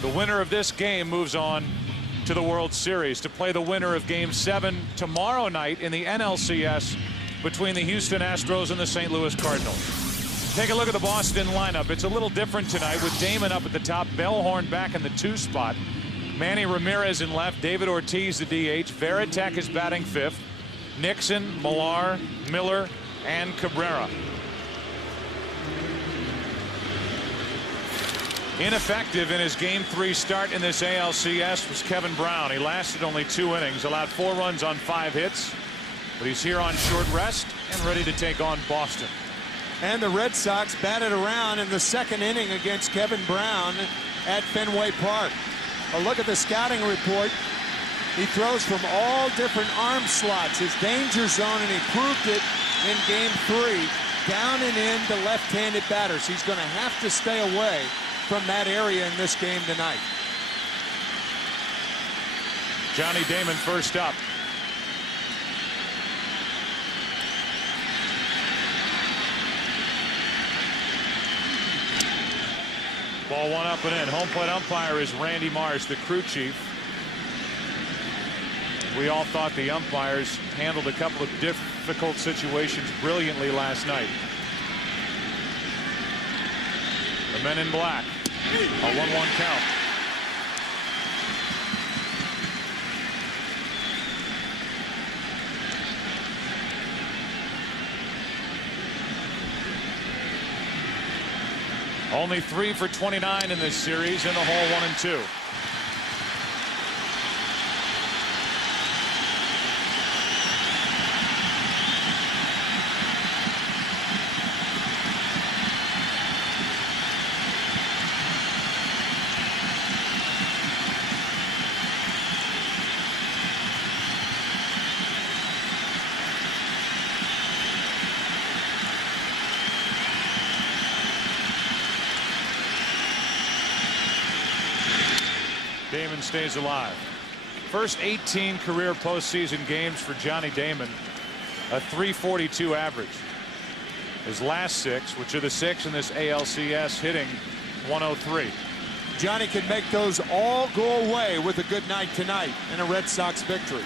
The winner of this game moves on to the World Series to play the winner of Game 7 tomorrow night in the NLCS between the Houston Astros and the St. Louis Cardinals. Take a look at the Boston lineup. It's a little different tonight with Damon up at the top, Bellhorn back in the 2 spot, Manny Ramirez in left, David Ortiz the DH, Varitek is batting 5th, Nixon, Millar, Miller, and Cabrera. Ineffective in his Game 3 start in this ALCS was Kevin Brown. He lasted only 2 innings, allowed 4 runs on 5 hits, but he's here on short rest and ready to take on Boston. And the Red Sox batted around in the 2nd inning against Kevin Brown at Fenway Park. A look at the scouting report. He throws from all different arm slots, his danger zone, and he proved it in Game 3. Down and in to left-handed batters. He's going to have to stay away from that area in this game tonight. Johnny Damon first up. Ball 1 up and in. Home plate umpire is Randy Mars, the crew chief. We all thought the umpires handled a couple of difficult situations brilliantly last night. The men in black. A 1-1 count. Only 3 for 29 in this series in the hole 1 and 2. Damon stays alive. First 18 career postseason games for Johnny Damon, a .342 average. His last 6, which are the 6 in this ALCS, hitting .103. Johnny can make those all go away with a good night tonight and a Red Sox victory.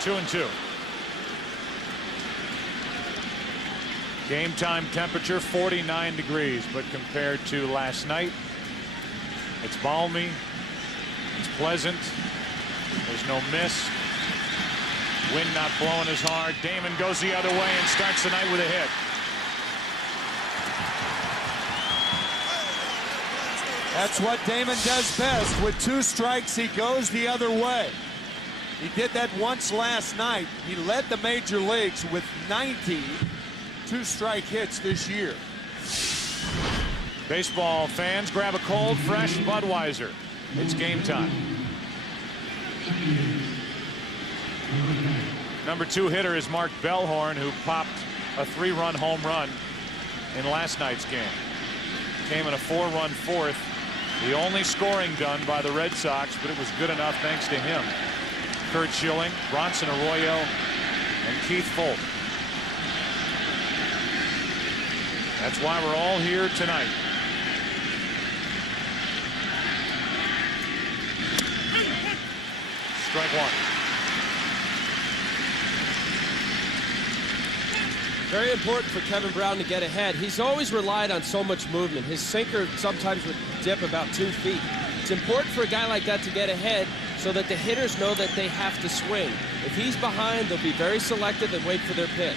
Two and 2. Game time temperature 49 degrees, but compared to last night, it's balmy, it's pleasant, there's no mist, wind not blowing as hard. Damon goes the other way and starts the night with a hit. That's what Damon does best. With 2 strikes, he goes the other way. He did that once last night. He led the major leagues with 90 2-strike hits this year. Baseball fans, grab a cold, fresh Budweiser. It's game time. Number 2 hitter is Mark Bellhorn, who popped a 3-run home run in last night's game. Came in a 4-run 4th. The only scoring done by the Red Sox, but it was good enough thanks to him. Kurt Schilling, Bronson Arroyo, and Keith Folt. That's why we're all here tonight. Strike 1. Very important for Kevin Brown to get ahead. He's always relied on so much movement. His sinker sometimes would dip about 2 feet. It's important for a guy like that to get ahead so that the hitters know that they have to swing. If he's behind, they'll be very selective and wait for their pitch.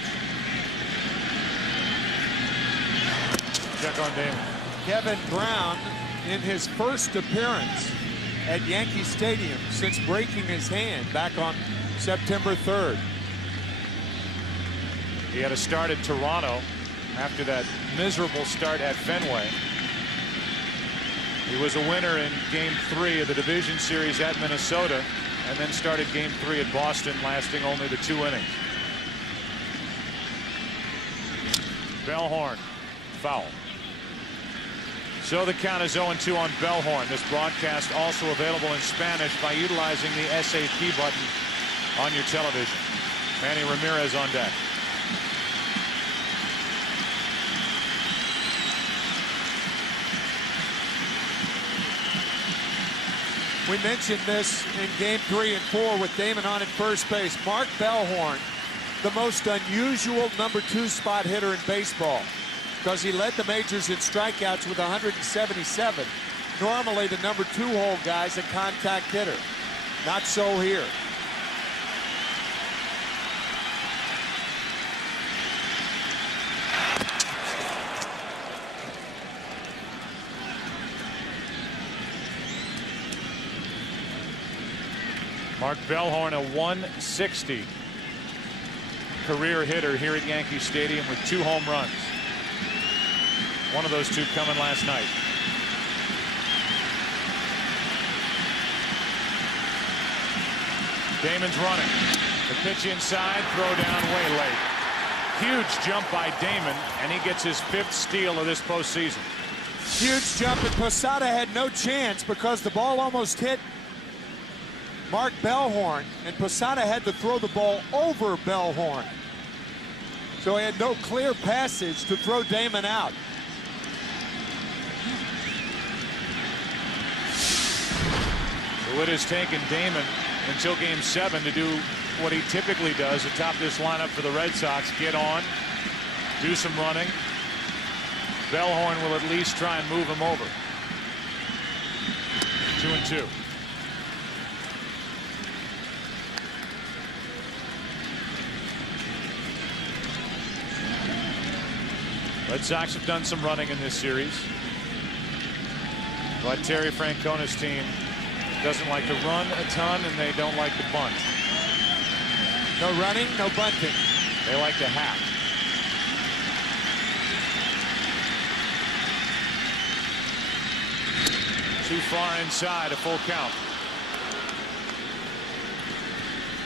Check on Damon. Kevin Brown, in his first appearance at Yankee Stadium since breaking his hand back on September 3rd. He had a start at Toronto after that miserable start at Fenway. He was a winner in Game 3 of the division series at Minnesota, and then started Game 3 at Boston, lasting only the 2 innings. Bellhorn, foul. So the count is 0-2 on Bellhorn. This broadcast also available in Spanish by utilizing the SAP button on your television. Manny Ramirez on deck. We mentioned this in game 3 and 4 with Damon on at first base. Mark Bellhorn, the most unusual #2 spot hitter in baseball, because he led the majors in strikeouts with 177. Normally the #2 hole guy's a contact hitter. Not so here. Mark Bellhorn, a 160 career hitter here at Yankee Stadium with 2 home runs. One of those 2 coming last night. Damon's running. The pitch inside, throw down way late. Huge jump by Damon, and he gets his 5th steal of this postseason. Huge jump, and Posada had no chance because the ball almost hit Mark Bellhorn, and Posada had to throw the ball over Bellhorn. So he had no clear passage to throw Damon out. So it has taken Damon until game 7 to do what he typically does atop this lineup for the Red Sox. Get on, do some running. Bellhorn will at least try and move him over. 2-2. Red Sox have done some running in this series, but Terry Francona's team doesn't like to run a ton, and they don't like to bunt. No running, no bunting. They like to hack. Too far inside, a full count.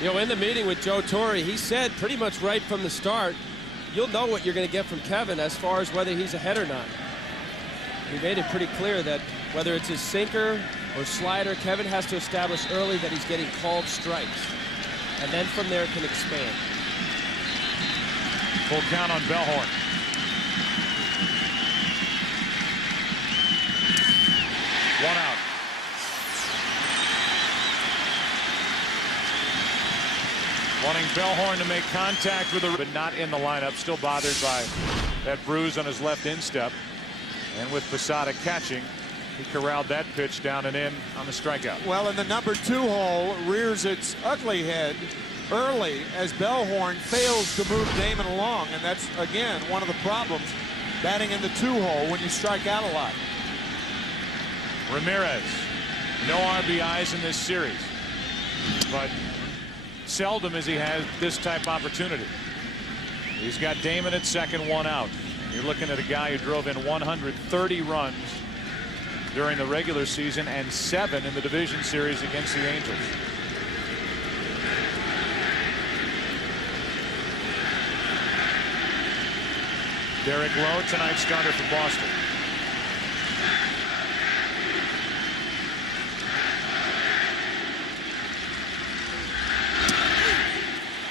You know, in the meeting with Joe Torre, he said pretty much right from the start, you'll know what you're going to get from Kevin as far as whether he's ahead or not. He made it pretty clear that whether it's his sinker or slider, Kevin has to establish early that he's getting called strikes. And then from there can expand. Full count on Bellhorn. One out. Wanting Bellhorn to make contact with the, but not in the lineup. Still bothered by that bruise on his left instep. And with Posada catching, he corralled that pitch down and in on the strikeout. Well, and the #2 hole rears its ugly head early as Bellhorn fails to move Damon along. And that's, again, one of the problems batting in the 2 hole when you strike out a lot. Ramirez, no RBIs in this series, but seldom as he has this type of opportunity. He's got Damon at second, 1 out. You're looking at a guy who drove in 130 runs during the regular season and 7 in the division series against the Angels. Derek Lowe, tonight's starter for Boston.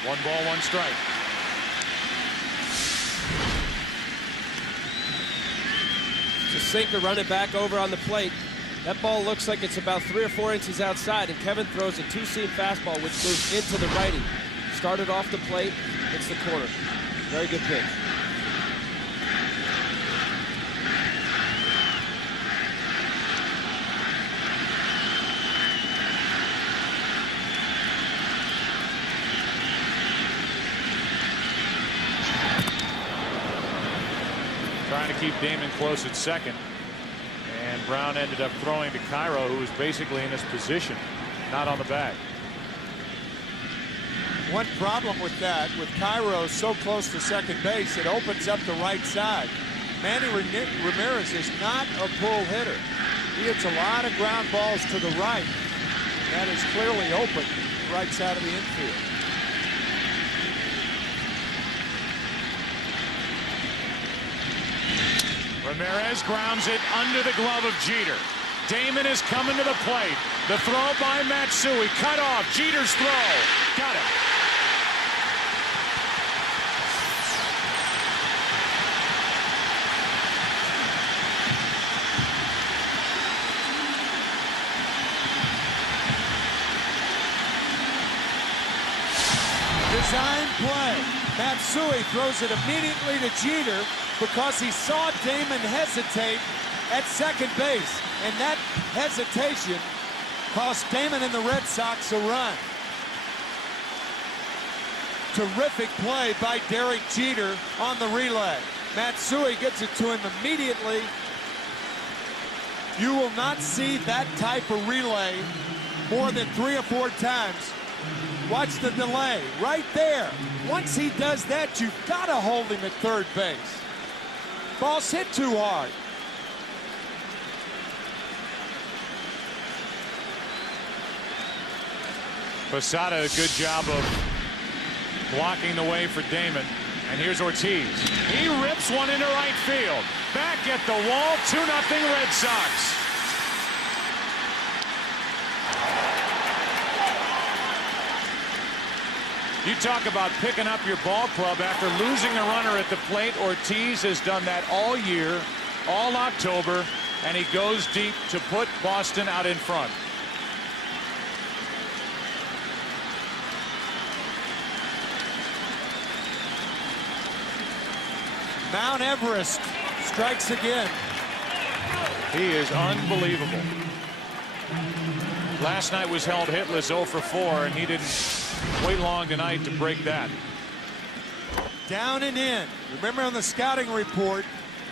One ball, one strike. It's a sinker, run it back over on the plate. That ball looks like it's about 3 or 4 inches outside, and Kevin throws a 2-seam fastball which moves into the righty. Started off the plate, hits the corner. Very good pitch. Trying to keep Damon close at second, and Brown ended up throwing to Cairo, who was basically in his position, not on the bag. One problem with that, with Cairo so close to second base, it opens up the right side. Manny Ramirez is not a pull hitter. He hits a lot of ground balls to the right. That is clearly open, the right side of the infield. Ramirez grounds it under the glove of Jeter. Damon is coming to the plate. The throw by Matsui. Cut off. Jeter's throw. Got it. Design play. Matsui throws it immediately to Jeter because he saw Damon hesitate at second base. And that hesitation cost Damon and the Red Sox a run. Terrific play by Derek Jeter on the relay. Matsui gets it to him immediately. You will not see that type of relay more than 3 or 4 times. Watch the delay right there. Once he does that, you've got to hold him at third base. Ball's hit too hard. Posada, a good job of blocking the way for Damon. And here's Ortiz. He rips one into right field. Back at the wall, 2-0 Red Sox. You talk about picking up your ball club after losing a runner at the plate. Ortiz has done that all year, all October, and he goes deep to put Boston out in front. Mount Everest strikes again. He is unbelievable. Last night was held hitless 0 for 4, and he didn't wait long tonight to break that. Down and in. Remember on the scouting report,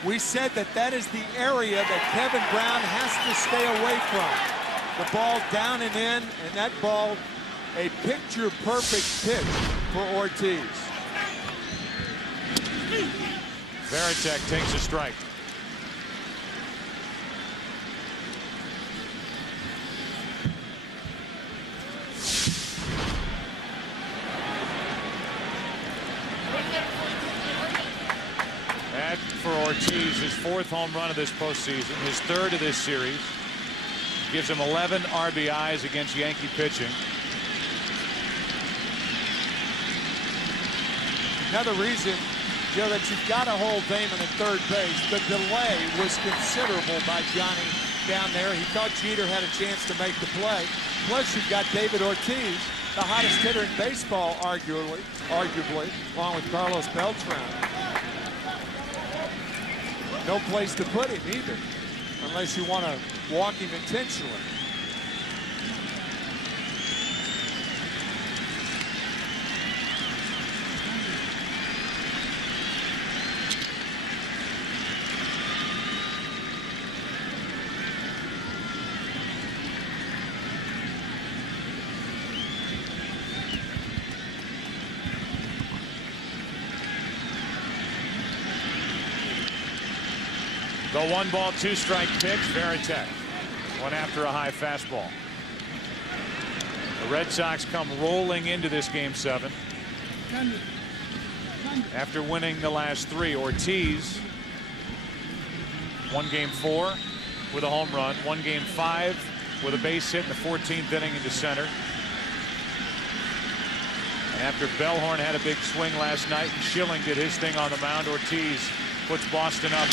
we said that that is the area that Kevin Brown has to stay away from. The ball down and in, and that ball, a picture-perfect pitch for Ortiz. Varitek takes a strike. That for Ortiz, his 4th home run of this postseason, his 3rd of this series. Gives him 11 RBIs against Yankee pitching. Another reason, Joe, that you've got to hold Damon at third base. The delay was considerable by Johnny down there. He thought Jeter had a chance to make the play. Plus, you've got David Ortiz, the hottest hitter in baseball, arguably, along with Carlos Beltran. No place to put him either, unless you want to walk him intentionally. The 1-ball, 2-strike pitch, Varitek. One after a high fastball. The Red Sox come rolling into this Game 7. After winning the last 3, Ortiz won Game 4 with a home run, won Game 5 with a base hit in the 14th inning into center. And after Bellhorn had a big swing last night and Schilling did his thing on the mound, Ortiz puts Boston up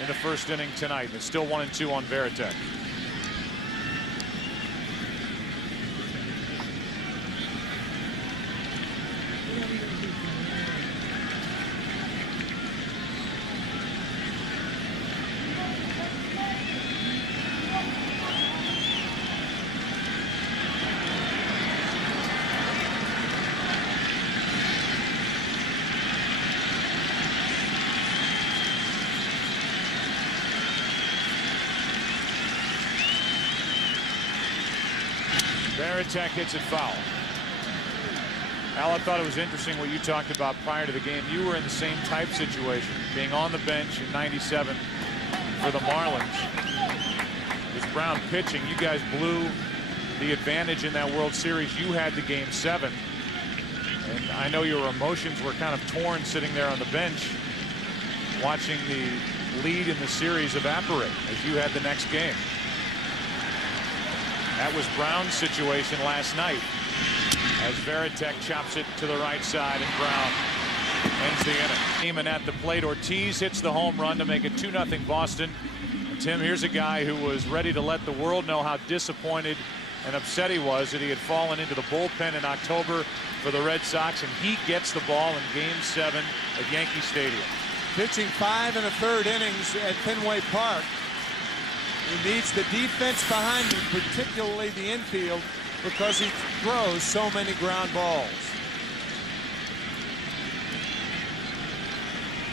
in the 1st inning tonight. It's still 1-2 on Varitek. Varitek hits it foul. Al, I thought it was interesting what you talked about prior to the game. You were in the same type situation, being on the bench in '97 for the Marlins. With Brown pitching, you guys blew the advantage in that World Series. You had the Game 7. And I know your emotions were kind of torn sitting there on the bench, watching the lead in the series evaporate as you had the next game. That was Brown's situation last night as Varitek chops it to the right side and Brown ends the inning. And at the plate, Ortiz hits the home run to make it 2-0 Boston. And Tim, here's a guy who was ready to let the world know how disappointed and upset he was that he had fallen into the bullpen in October for the Red Sox, and he gets the ball in Game 7 at Yankee Stadium. Pitching 5 1/3 innings at Fenway Park. He needs the defense behind him, particularly the infield, because he throws so many ground balls.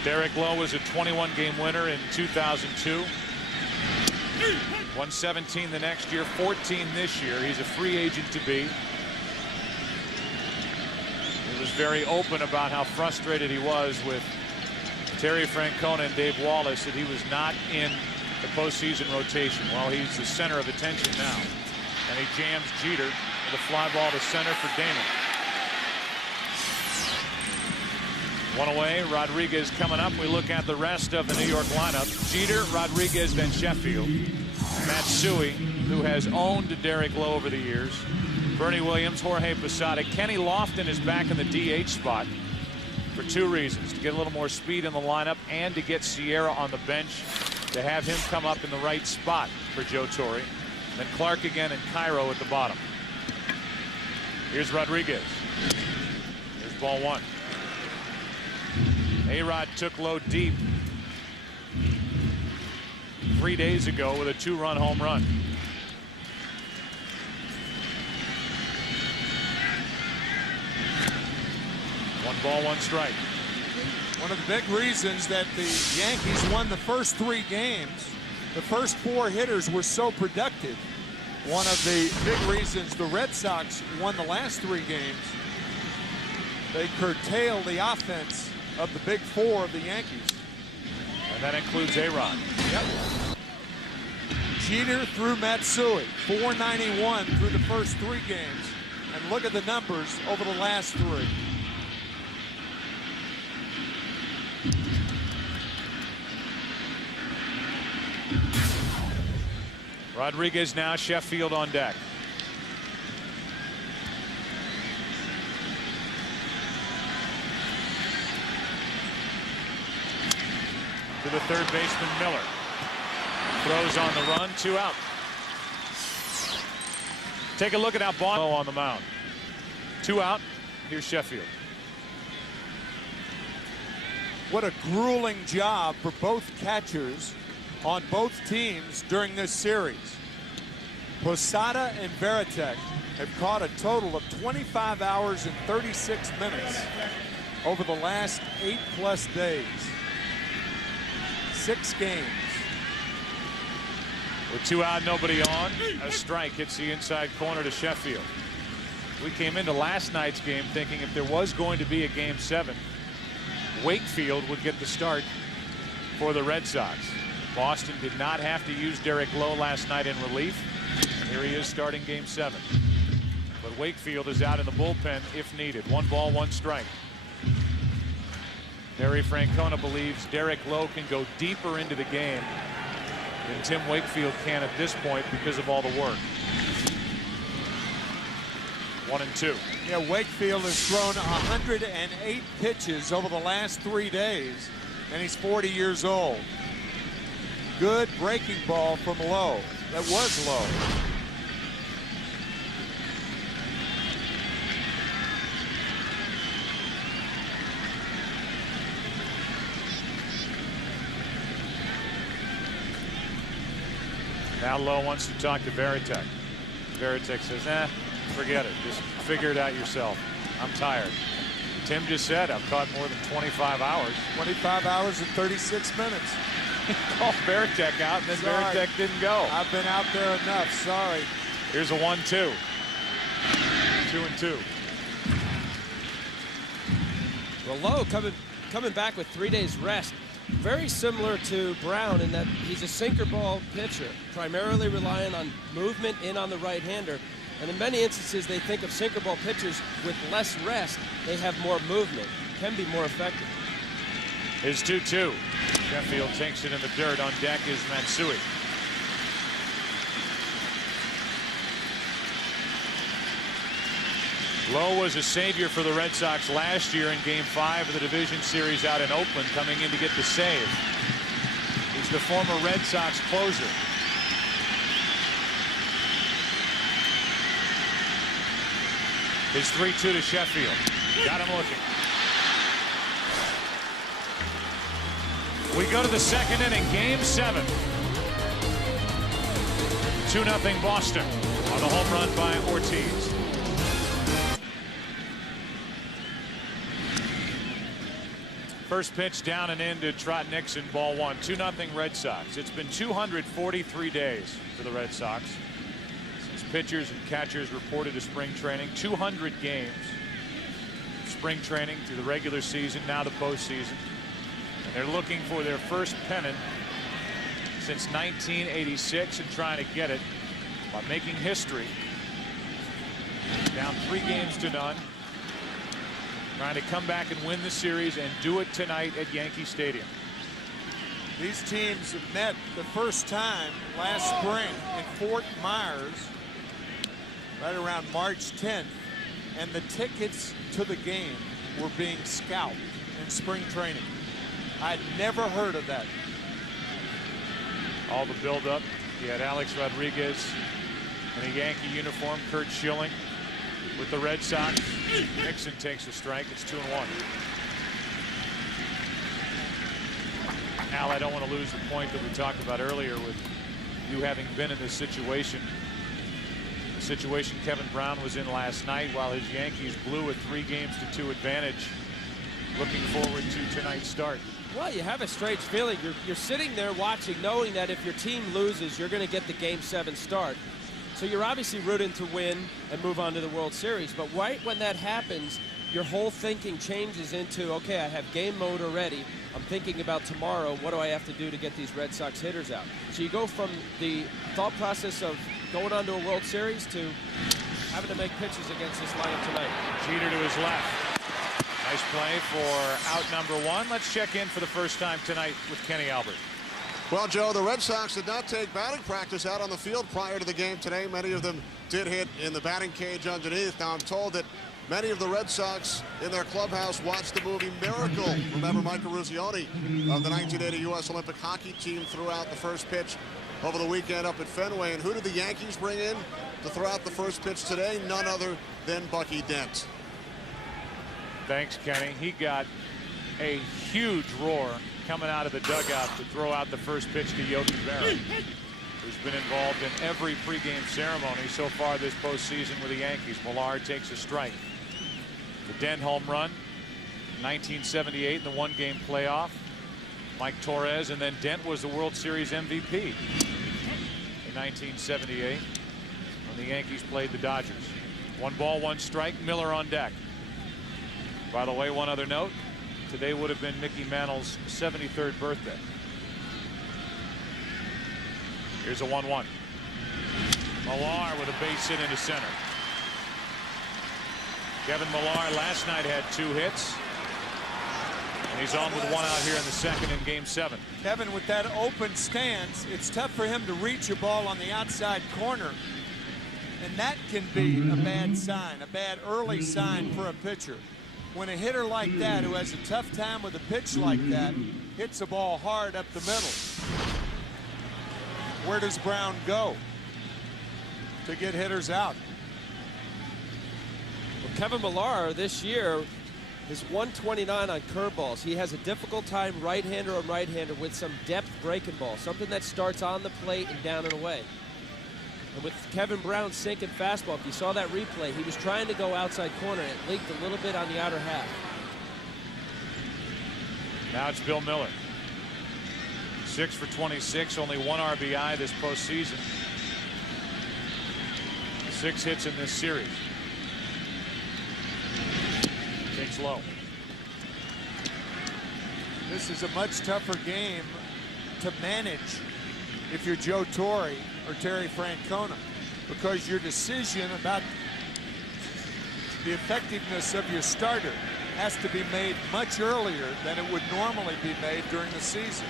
Derek Lowe was a 21-game winner in 2002. Won 17 the next year, 14 this year. He's a free agent to be. He was very open about how frustrated he was with Terry Francona and Dave Wallace that he was not in the postseason rotation. Well, he's the center of attention now. And he jams Jeter with a fly ball to center for Damon. One away, Rodriguez coming up. We look at the rest of the New York lineup. Jeter, Rodriguez, then Sheffield. Matsui, who has owned Derek Lowe over the years. Bernie Williams, Jorge Posada. Kenny Lofton is back in the DH spot for 2 reasons: to get a little more speed in the lineup and to get Sierra on the bench to have him come up in the right spot for Joe Torre. Then Clark again and Cairo at the bottom. Here's Rodriguez. Here's ball 1. A-Rod took Lowe deep 3 days ago with a 2-run home run. One ball, 1 strike. One of the big reasons that the Yankees won the first 3 games, the first 4 hitters were so productive. One of the big reasons the Red Sox won the last 3 games, they curtailed the offense of the big 4 of the Yankees. And that includes A-Rod. Yep. Jeter through Matsui, 491 through the first 3 games. And look at the numbers over the last 3. Rodriguez now, Sheffield on deck. To the third baseman, Miller. Throws on the run, 2 out. Take a look at how Boston on the mound. 2 out. Here's Sheffield. What a grueling job for both catchers on both teams during this series. Posada and Varitek have caught a total of 25 hours and 36 minutes over the last 8+ days. 6 games. With 2 out, nobody on. A strike hits the inside corner to Sheffield. We came into last night's game thinking if there was going to be a Game 7, Wakefield would get the start for the Red Sox. Boston did not have to use Derek Lowe last night in relief. And here he is starting Game 7. But Wakefield is out in the bullpen if needed. 1 ball, 1 strike. Terry Francona believes Derek Lowe can go deeper into the game than Tim Wakefield can at this point because of all the work. 1 and 2. Yeah, Wakefield has thrown 108 pitches over the last 3 days, and he's 40 years old. Good breaking ball from Lowe. That was Lowe. Now Lowe wants to talk to Varitek. Varitek says, forget it. Just figure it out yourself. I'm tired. Tim just said I've caught more than 25 hours. 25 hours and 36 minutes. Called Varitek out, and then Varitek didn't go. I've been out there enough. Sorry. Here's a 1-2. 2 and 2. Well, Lowe coming back with 3 days rest. Very similar to Brown in that he's a sinker ball pitcher, primarily relying on movement in on the right-hander. And in many instances, they think of sinker ball pitchers with less rest, they have more movement, can be more effective. is 2-2. Sheffield takes it in the dirt. On deck is Matsui. Lowe was a savior for the Red Sox last year in Game 5 of the division series out in Oakland, coming in to get the save. He's the former Red Sox closer. His 3-2 to Sheffield. Got him looking. We go to the second inning, Game 7. 2-0 Boston on the home run by Ortiz. First pitch down and in to Trot Nixon, ball 1. 2-0 Red Sox. It's been 243 days for the Red Sox since pitchers and catchers reported to spring training. 200 games. Spring training through the regular season, now the postseason. And they're looking for their first pennant since 1986 and trying to get it by making history. Down 3-0. Trying to come back and win the series and do it tonight at Yankee Stadium. These teams met the first time last spring in Fort Myers right around March 10th, and the tickets to the game were being scalped in spring training. I'd never heard of that. All the buildup. You had Alex Rodriguez in a Yankee uniform, Curt Schilling with the Red Sox. Nixon takes a strike. It's 2-1. Al, I don't want to lose the point that we talked about earlier with you having been in this situation. The situation Kevin Brown was in last night while his Yankees blew a 3-2 advantage. Looking forward to tonight's start. Well, you have a strange feeling. You're sitting there watching, knowing that if your team loses, you're going to get the Game 7 start. So you're obviously rooting to win and move on to the World Series. But right when that happens, your whole thinking changes into, okay, I have game mode already. I'm thinking about tomorrow. What do I have to do to get these Red Sox hitters out? So you go from the thought process of going on to a World Series to having to make pitches against this lineup tonight. Jeter to his left. Nice play for out number 1. Let's check in for the first time tonight with Kenny Albert. Well, Joe, the Red Sox did not take batting practice out on the field prior to the game today. Many of them did hit in the batting cage underneath. Now I'm told that many of the Red Sox in their clubhouse watched the movie Miracle. Remember Michael Ruzioni of the 1980 U.S. Olympic hockey team threw out the first pitch over the weekend up at Fenway. And who did the Yankees bring in to throw out the first pitch today? None other than Bucky Dent. Thanks, Kenny. He got a huge roar coming out of the dugout to throw out the first pitch to Yogi Berra, who's been involved in every pregame ceremony so far this postseason with the Yankees. Millard takes a strike. The Dent home run, 1978 in the one-game playoff. Mike Torres, and then Dent was the World Series MVP in 1978 when the Yankees played the Dodgers. 1-1 strike. Miller on deck. By the way, one other note. Today would have been Mickey Mantle's 73rd birthday. Here's a 1-1. Millar with a base hit into center. Kevin Millar last night had 2 hits. And he's on with 1 out here in the second in Game 7. Kevin, with that open stance, it's tough for him to reach a ball on the outside corner. And that can be a bad sign, a bad early sign for a pitcher. When a hitter like that, who has a tough time with a pitch like that, hits a ball hard up the middle, where does Brown go to get hitters out? Well, Kevin Millar this year is 129 on curveballs. He has a difficult time right-hander on right-hander with some depth breaking ball, something that starts on the plate and down and away. And with Kevin Brown's sinking fastball, if you saw that replay, he was trying to go outside corner and it leaked a little bit on the outer half. Now it's Bill Miller. 6 for 26, only 1 RBI this postseason. 6 hits in this series. Takes low. This is a much tougher game to manage if you're Joe Torre or Terry Francona, because your decision about the effectiveness of your starter has to be made much earlier than it would normally be made during the season.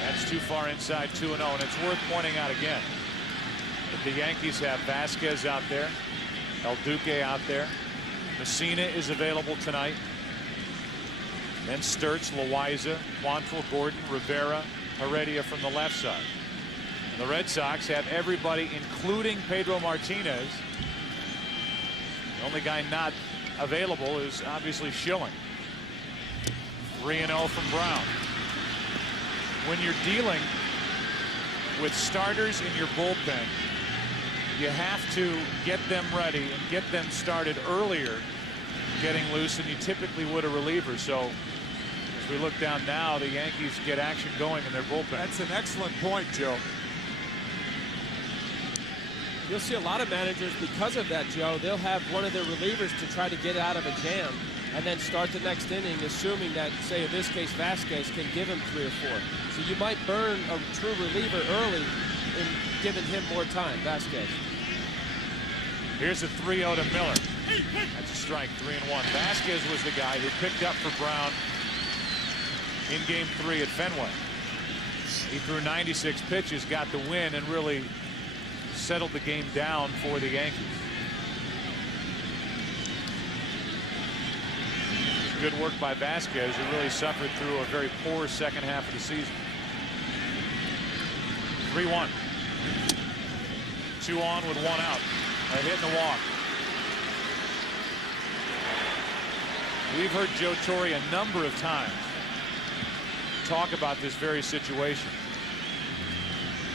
That's too far inside 2-0, and it's worth pointing out again that the Yankees have Vasquez out there, El Duque out there. Messina is available tonight. Then Sturts, Loaiza, Quantrill, Gordon, Rivera, Heredia from the left side. And the Red Sox have everybody, including Pedro Martinez. The only guy not available is obviously Schilling. 3-0 from Brown. When you're dealing with starters in your bullpen, you have to get them ready and get them started earlier, getting loose than you typically would a reliever. So as we look down now, the Yankees get action going in their bullpen. That's an excellent point, Joe. You'll see a lot of managers, because of that, Joe, they'll have one of their relievers to try to get out of a jam and then start the next inning, assuming that, say, in this case, Vasquez can give him 3 or 4. So you might burn a true reliever early in giving him more time, Vasquez. Here's a 3-0 to Miller. That's a strike, 3-1. Vasquez was the guy who picked up for Brown in Game 3 at Fenway. He threw 96 pitches, got the win, and really settled the game down for the Yankees. Good work by Vasquez, who really suffered through a very poor second half of the season. 3-1. 2 on with 1 out. A hit and a walk. We've heard Joe Torre a number of times talk about this very situation.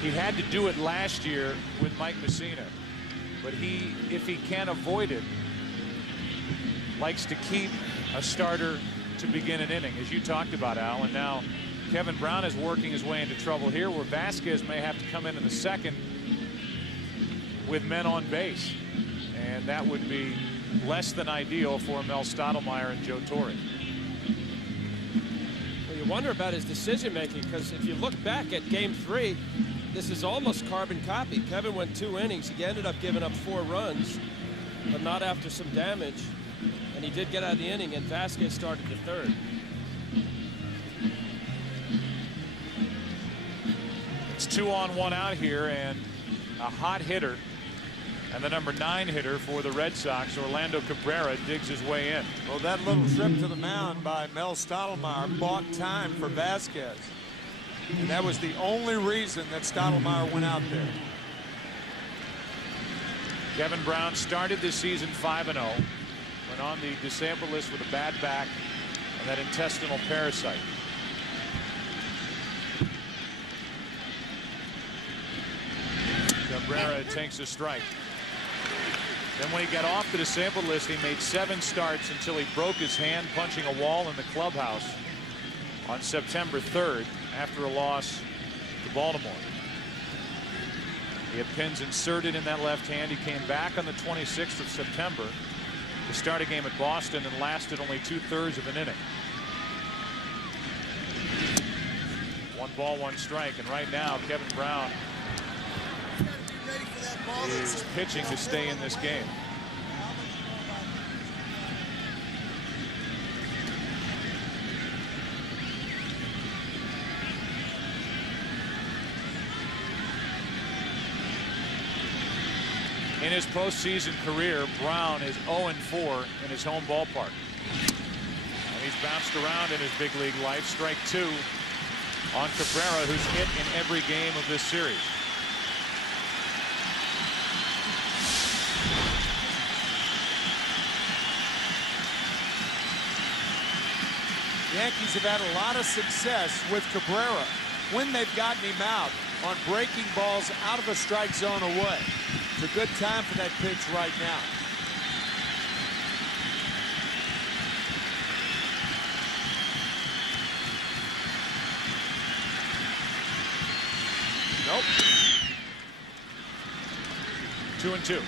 He had to do it last year with Mike Messina, but he, if he can't avoid it, likes to keep a starter to begin an inning, as you talked about, Al. And now Kevin Brown is working his way into trouble here, where Vasquez may have to come in the second with men on base, and that would be less than ideal for Mel Stottlemyre and Joe Torre. Well, you wonder about his decision making, because if you look back at Game 3, this is almost carbon copy. Kevin went 2 innings. He ended up giving up 4 runs, but not after some damage. And he did get out of the inning, and Vasquez started the 3rd. It's 2 on 1 out here, and a hot hitter, and the number 9 hitter for the Red Sox, Orlando Cabrera, digs his way in. Well, that little trip to the mound by Mel Stottlemyre bought time for Vasquez. And that was the only reason that Stottlemyre went out there. Kevin Brown started this season 5-0. Went on the disabled list with a bad back and that intestinal parasite. Cabrera takes a strike. Then when he got off the disabled list, he made 7 starts until he broke his hand punching a wall in the clubhouse on September 3rd after a loss to Baltimore. He had pins inserted in that left hand. He came back on the 26th of September to start a game at Boston and lasted only 2/3 of an inning. 1 ball, 1 strike, and right now Kevin Brown is pitching to stay in this game. In his postseason career, Brown is 0-4 in his home ballpark. And he's bounced around in his big league life. Strike 2 on Cabrera, who's hit in every game of this series. The Yankees have had a lot of success with Cabrera when they've gotten him out on breaking balls out of a strike zone away. It's a good time for that pitch right now. Nope. 2-2.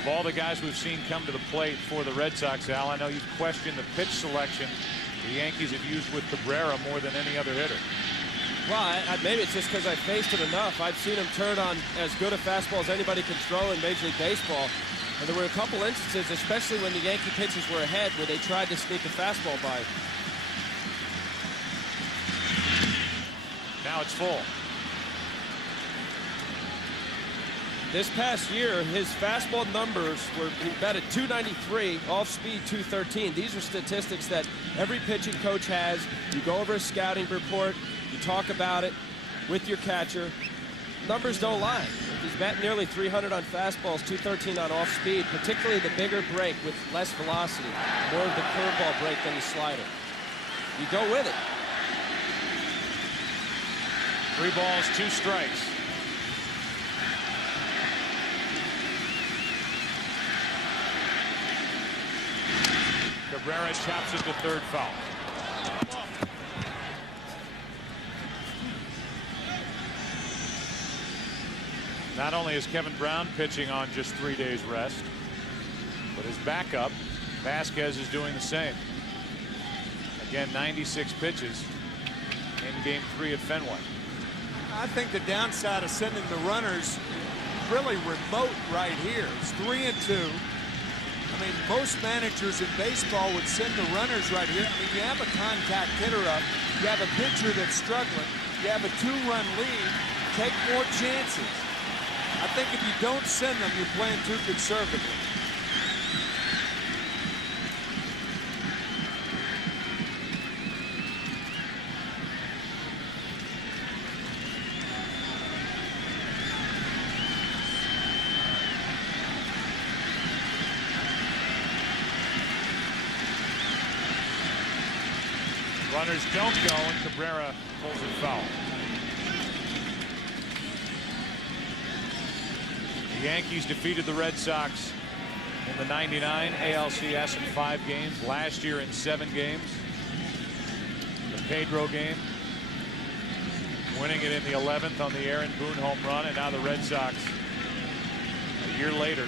Of all the guys we've seen come to the plate for the Red Sox, Al, I know you've questioned the pitch selection the Yankees have used with Cabrera more than any other hitter. Well, maybe it's just because I faced him enough. I've seen him turn on as good a fastball as anybody can throw in Major League Baseball. And there were a couple instances, especially when the Yankee pitchers were ahead, where they tried to sneak a fastball by. Now it's full. This past year, his fastball numbers were batted .293, off speed .213. These are statistics that every pitching coach has. You go over a scouting report, you talk about it with your catcher. Numbers don't lie. He's batting nearly 300 on fastballs, .213 on off speed, particularly the bigger break with less velocity, more of the curveball break than the slider. You go with it. 3 balls, 2 strikes. Cabrera chops it to third, foul. Not only is Kevin Brown pitching on just 3 days rest, but his backup, Vasquez, is doing the same. Again, 96 pitches in Game 3 at Fenway. I think the downside of sending the runners really remote right here. It's 3-2. I mean, most managers in baseball would send the runners right here. I mean, you have a contact hitter up, you have a pitcher that's struggling, you have a 2-run lead, take more chances. I think if you don't send them, you're playing too conservatively. Runners don't go, and Cabrera pulls it foul. The Yankees defeated the Red Sox in the '99 ALCS in 5 games. Last year in 7 games. The Pedro game, winning it in the 11th on the Aaron Boone home run, and now the Red Sox, a year later,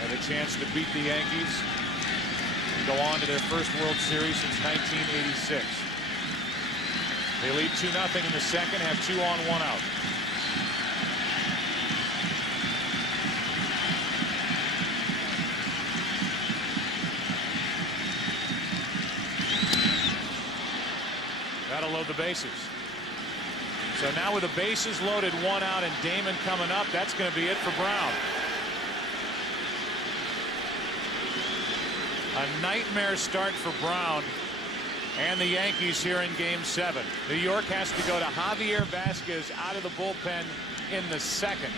have a chance to beat the Yankees and go on to their first World Series since 1986. They lead 2-0 in the second, have 2 on, 1 out. That'll load the bases. So now with the bases loaded, 1 out, and Damon coming up, that's going to be it for Brown. A nightmare start for Brown and the Yankees here in Game 7. New York has to go to Javier Vasquez out of the bullpen in the second.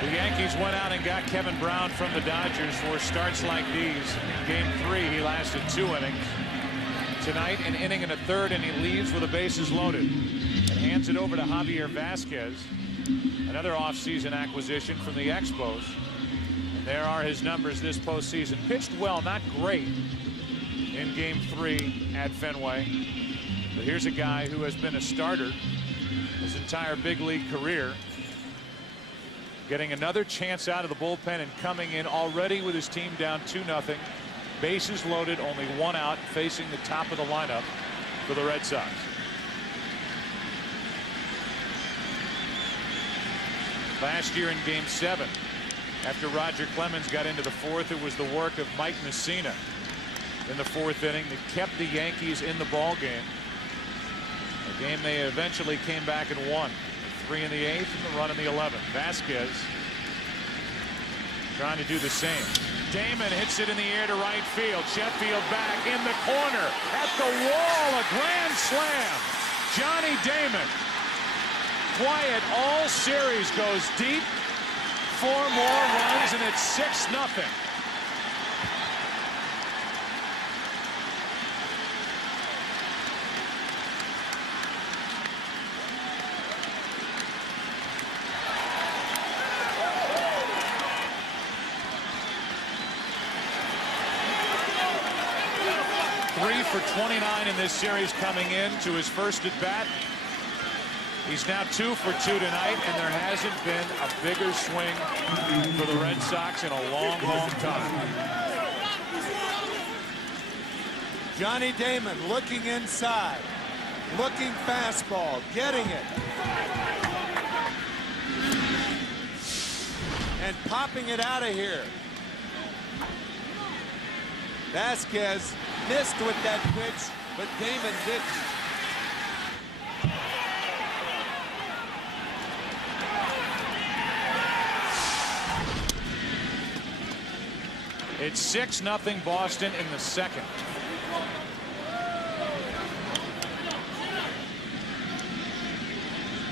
The Yankees went out and got Kevin Brown from the Dodgers for starts like these. In Game 3, he lasted 2 innings. Tonight, an inning and a third, and he leaves with the bases loaded and hands it over to Javier Vasquez, another offseason acquisition from the Expos. And there are his numbers this postseason. Pitched well, not great in Game 3 at Fenway. But here's a guy who has been a starter his entire big league career, getting another chance out of the bullpen and coming in already with his team down 2-0. Bases loaded, only 1 out, facing the top of the lineup for the Red Sox. Last year in Game 7, after Roger Clemens got into the 4th, it was the work of Mike Messina in the 4th inning that kept the Yankees in the ball game. A game they eventually came back and won. 3 in the 8th and the run in the 11th. Vasquez trying to do the same. Damon hits it in the air to right field. Sheffield back in the corner at the wall. A grand slam. Johnny Damon, quiet all series, goes deep. 4 more runs and it's 6-0. for 29 in this series coming in to his first at bat. He's now 2 for 2 tonight, and there hasn't been a bigger swing for the Red Sox in a long, long time. Johnny Damon looking inside, looking fastball, getting it, and popping it out of here. Vasquez missed with that pitch, but Damon didn't. It's 6-0 Boston in the second.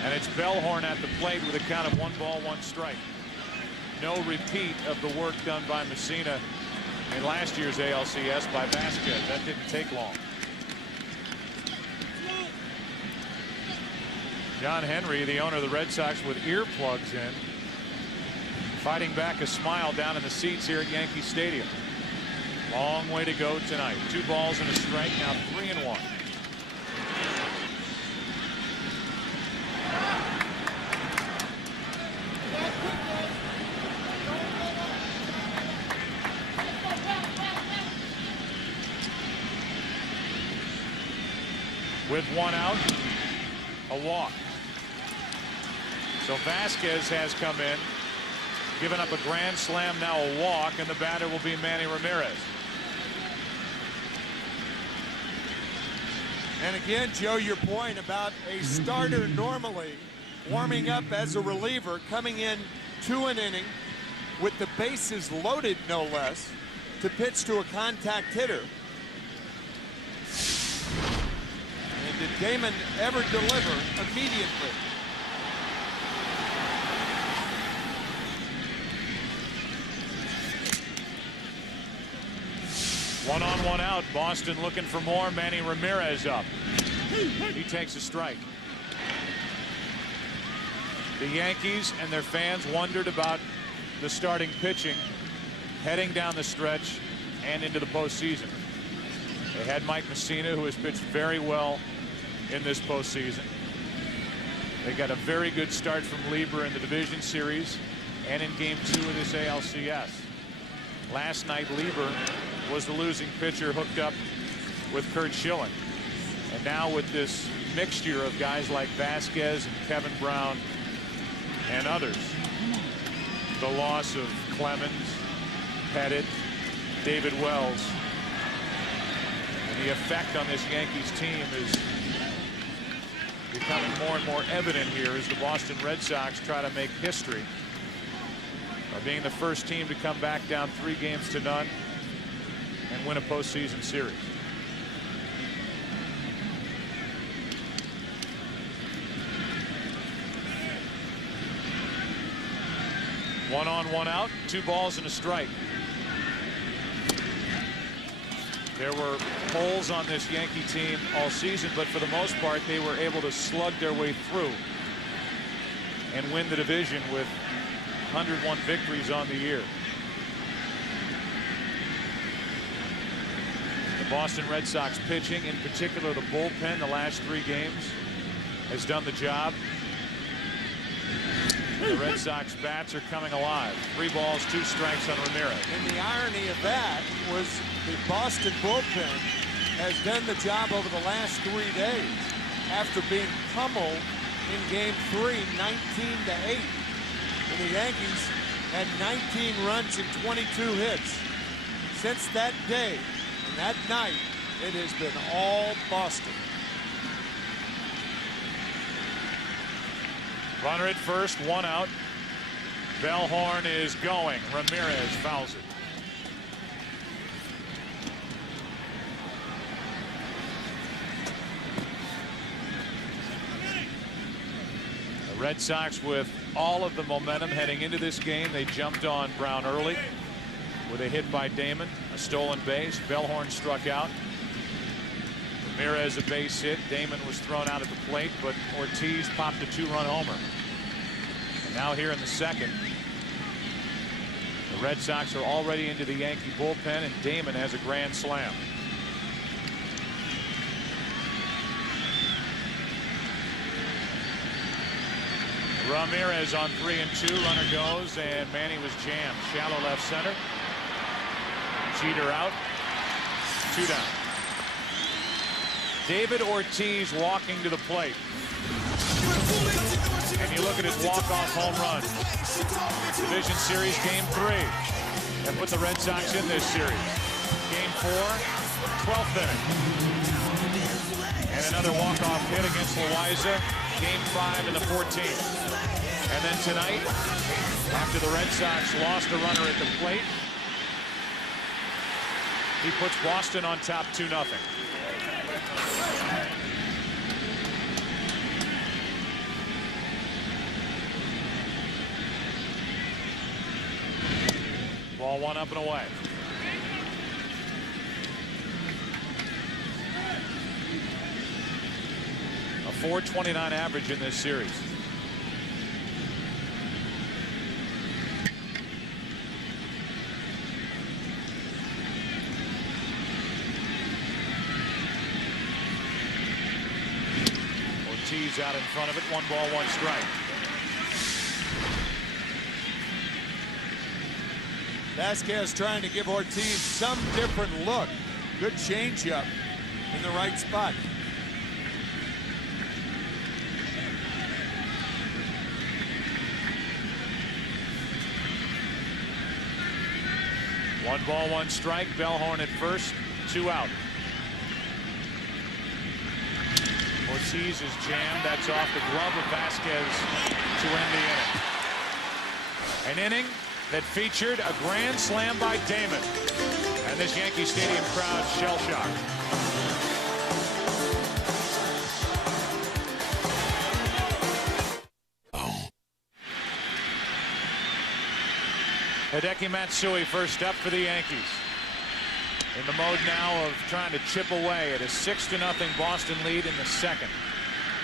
And it's Bellhorn at the plate with a count of 1 ball, 1 strike. No repeat of the work done by Messina in last year's ALCS by Vasquez. That didn't take long. John Henry, the owner of the Red Sox, with earplugs in, fighting back a smile down in the seats here at Yankee Stadium. Long way to go tonight. 2 balls and a strike, now 3-1. With 1 out, a walk. So Vasquez has come in, given up a grand slam, now a walk, and the batter will be Manny Ramirez. And again, Joe, your point about a starter normally warming up as a reliever, coming in to an inning with the bases loaded, no less, to pitch to a contact hitter. And did Damon ever deliver immediately? One on, 1 out. Boston looking for more. Manny Ramirez up. He takes a strike. The Yankees and their fans wondered about the starting pitching heading down the stretch and into the postseason. They had Mike Messina, who has pitched very well in this postseason. They got a very good start from Lieber in the division series and in Game 2 of this ALCS. Last night, Lieber was the losing pitcher hooked up with Kurt Schilling. And now with this mixture of guys like Vasquez and Kevin Brown and others, the loss of Clemens, Pettit, David Wells, and the effect on this Yankees team is becoming more and more evident here as the Boston Red Sox try to make history by being the first team to come back down 3-0 and win a postseason series. One on, 1 out, 2 balls and a strike. There were holes on this Yankee team all season, but for the most part, they were able to slug their way through and win the division with 101 victories on the year. The Boston Red Sox pitching, in particular the bullpen, the last 3 games, has done the job. The Red Sox bats are coming alive. 3 balls, 2 strikes on Ramirez. And the irony of that was the Boston bullpen has done the job over the last 3 days after being pummeled in Game 3, 19-8. And the Yankees had 19 runs and 22 hits. Since that day and that night, it has been all Boston. Runner at first, 1 out. Bellhorn is going. Ramirez fouls it. The Red Sox with all of the momentum heading into this game. They jumped on Brown early with a hit by Damon, a stolen base. Bellhorn struck out. Ramirez a base hit. Damon was thrown out at the plate, but Ortiz popped a 2-run homer. And now here in the second, the Red Sox are already into the Yankee bullpen, and Damon has a grand slam. Ramirez on 3-2. Runner goes, and Manny was jammed. Shallow left center. Jeter out. 2 down. David Ortiz walking to the plate. And you look at his walk-off home run. Division Series Game 3. That put the Red Sox in this series. Game 4, 12th inning. And another walk-off hit against Loaiza. Game 5 in the 14th. And then tonight, after the Red Sox lost a runner at the plate, he puts Boston on top 2-0. Ball 1 up and away. A .429 average in this series. Ortiz out in front of it. 1 ball, 1 strike. Vasquez trying to give Ortiz some different look. Good changeup in the right spot. One ball, 1 strike. Bellhorn at first. 2 out. Ortiz is jammed. That's off the glove of Vasquez to end the inning. An inning that featured a grand slam by Damon. And this Yankee Stadium crowd shell-shocked. Hideki Matsui first up for the Yankees. In the mode now of trying to chip away at a 6-0 Boston lead in the second.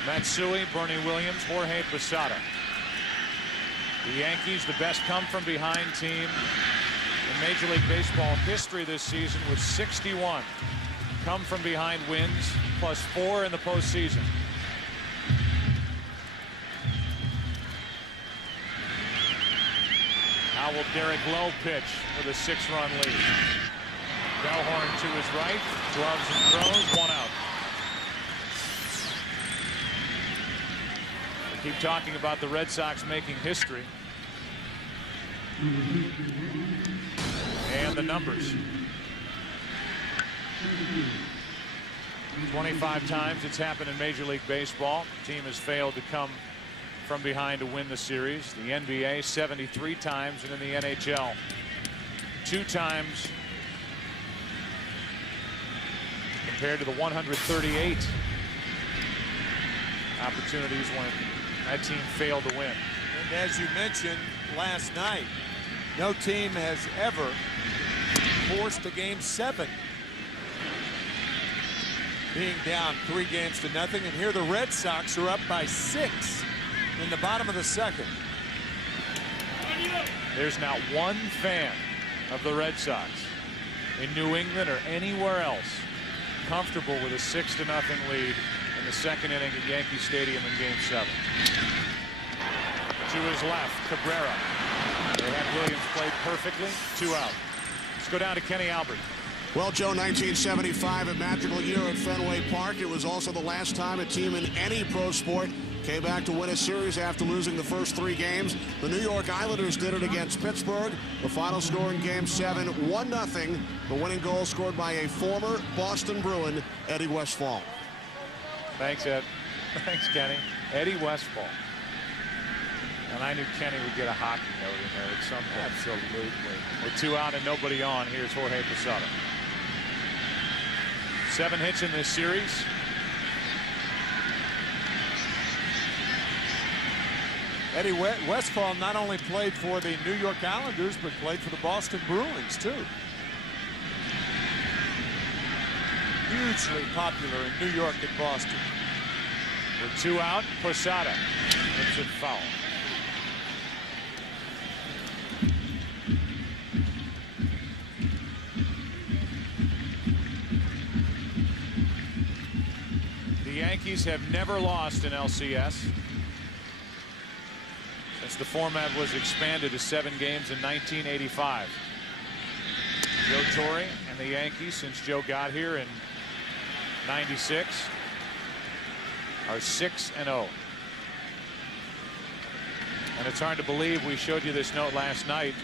Matsui, Bernie Williams, Jorge Posada. The Yankees, the best come-from-behind team in Major League Baseball history this season with 61 come-from-behind wins, plus 4 in the postseason. How will Derek Lowe pitch with a 6-run lead? Bellhorn to his right, gloves and throws, 1 out. We keep talking about the Red Sox making history. And the numbers. 25 times it's happened in Major League Baseball. The team has failed to come from behind to win the series. The NBA 73 times, and in the NHL 2 times compared to the 138 opportunities when that team failed to win. And as you mentioned last night, no team has ever forced a Game 7 being down 3-0. And here the Red Sox are up by 6 in the bottom of the second. There's not one fan of the Red Sox in New England or anywhere else comfortable with a 6-0 lead in the second inning at Yankee Stadium in Game 7. To his left, Cabrera. They had Williams played perfectly. 2 out. Let's go down to Kenny Albert. Well, Joe, 1975, a magical year at Fenway Park. It was also the last time a team in any pro sport came back to win a series after losing the first 3 games. The New York Islanders did it against Pittsburgh. The final score in Game 7, 1-0. The winning goal scored by a former Boston Bruin, Eddie Westfall. Thanks, Ed. Thanks, Kenny. Eddie Westfall. And I knew Kenny would get a hockey note in there at some point. Absolutely. With 2 out and nobody on, here's Jorge Posada. 7 hits in this series. Eddie Westfall not only played for the New York Islanders, but played for the Boston Bruins, too. Hugely popular in New York and Boston. With 2 out, Posada hits it foul. The Yankees have never lost in LCS. since the format was expanded to 7 games in 1985. Joe Torre and the Yankees, since Joe got here in '96, are 6-0. And it's hard to believe we showed you this note last night.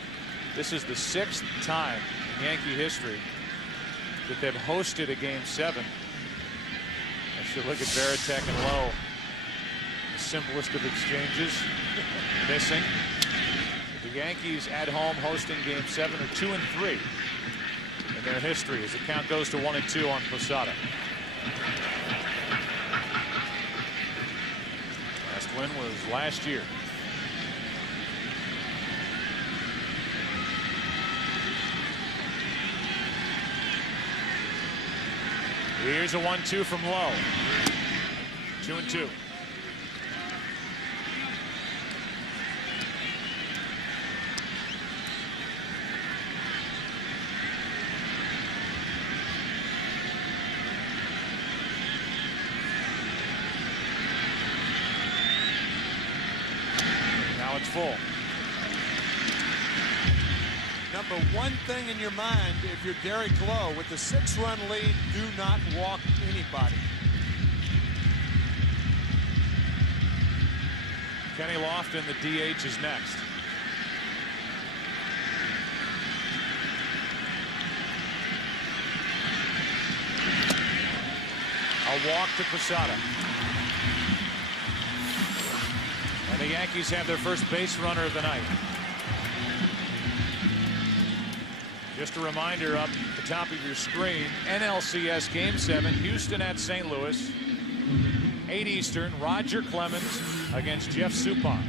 This is the 6th time in Yankee history that they've hosted a Game 7. As you look at Varitek and Lowe, the simplest of exchanges missing. The Yankees at home hosting Game 7 are 2-3 in their history as the count goes to 1-2 on Posada. Last win was last year. Here's a 1-2 from Lowe. 2-2. Now it's full. Number one thing in your mind, if you're Derek Lowe, with the 6-run lead, do not walk anybody. Kenny Lofton, the DH, is next. A walk to Posada. And the Yankees have their first base runner of the night. Just a reminder up at the top of your screen, NLCS Game 7, Houston at St. Louis, 8 Eastern, Roger Clemens against Jeff Suppan.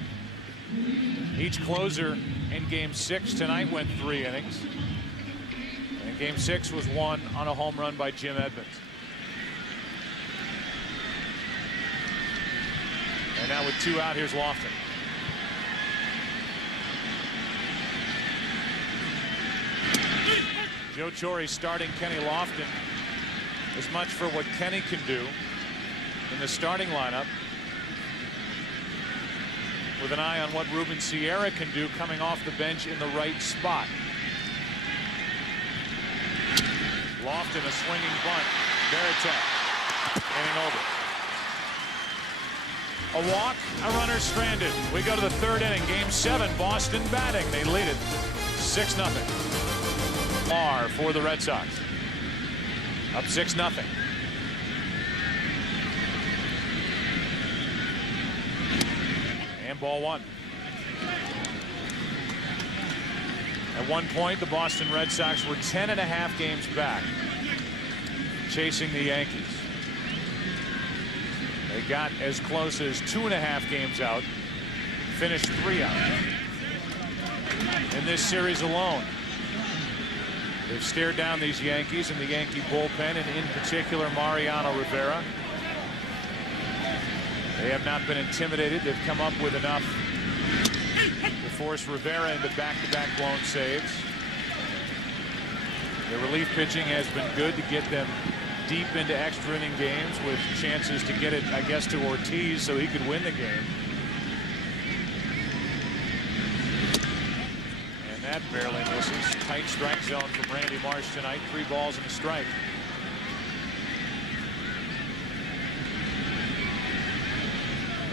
Each closer in Game 6 tonight went 3 innings. And Game 6 was won on a home run by Jim Edmonds. And now with 2 out, here's Lofton. Joe Torre starting Kenny Lofton. As much for what Kenny can do in the starting lineup, with an eye on what Ruben Sierra can do coming off the bench in the right spot. Lofton, a swinging bunt. Varitek inning over. A walk, a runner stranded. We go to the 3rd inning. Game 7, Boston batting. They lead it 6-0. R for the Red Sox. Up 6-0. And ball 1. At one point, the Boston Red Sox were 10.5 games back, chasing the Yankees. They got as close as 2.5 games out, finished 3 out. In this series alone, they've stared down these Yankees and the Yankee bullpen, and in particular Mariano Rivera. They have not been intimidated. They've come up with enough to force Rivera into back-to-back blown saves. The relief pitching has been good to get them deep into extra inning games with chances to get it, I guess, to Ortiz so he could win the game. And that barely misses. Tight strike zone from Randy Marsh tonight. 3 balls and a strike.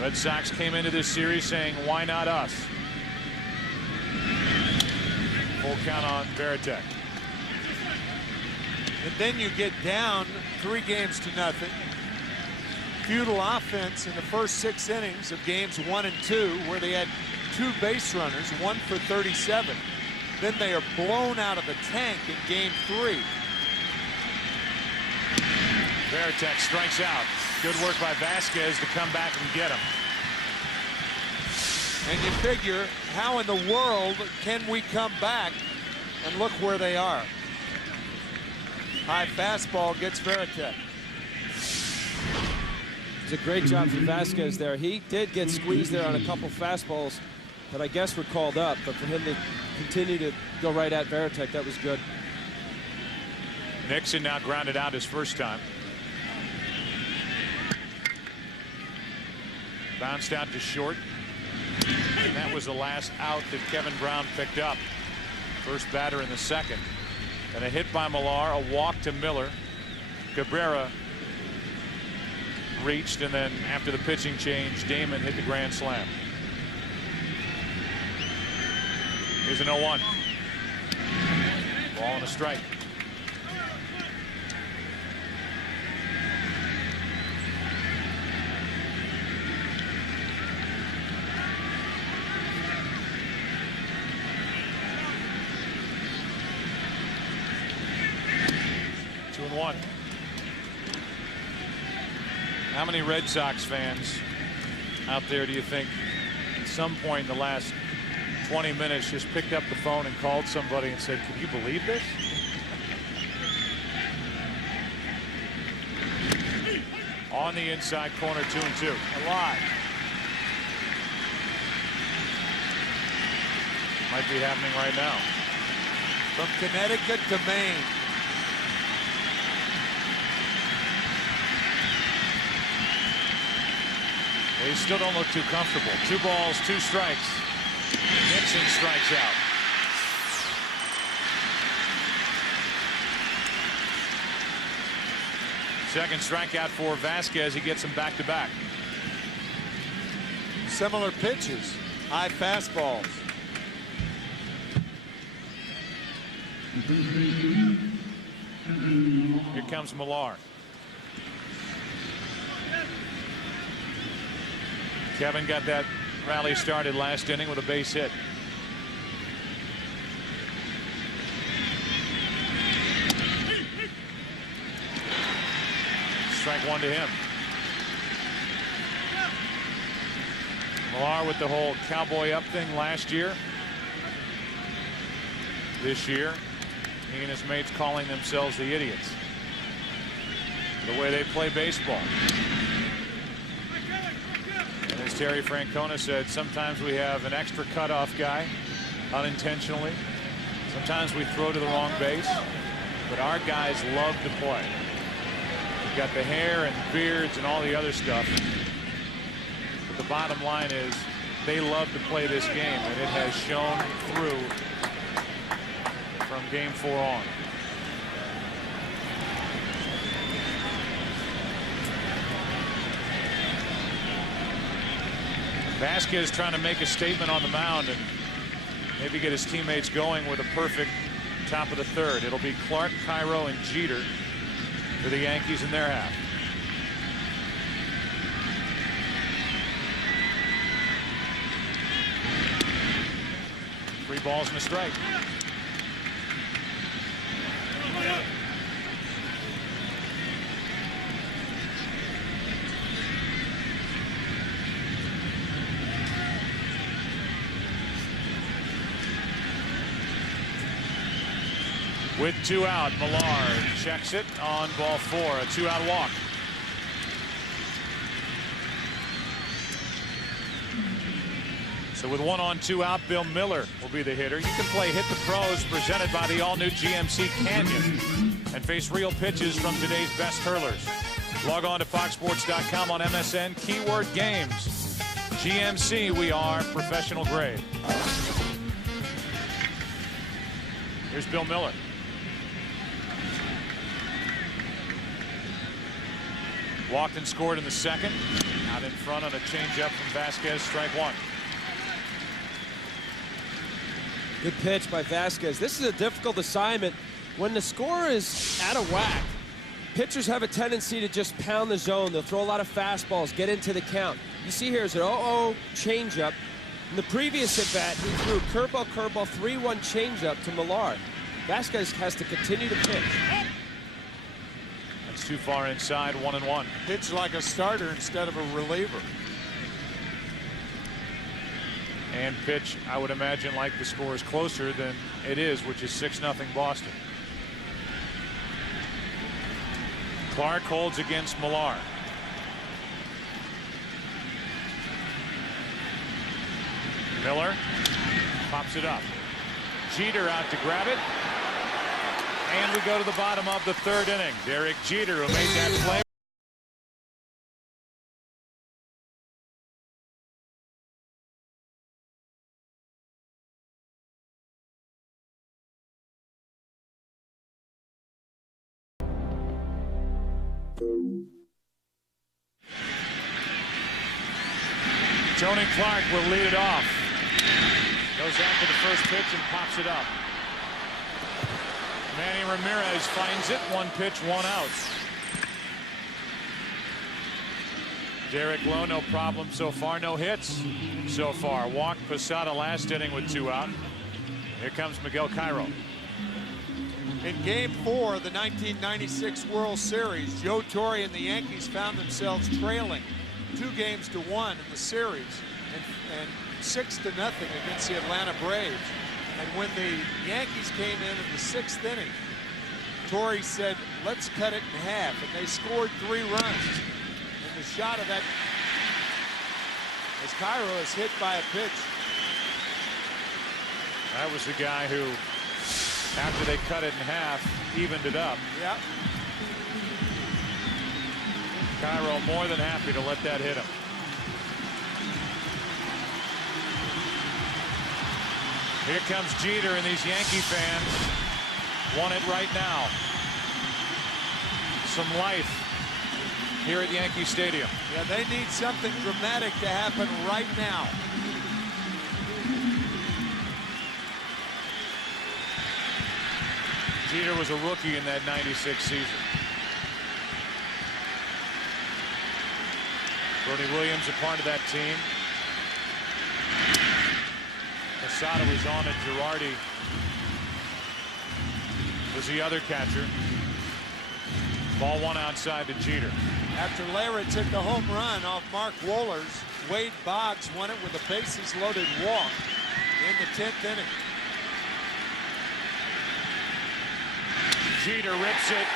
Red Sox came into this series saying, why not us? Full count on Varitek. And then you get down 3 games to nothing. Futile offense in the first 6 innings of games 1 and 2, where they had 2 base runners, 1 for 37. Then they are blown out of the tank in game 3. Varitek strikes out. Good work by Vasquez to come back and get him. And you figure, how in the world can we come back? And look where they are. High fastball gets Varitek. It's a great job for Vasquez there. He did get squeezed there on a couple fastballs that I guess were called up, but for him to continue to go right at Varitek, that was good. Nixon now grounded out his first time. Bounced out to short. And that was the last out that Kevin Brown picked up. First batter in the second. And a hit by Millar, a walk to Miller. Cabrera reached, and then after the pitching change, Damon hit the grand slam. Here's an 0-1. Ball and a strike. Two and one. How many Red Sox fans out there do you think at some point in the last 20 minutes just picked up the phone and called somebody and said, "Can you believe this?" On the inside corner, 2-2. A lot. Might be happening right now. From Connecticut to Maine. They still don't look too comfortable. 2 balls, 2 strikes. Nixon strikes out. Second strikeout for Vasquez. He gets him back to back. Similar pitches. High fastballs. Here comes Millar. Kevin got that rally started last inning with a base hit. Strike one to him. Millar with the whole cowboy up thing last year. This year, he and his mates calling themselves the idiots. The way they play baseball. And as Terry Francona said, sometimes we have an extra cutoff guy unintentionally. Sometimes we throw to the wrong base. But our guys love to play. We've got the hair and beards and all the other stuff. But the bottom line is they love to play this game, and it has shown through from game 4 on. Vasquez trying to make a statement on the mound and maybe get his teammates going with a perfect top of the third. It'll be Clark, Cairo, and Jeter for the Yankees in their half. Three balls and a strike. With 2 out, Millar checks it on ball 4, a 2-out walk. So with 1 on, 2 out, Bill Miller will be the hitter. You can play Hit the Pros, presented by the all-new GMC Canyon, and face real pitches from today's best hurlers. Log on to foxsports.com on MSN, keyword games. GMC, we are professional grade. Here's Bill Miller. Walked and scored in the second. Out in front on a changeup from Vasquez, strike 1. Good pitch by Vasquez. This is a difficult assignment. When the score is out of whack, pitchers have a tendency to just pound the zone. They'll throw a lot of fastballs, get into the count. You see here is an 0-0 changeup. In the previous at-bat, he threw curveball, 3-1 changeup to Millar. Vasquez has to continue to pitch. That's too far inside, 1-1. Pitch like a starter instead of a reliever. And pitch, I would imagine, like the score is closer than it is, which is 6-0 Boston. Clark holds against Millar. Miller pops it up. Jeter out to grab it. And we go to the bottom of the 3rd inning. Derek Jeter, who made that play. Tony Clark will lead it off. Goes after the first pitch and pops it up. Manny Ramirez finds it. 1 pitch, 1 out. Derek Lowe, no problem so far. No hits so far. Walked Posada last inning with 2 out. Here comes Miguel Cairo. In Game 4 of the 1996 World Series, Joe Torre and the Yankees found themselves trailing 2-1 in the series and 6-0 against the Atlanta Braves. And when the Yankees came in the 6th inning, Torre said, let's cut it in half. And they scored 3 runs. And the shot of that, as Cairo is hit by a pitch. That was the guy who, after they cut it in half, evened it up. Yep. Cairo more than happy to let that hit him. Here comes Jeter, and these Yankee fans want it right now. Some life here at Yankee Stadium. Yeah, they need something dramatic to happen right now. Jeter was a rookie in that '96 season. Bernie Williams a part of that team. Posada was on it. Girardi was the other catcher. Ball 1 outside to Jeter. After Lara took the home run off Mark Wohlers, Wade Boggs won it with a bases loaded walk in the 10th inning. Jeter rips it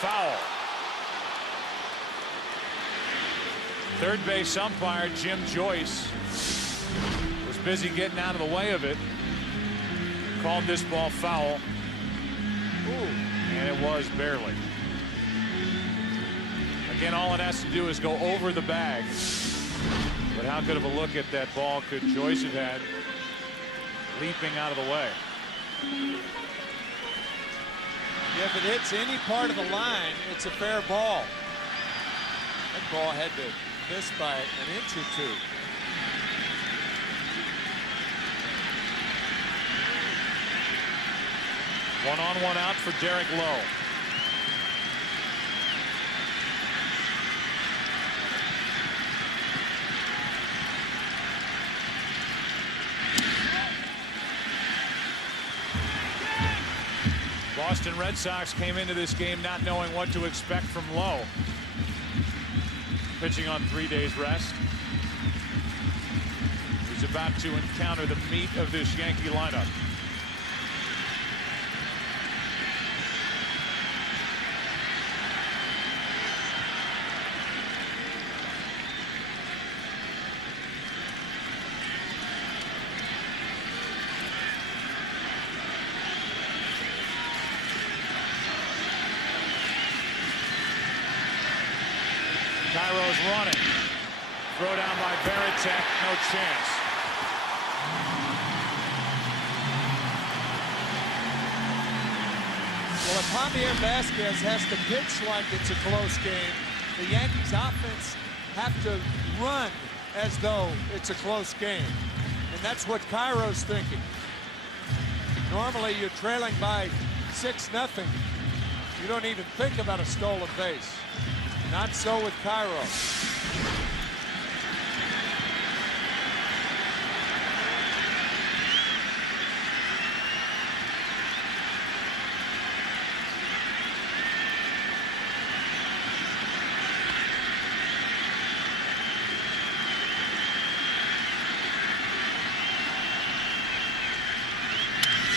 foul. Third base umpire Jim Joyce was busy getting out of the way of it. Called this ball foul. And it was barely. Again, all it has to do is go over the bag. But how good of a look at that ball could Joyce have had leaping out of the way? Yeah, if it hits any part of the line, it's a fair ball. That ball had to miss by an inch or 2. One on, one out for Derek Lowe. Boston Red Sox came into this game not knowing what to expect from Lowe. Pitching on 3 days rest. He's about to encounter the meat of this Yankee lineup. Cairo's running. Throw down by Varitek. No chance. Well, if Javier Vasquez has to pitch like it's a close game, the Yankees offense have to run as though it's a close game. And that's what Cairo's thinking. Normally you're trailing by 6-0. You don't even think about a stolen base. Not so with Cairo.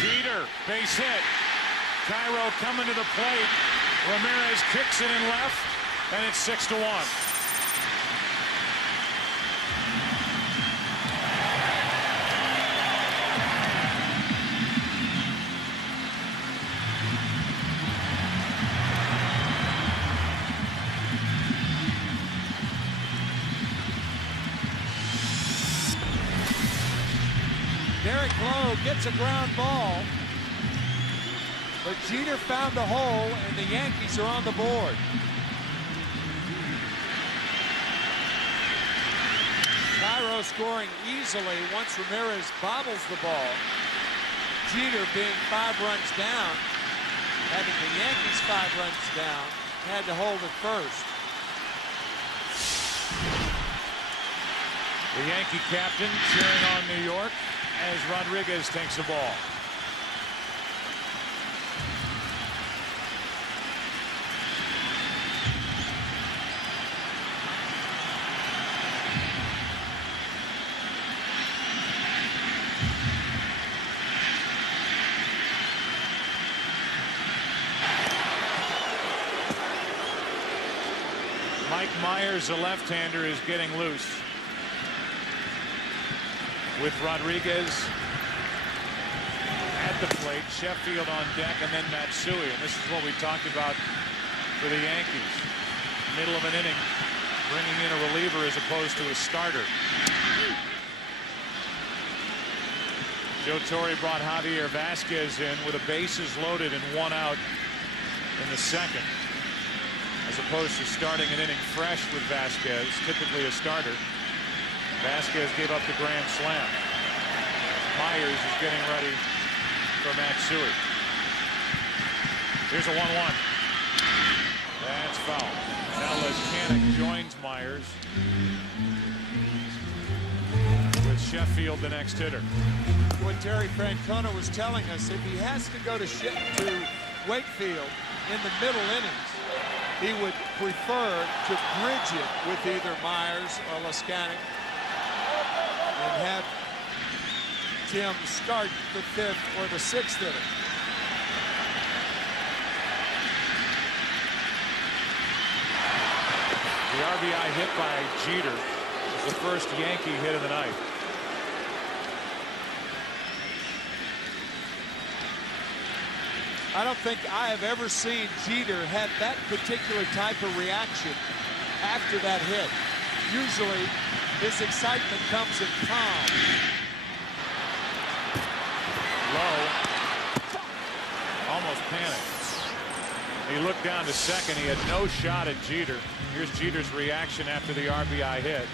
Jeter, base hit. Cairo coming to the plate. Ramirez kicks it in left. And it's 6-1. Derek Lowe gets a ground ball, but Jeter found the hole, and the Yankees are on the board. Astros scoring easily once Ramirez bobbles the ball. Jeter being 5 runs down, having the Yankees 5 runs down, had to hold it first. The Yankee captain cheering on New York as Rodriguez takes the ball. Mike Myers, a left-hander, is getting loose with Rodriguez at the plate, Sheffield on deck, and then Matsui. And this is what we talked about for the Yankees. Middle of an inning, bringing in a reliever as opposed to a starter. Joe Torre brought Javier Vasquez in with a bases loaded and 1 out in the second, as opposed to starting an inning fresh with Vasquez, typically a starter. Vasquez gave up the grand slam. Myers is getting ready for Matsui. Here's a 1-1. That's foul. Now Leskanic joins Myers with Sheffield, the next hitter. What Terry Francona was telling us, if he has to go to Wakefield in the middle innings, he would prefer to bridge it with either Myers or Leskanic and have Tim start the 5th or the 6th inning. The RBI hit by Jeter is the first Yankee hit of the night. I don't think I have ever seen Jeter have that particular type of reaction after that hit. Usually his excitement comes in calm. Low. Almost panicked. He looked down to second. He had no shot at Jeter. Here's Jeter's reaction after the RBI hit.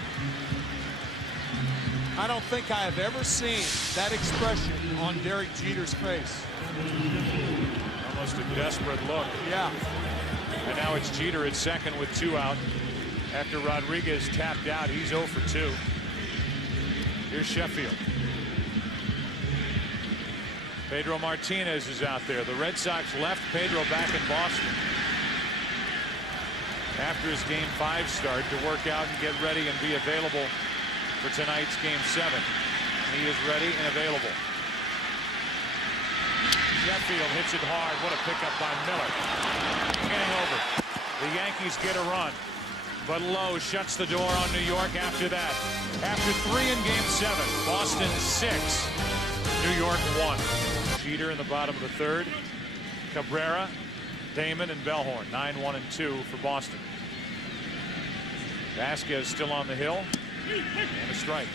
I don't think I have ever seen that expression on Derek Jeter's face. Almost a desperate look. Yeah. And now it's Jeter at second with 2 out. After Rodriguez tapped out, he's 0 for 2. Here's Sheffield. Pedro Martinez is out there. The Red Sox left Pedro back in Boston after his Game 5 start to work out and get ready and be available for tonight's Game 7. He is ready and available. Sheffield hits it hard. What a pickup by Miller. Getting over. The Yankees get a run, but Lowe shuts the door on New York after that. After 3 in Game 7, Boston 6, New York 1. Jeter in the bottom of the 3rd. Cabrera, Damon, and Bellhorn. 9-1 and 2 for Boston. Vasquez still on the hill, and a strike.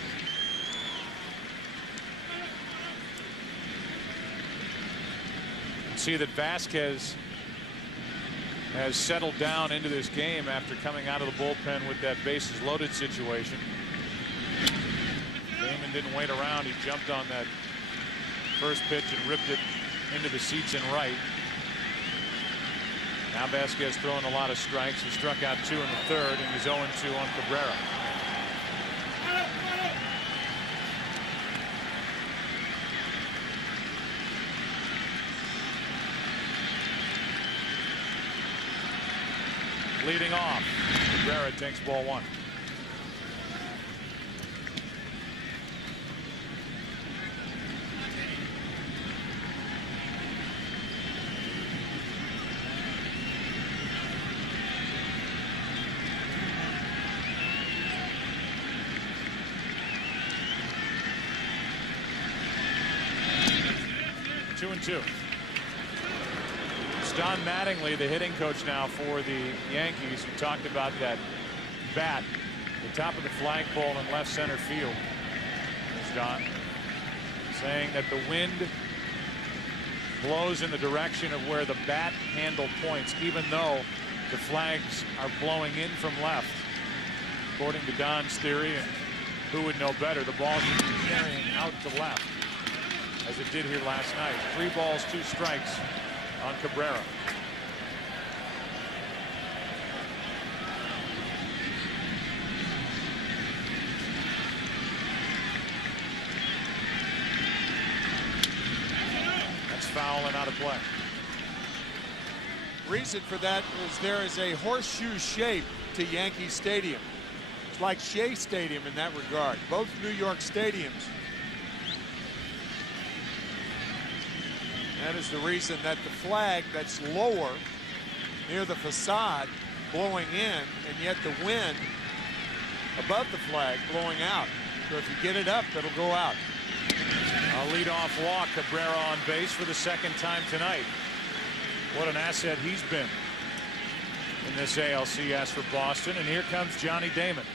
See that Vasquez has settled down into this game after coming out of the bullpen with that bases loaded situation. Damon didn't wait around. He jumped on that first pitch and ripped it into the seats in right. Now Vasquez throwing a lot of strikes. He struck out 2 in the 3rd, and he's 0-2 on Cabrera. Leading off, Cabrera takes ball 1. Two and 2. Don Mattingly, the hitting coach now for the Yankees, who talked about that bat, the top of the flagpole in left center field. Don saying that the wind blows in the direction of where the bat handle points, even though the flags are blowing in from left, according to Don's theory. And who would know better? The ball should be carrying out to left, as it did here last night. 3 balls, 2 strikes on Cabrera. That's foul and out of play. Reason for that is there is a horseshoe shape to Yankee Stadium. It's like Shea Stadium in that regard. Both New York stadiums. That is the reason that the flag that's lower near the facade blowing in, and yet the wind above the flag blowing out. So if you get it up, it'll go out. A leadoff walk. Cabrera on base for the 2nd time tonight. What an asset he's been in this ALCS for Boston. And here comes Johnny Damon.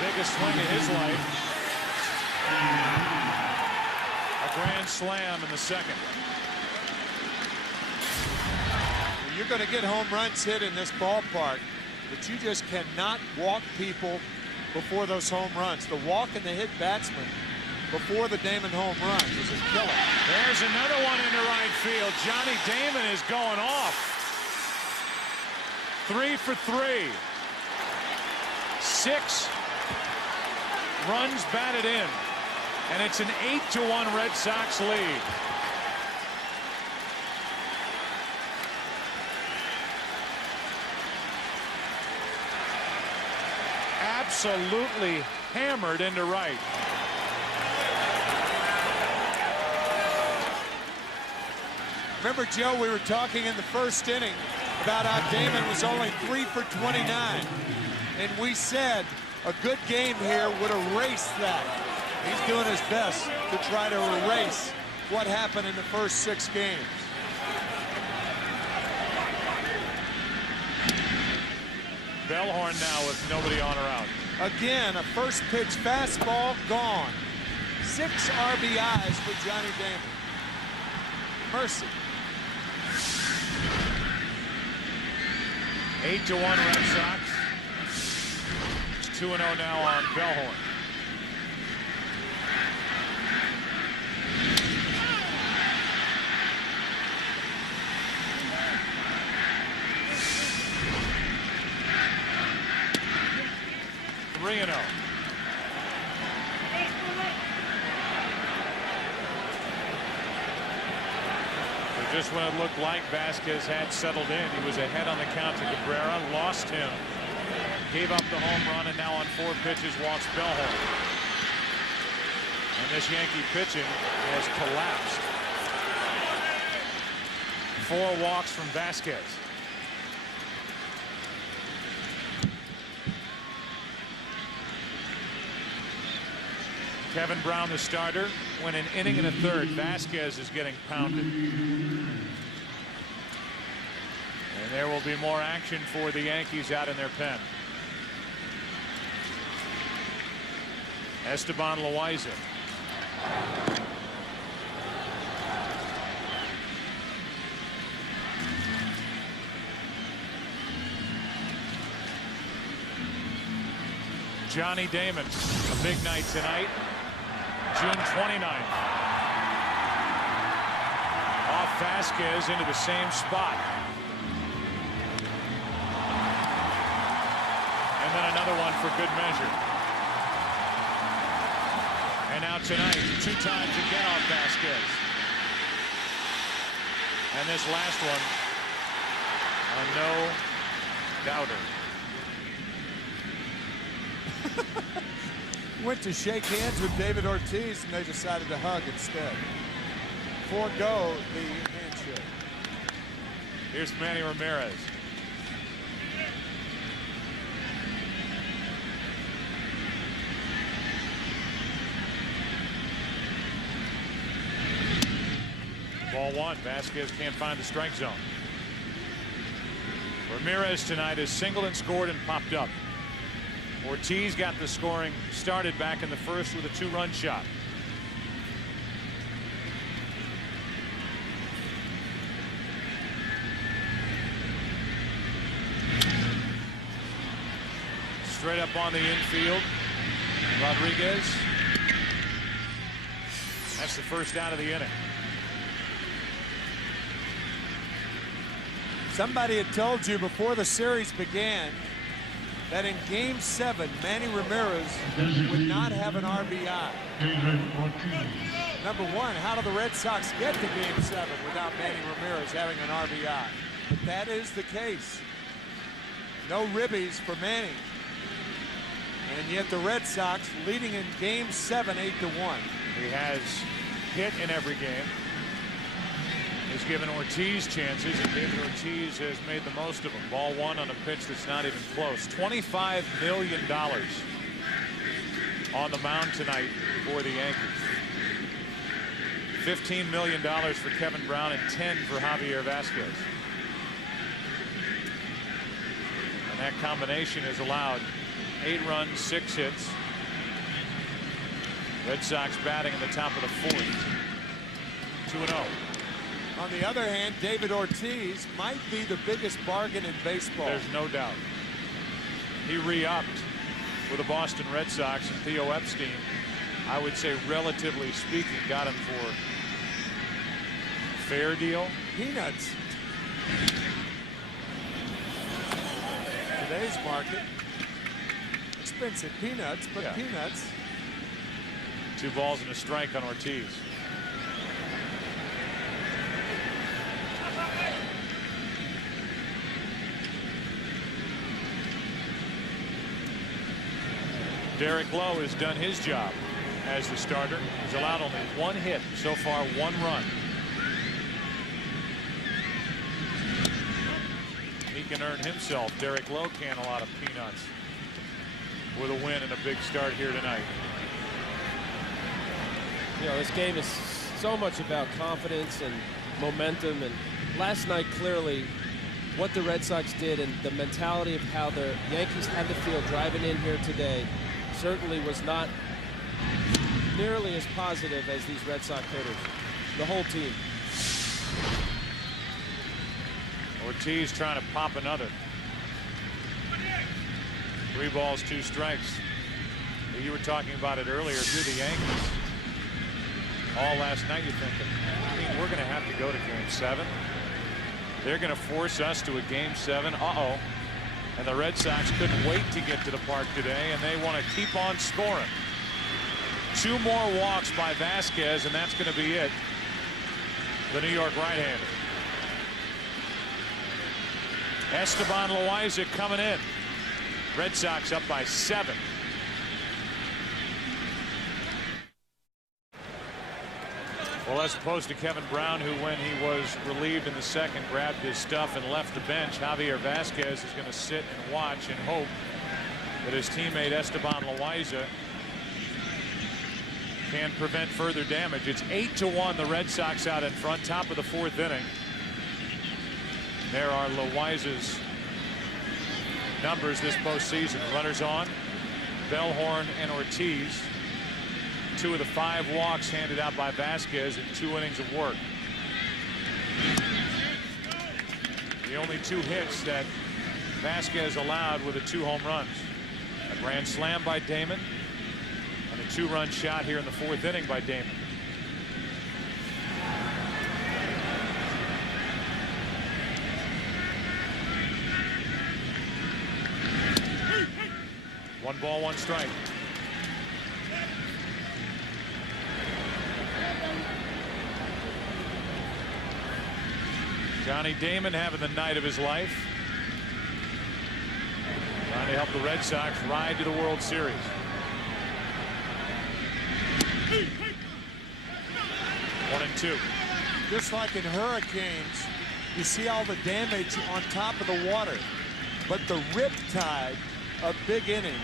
Biggest swing of his life. A grand slam in the 2nd. You're going to get home runs hit in this ballpark, but you just cannot walk people before those home runs. The walk and the hit batsman before the Damon home runs is a killer. There's another one into right field. Johnny Damon is going off. 3 for 3. 6 runs batted in, and it's an 8-1 Red Sox lead. Absolutely hammered into right. Remember, Joe, we were talking in the 1st inning about how Damon was only 3 for 29. And we said a good game here would erase that. He's doing his best to try to erase what happened in the first 6 games. Bellhorn now with nobody on or out. Again, a first pitch fastball gone. 6 RBIs for Johnny Damon. Mercy. 8-1 Red Sox. It's 2-0 now on Bellhorn. Just when it looked like Vasquez had settled in, he was ahead on the count to Cabrera, lost him, gave up the home run, and now on 4 pitches walks Bellhorn. And this Yankee pitching has collapsed. 4 walks from Vasquez. Kevin Brown, the starter, went an inning and a third. Vasquez is getting pounded. And there will be more action for the Yankees out in their pen. Esteban Loaiza. Johnny Damon, a big night tonight. June 29th. Off Vasquez into the same spot. And then another one for good measure. And now tonight, 2 times again off Vasquez. And this last one, a no-doubter. Went to shake hands with David Ortiz, and they decided to hug instead. Forego the handshake. Here's Manny Ramirez. Ball 1. Vasquez can't find the strike zone. Ramirez tonight has singled and scored and popped up. Ortiz got the scoring started back in the first with a 2-run shot. Straight up on the infield. Rodriguez. That's the first out of the inning. Somebody had told you before the series began that in Game 7, Manny Ramirez would not have an RBI. Number one, how do the Red Sox get to Game 7 without Manny Ramirez having an RBI? But that is the case. No ribbies for Manny. And yet the Red Sox leading in Game 7, 8-1. He has hit in every game. He's given Ortiz chances, and David Ortiz has made the most of them. Ball one on a pitch that's not even close. $25 million on the mound tonight for the Yankees. $15 million for Kevin Brown and $10 for Javier Vasquez. And that combination has allowed 8 runs, 6 hits. Red Sox batting in the top of the 4th. 2-0. On the other hand, David Ortiz might be the biggest bargain in baseball. There's no doubt. He re-upped with the Boston Red Sox, and Theo Epstein, I would say, relatively speaking, got him for a fair deal. Peanuts. Today's market. Expensive peanuts, but yeah. Peanuts. 2 balls and a strike on Ortiz. Derek Lowe has done his job as the starter. He's allowed only 1 hit so far, 1 run. He can earn himself, Derek Lowe can, a lot of peanuts with a win and a big start here tonight. You know, this game is so much about confidence and momentum, and last night clearly what the Red Sox did and the mentality of how the Yankees had to feel driving in here today certainly was not nearly as positive as these Red Sox hitters. The whole team. Ortiz trying to pop another. 3 balls, 2 strikes. You were talking about it earlier. If you're the Yankees, all last night you're thinking, I mean, we're going to have to go to Game 7. They're going to force us to a Game 7. Uh-oh. And the Red Sox couldn't wait to get to the park today, and they want to keep on scoring. 2 more walks by Vasquez, and that's going to be it. The New York right-hander. Esteban Loaiza coming in. Red Sox up by 7. Well, as opposed to Kevin Brown, who, when he was relieved in the second, grabbed his stuff and left the bench, Javier Vasquez is going to sit and watch and hope that his teammate Esteban Loaiza can prevent further damage. It's 8-1, the Red Sox out in front, top of the 4th inning. There are Loaiza's numbers this postseason. Runners on, Bellhorn and Ortiz. 2 of the 5 walks handed out by Vasquez in 2 innings of work. The only 2 hits that Vasquez allowed were the 2 home runs. A grand slam by Damon and a 2-run shot here in the 4th inning by Damon. One ball, 1 strike. Johnny Damon having the night of his life. Trying to help the Red Sox ride to the World Series. One and 2. Just like in hurricanes, you see all the damage on top of the water. But the riptide of big innings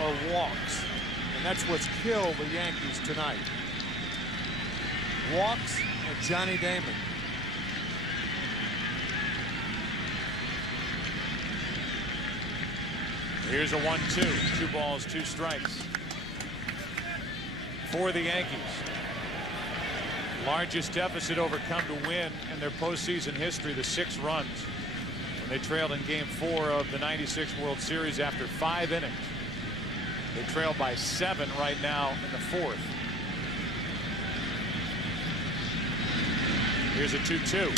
are walks. And that's what's killed the Yankees tonight. Walks and Johnny Damon. Here's a 1-2. 2 balls, 2 strikes for the Yankees. Largest deficit overcome to win in their postseason history, the 6 runs. When they trailed in Game 4 of the '96 World Series after 5 innings. They trail by 7 right now in the 4th. Here's a 2-2.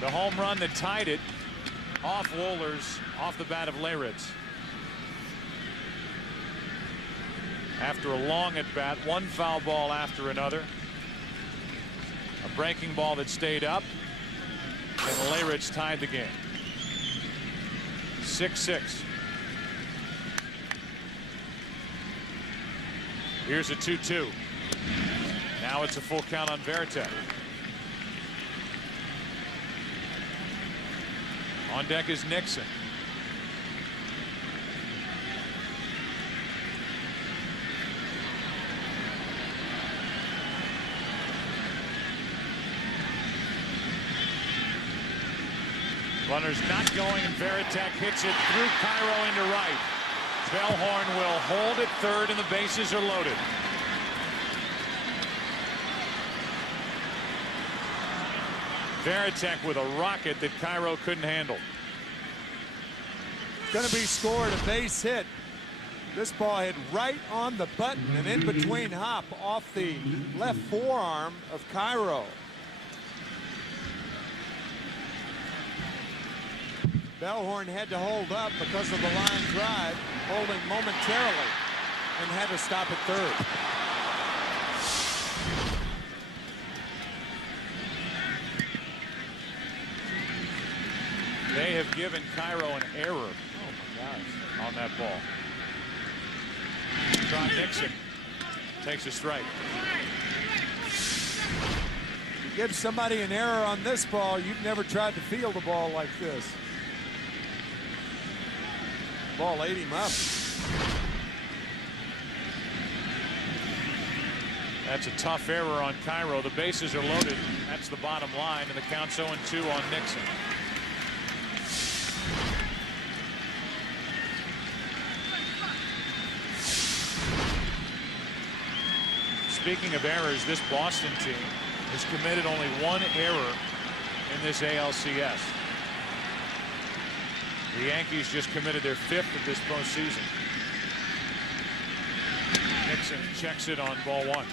The home run that tied it off Wohlers, off the bat of Leyritz. After a long at bat, one foul ball after another. A breaking ball that stayed up, and Leyritz tied the game. 6-6. Here's a 2-2. Now it's a full count on Veritek. On deck is Nixon. Runners not going, and Veritek hits it through Cairo into right. Bellhorn will hold at third, and the bases are loaded. Veritek with a rocket that Cairo couldn't handle. Going to be scored, a base hit. This ball hit right on the button and in between hop off the left forearm of Cairo. Bellhorn had to hold up because of the line drive, holding momentarily, and had to stop at third. They have given Cairo an error. Oh my gosh, on that ball. John Nixon takes a strike. You give somebody an error on this ball, you've never tried to field a ball like this. Ball ate him up. That's a tough error on Cairo. The bases are loaded. That's the bottom line, and the count's 0-2 on Nixon. Speaking of errors, this Boston team has committed only one error in this ALCS. The Yankees just committed their 5th of this postseason. Nixon checks it on ball 1.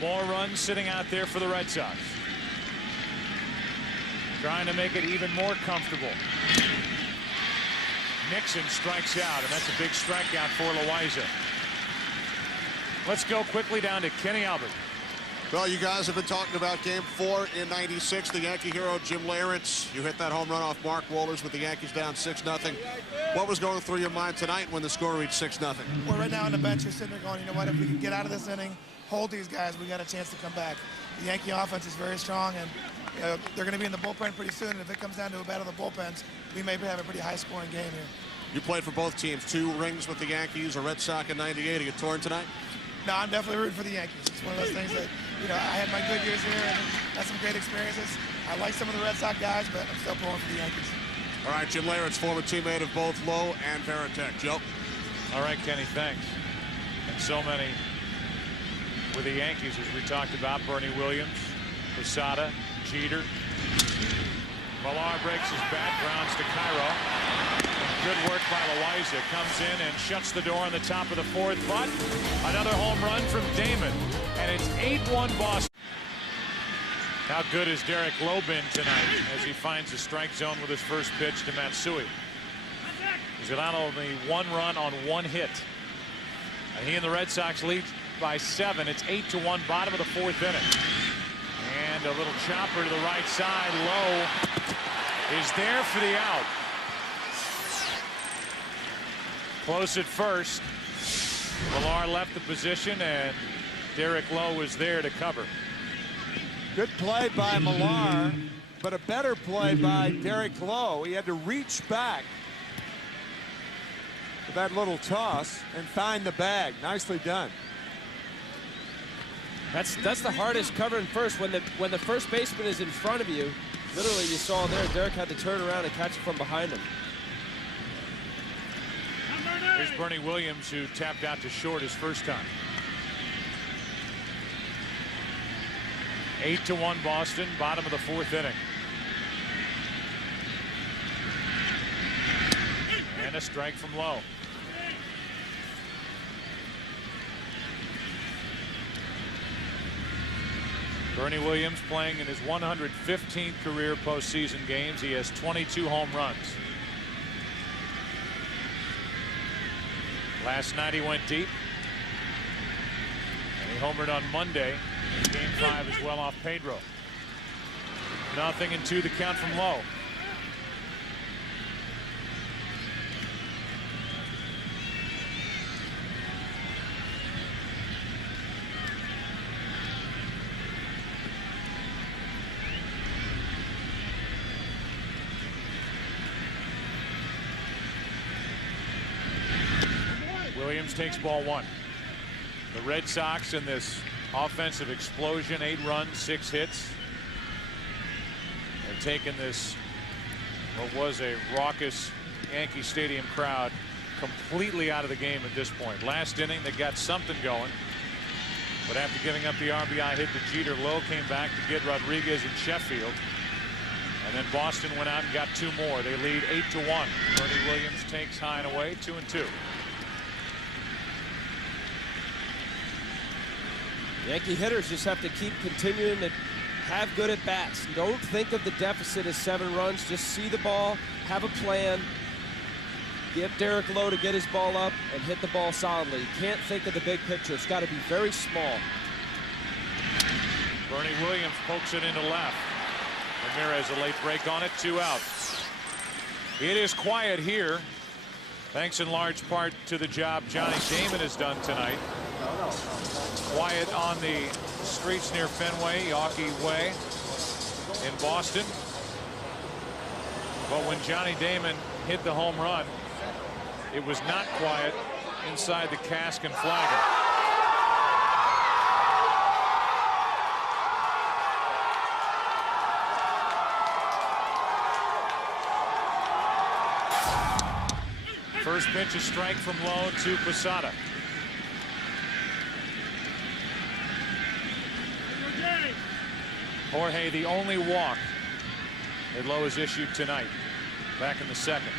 More runs sitting out there for the Red Sox. Trying to make it even more comfortable. Nixon strikes out, and that's a big strikeout for Loaiza. Let's go quickly down to Kenny Albert. Well, you guys have been talking about Game 4 in '96. The Yankee hero Jim Leyritz. You hit that home run off Mark Wohlers with the Yankees down 6-0. What was going through your mind tonight when the score reached 6-0? Well, right now on the bench, you're sitting there going, you know what? If we can get out of this inning, hold these guys, we got a chance to come back. The Yankee offense is very strong, and they're going to be in the bullpen pretty soon. And if it comes down to a battle of the bullpens, we may have a pretty high-scoring game here. You played for both teams, 2 rings with the Yankees, a Red Sox in '98. Are you torn tonight? No, I'm definitely rooting for the Yankees. It's one of those things that, you know, I had my good years here and had some great experiences. I like some of the Red Sox guys, but I'm still pulling for the Yankees. All right, Jim Leyritz, former teammate of both Lowe and Veritek. Joe? All right, Kenny, thanks. And so many with the Yankees, as we talked about. Bernie Williams, Posada, Jeter. Millar breaks his bat, grounds to Cairo. Good work by Loaiza. Comes in and shuts the door on the top of the 4th. But another home run from Damon, and it's 8-1 Boston. How good has Derek Lowe been tonight as he finds the strike zone with his first pitch to Matsui? He's got only 1 run on 1 hit, and he and the Red Sox lead by 7. It's 8-1, bottom of the 4th inning. And a little chopper to the right side. Lowe is there for the out. Close at first. Millar left the position, and Derek Lowe was there to cover. Good play by Millar, but a better play by Derek Lowe. He had to reach back with that little toss and find the bag. Nicely done. That's the hardest covering first. When the first baseman is in front of you, literally you saw there, Derek had to turn around and catch it from behind him. Here's Here's Bernie Williams, who tapped out to short his first time. 8-1 Boston, bottom of the fourth inning. And a strike from Lowe. Bernie Williams playing in his 115th career postseason games. He has 22 home runs. Last night he went deep. And he homered on Monday in Game 5 as well off Pedro. 0-2 the count from Lowe. Williams takes ball one. The Red Sox in this offensive explosion, 8 runs, 6 hits. They've taken this, what was a raucous Yankee Stadium crowd, completely out of the game at this point. Last inning, they got something going. But after giving up the RBI hit to Jeter, Lowe came back to get Rodriguez and Sheffield. And then Boston went out and got 2 more. They lead 8-1. Bernie Williams takes high and away, 2-2. Yankee hitters just have to keep continuing to have good at bats. Don't think of the deficit as 7 runs. Just see the ball, have a plan, get Derek Lowe to get his ball up and hit the ball solidly. You can't think of the big picture. It's got to be very small. Bernie Williams pokes it into left. Ramirez a late break on it, 2 out. It is quiet here, thanks in large part to the job Johnny Damon has done tonight. Quiet on the streets near Fenway, Yawkey Way in Boston. But when Johnny Damon hit the home run, it was not quiet inside the Cask and Flagon. First pitch, a strike from Lowe to Posada. Jorge, the only walk that Lowe has issued tonight, back in the second.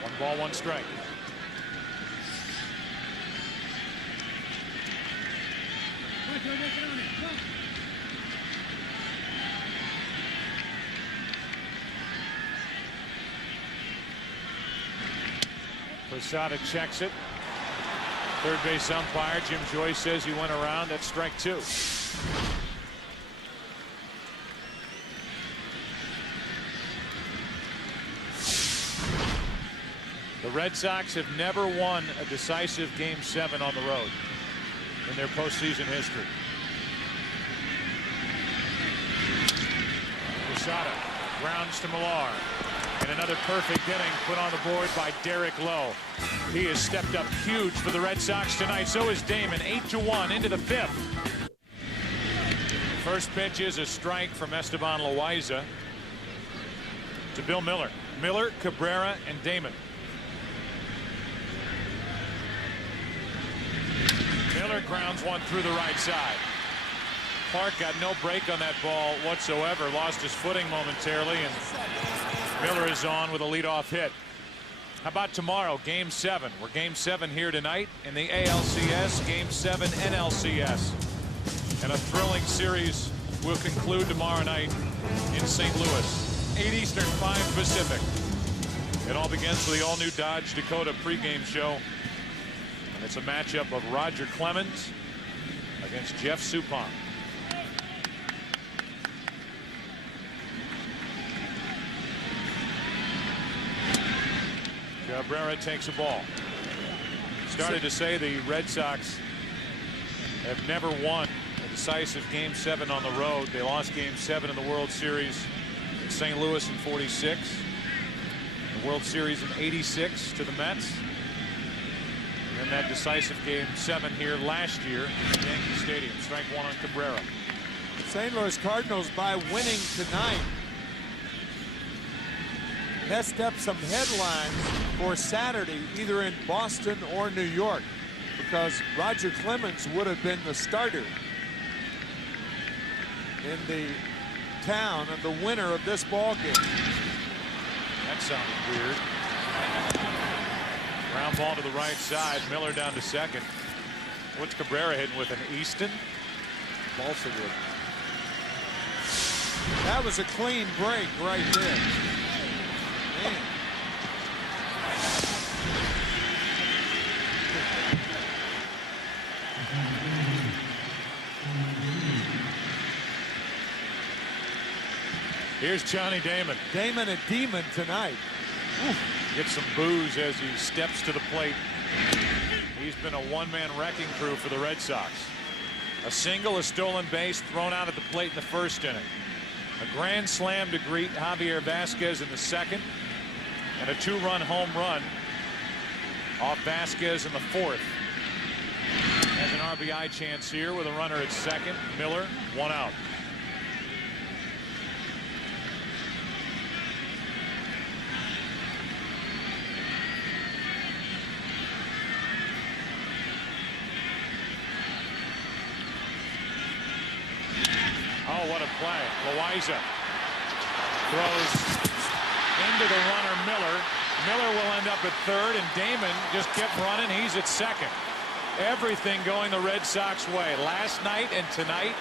1 ball, 1 strike. Posada checks it. Third base umpire Jim Joyce says he went around. That's strike 2. The Red Sox have never won a decisive Game 7 on the road in their postseason history. Posada grounds to Millar. And another perfect inning put on the board by Derek Lowe. He has stepped up huge for the Red Sox tonight. So is Damon. 8-1 into the 5th. First pitch is a strike from Esteban Loaiza to Bill Miller. Miller, Cabrera, and Damon. Miller grounds one through the right side. Park got no break on that ball whatsoever. Lost his footing momentarily, and Miller is on with a leadoff hit. How about tomorrow, Game 7? We're Game 7 here tonight in the ALCS, Game 7 NLCS. And a thrilling series will conclude tomorrow night in St. Louis. 8 Eastern, 5 Pacific. It all begins with the all-new Dodge Dakota pregame show. And it's a matchup of Roger Clemens against Jeff Suppan. Cabrera takes a ball. Started to say the Red Sox have never won a decisive Game 7 on the road. They lost Game 7 in the World Series in St. Louis in '46. The World Series in '86 to the Mets. And that decisive Game 7 here last year at Yankee Stadium. Strike 1 on Cabrera. St. Louis Cardinals, by winning tonight, messed up some headlines for Saturday, either in Boston or New York, because Roger Clemens would have been the starter in the town and the winner of this ball game. That sounded weird. Ground ball to the right side. Miller down to second. What's Cabrera hitting with, an Easton? Balsa wood. That was a clean break right there. Man. Here's Johnny Damon. Damon a demon tonight. Oof. Gets some boos as he steps to the plate. He's been a one-man wrecking crew for the Red Sox. A single, a stolen base thrown out at the plate in the first inning. A grand slam to greet Javier Vasquez in the second. And a two-run home run off Vasquez in the fourth. Has an RBI chance here with a runner at second. Miller, one out. Oh, what a play. Loaiza throws into the runner Miller. Miller will end up at third, and Damon just kept running. He's at second. Everything going the Red Sox way. Last night and tonight,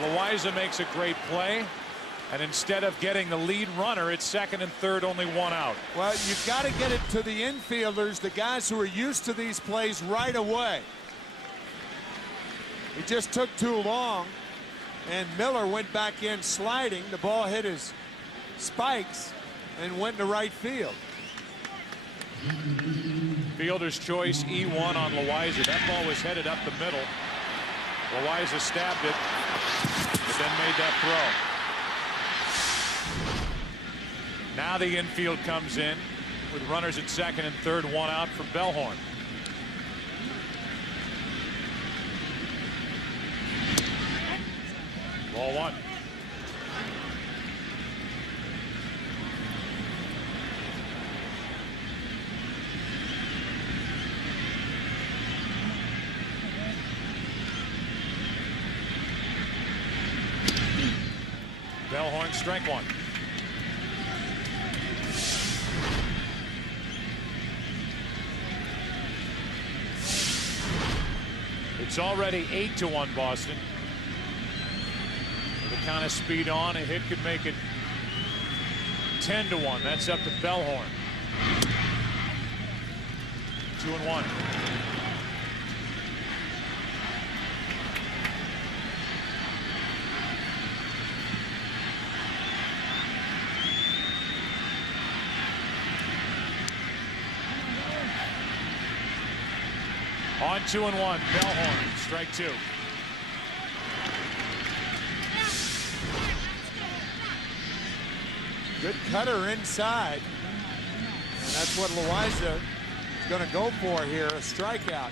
Loaiza makes a great play. And instead of getting the lead runner at second and third, only one out. Well, you've got to get it to the infielders, the guys who are used to these plays, right away. It just took too long. And Miller went back in sliding. The ball hit his spikes and went to right field. Fielder's choice, E1 on Loaiza. That ball was headed up the middle. Loaiza stabbed it, but then made that throw. Now the infield comes in with runners at second and third, one out for Bellhorn. Ball one. Bellhorn, strike one. It's already 8-1 Boston. The kind of speed on, a hit could make it 10-1. That's up to Bellhorn. 2-1. On 2-1, Bellhorn, strike two. Good cutter inside. And that's what Loaiza is going to go for here, a strikeout.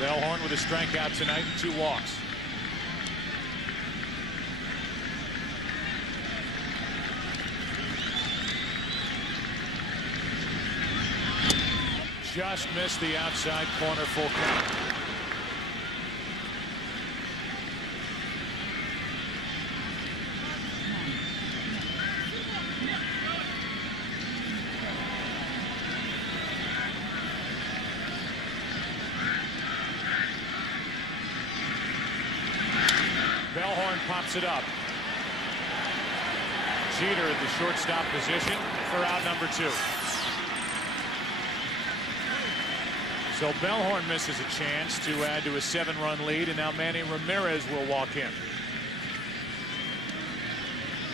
Bellhorn with a strikeout tonight and 2 walks. Just missed the outside corner, full count. Bellhorn pops it up. Jeter at the shortstop position for out number 2. So Bellhorn misses a chance to add to a 7-run lead, and now Manny Ramirez will walk in.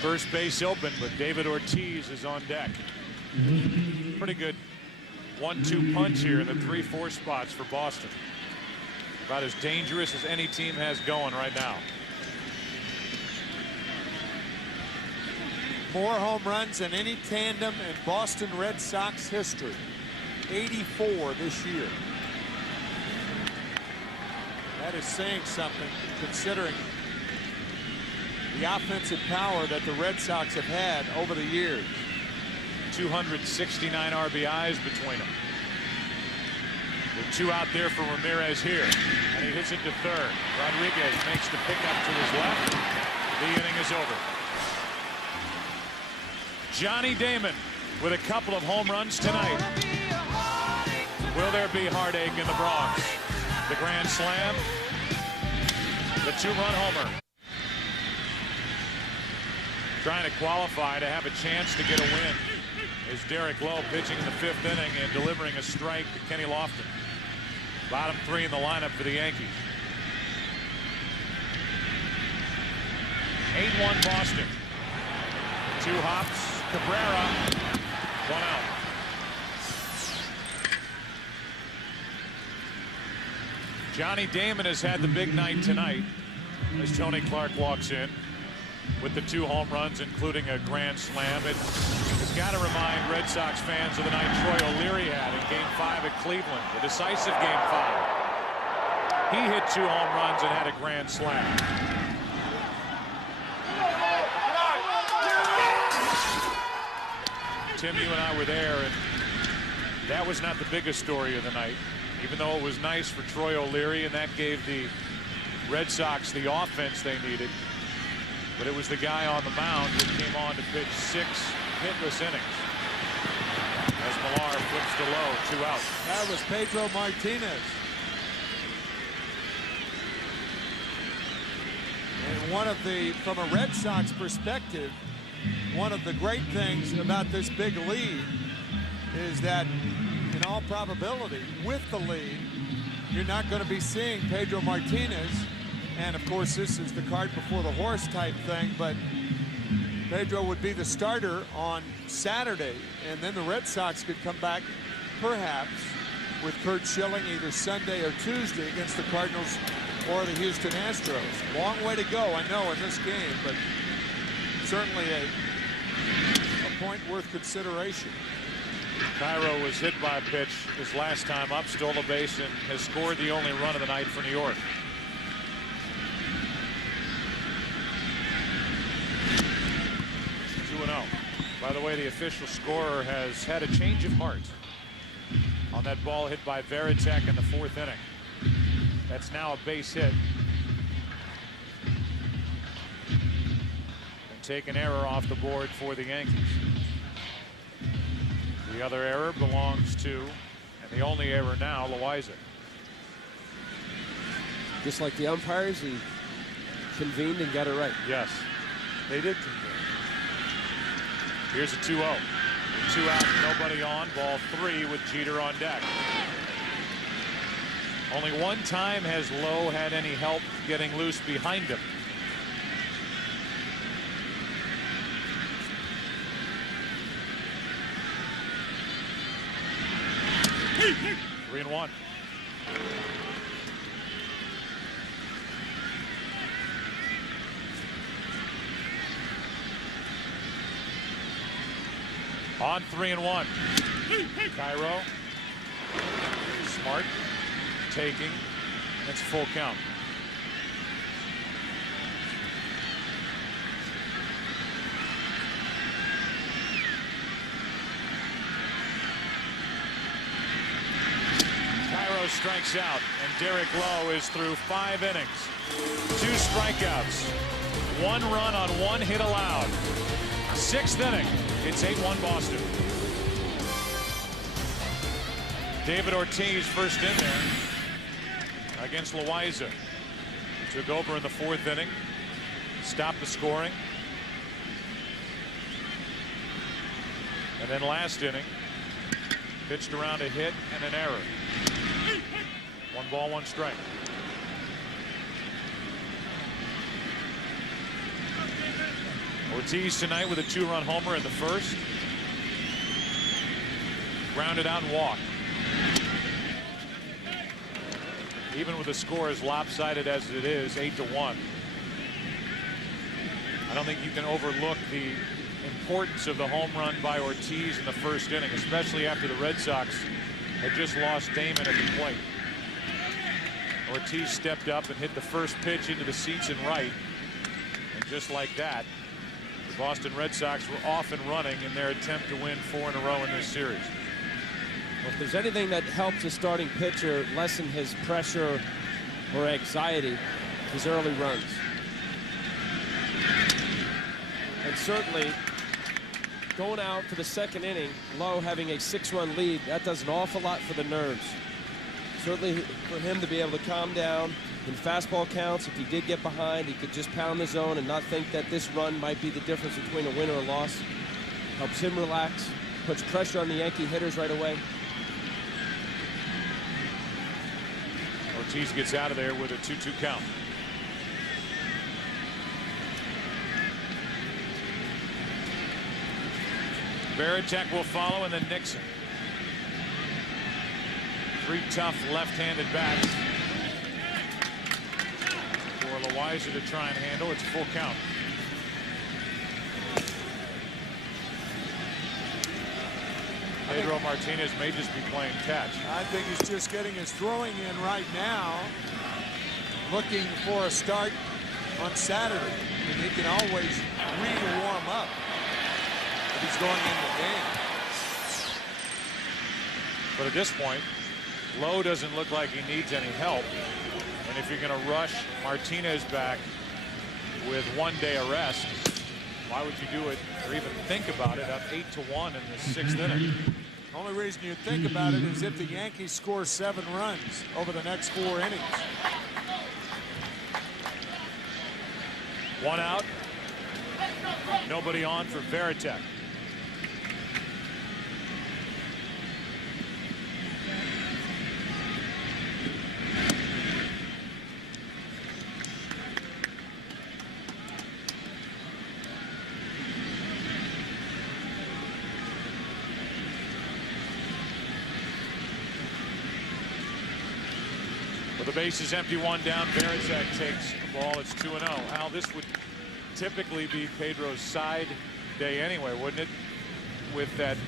First base open, but David Ortiz is on deck. Pretty good 1-2 punch here in the 3-4 spots for Boston. About as dangerous as any team has going right now. More home runs than any tandem in Boston Red Sox history. 84 this year. That is saying something, considering the offensive power that the Red Sox have had over the years. 269 RBIs between them. With 2 out there for Ramirez here, and he hits it to third. Rodriguez makes the pickup to his left. The inning is over. Johnny Damon with a couple of home runs tonight. Will there be heartache in the Bronx? The grand slam, the 2-run homer. Trying to qualify to have a chance to get a win is Derek Lowe pitching in the 5th inning and delivering a strike to Kenny Lofton. Bottom 3 in the lineup for the Yankees. 8-1 Boston. 2 hops. Cabrera. 1 out. Johnny Damon has had the big night tonight as Tony Clark walks in with the 2 home runs, including a grand slam. It's got to remind Red Sox fans of the night Troy O'Leary had in Game 5 at Cleveland, the decisive Game 5. He hit 2 home runs and had a grand slam. Tim, you and I were there, and that was not the biggest story of the night, even though it was nice for Troy O'Leary, and that gave the Red Sox the offense they needed. But it was the guy on the mound who came on to pitch 6 hitless innings. As Millar flips to low, 2 out. That was Pedro Martinez. And from a Red Sox perspective, one of the great things about this big lead is that in all probability, with the lead, you're not going to be seeing Pedro Martinez. And of course, this is the cart before the horse type thing, but Pedro would be the starter on Saturday, and then the Red Sox could come back perhaps with Curt Schilling either Sunday or Tuesday against the Cardinals or the Houston Astros. Long way to go, I know, in this game, but certainly a point worth consideration. Cairo was hit by a pitch his last time up, stole a base, and has scored the only run of the night for New York. By the way, the official scorer has had a change of heart on that ball hit by Varitek in the 4th inning. That's now a base hit. And take an error off the board for the Yankees. The other error belongs to, and the only error now, Loaiza. Just like the umpires, he convened and got it right. Yes, they did convene. Here's a 2-0. 2 out, nobody on. Ball 3 with Jeter on deck. Only one time has Lowe had any help getting loose behind him. Three and 1. On 3 and 1. Cairo. Smart. Taking. That's full count. Cairo strikes out, and Derek Lowe is through 5 innings. 2 strikeouts. 1 run on 1 hit allowed. 6th inning. It's 8-1 Boston. David Ortiz first in there against Loaiza. Took over in the 4th inning. Stopped the scoring. And then last inning, pitched around a hit and an error. 1 ball, 1 strike. Ortiz tonight with a 2-run homer in the 1st. Grounded out and walked. Even with the score as lopsided as it is, 8-1. I don't think you can overlook the importance of the home run by Ortiz in the 1st inning, especially after the Red Sox had just lost Damon at the plate. Ortiz stepped up and hit the first pitch into the seats and right. And just like that, the Boston Red Sox were off and running in their attempt to win 4 in a row in this series. Well, if there's anything that helps a starting pitcher lessen his pressure or anxiety, his early runs. And certainly, going out for the second inning, Lowe having a 6-run lead, that does an awful lot for the nerves. Certainly for him to be able to calm down in fastball counts. If he did get behind, he could just pound the zone and not think that this run might be the difference between a win or a loss. Helps him relax, puts pressure on the Yankee hitters right away. Ortiz gets out of there with a 2-2 count. Varitek will follow, and then Nixon. 3 tough left-handed bats for Loaiza to try and handle. It's a full count. Pedro Martinez may just be playing catch. I think he's just getting his throwing in right now, looking for a start on Saturday. I mean, he can always re-warm up if he's going in the game. But at this point, Lowe doesn't look like he needs any help. And if you're going to rush Martinez back with 1-day arrest, why would you do it or even think about it up 8-1 in the 6th inning? Only reason you think about it is if the Yankees score 7 runs over the next 4 innings. 1 out. Nobody on for Varitek. The base is empty, 1 down. Varitek takes the ball. It's 2-0. Al, this would typically be Pedro's side day anyway, wouldn't it? With that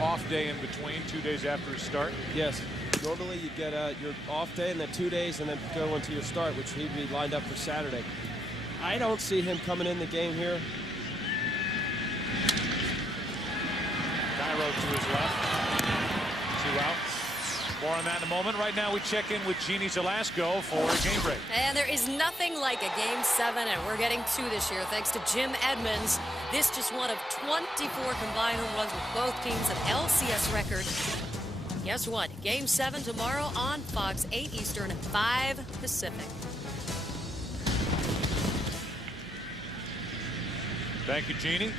off day in between, 2 days after his start. Yes. Normally you get your off day and then 2 days and then go into your start, which he'd be lined up for Saturday. I don't see him coming in the game here. Cairo to his left. 2 out. More on that in a moment. Right now we check in with Jeannie Zelasco for a game break. And there is nothing like a Game 7, and we're getting 2 this year thanks to Jim Edmonds. This just one of 24 combined home runs with both teams, an LCS record. Guess what? Game 7 tomorrow on Fox, 8 Eastern, 5 Pacific. Thank you, Jeannie.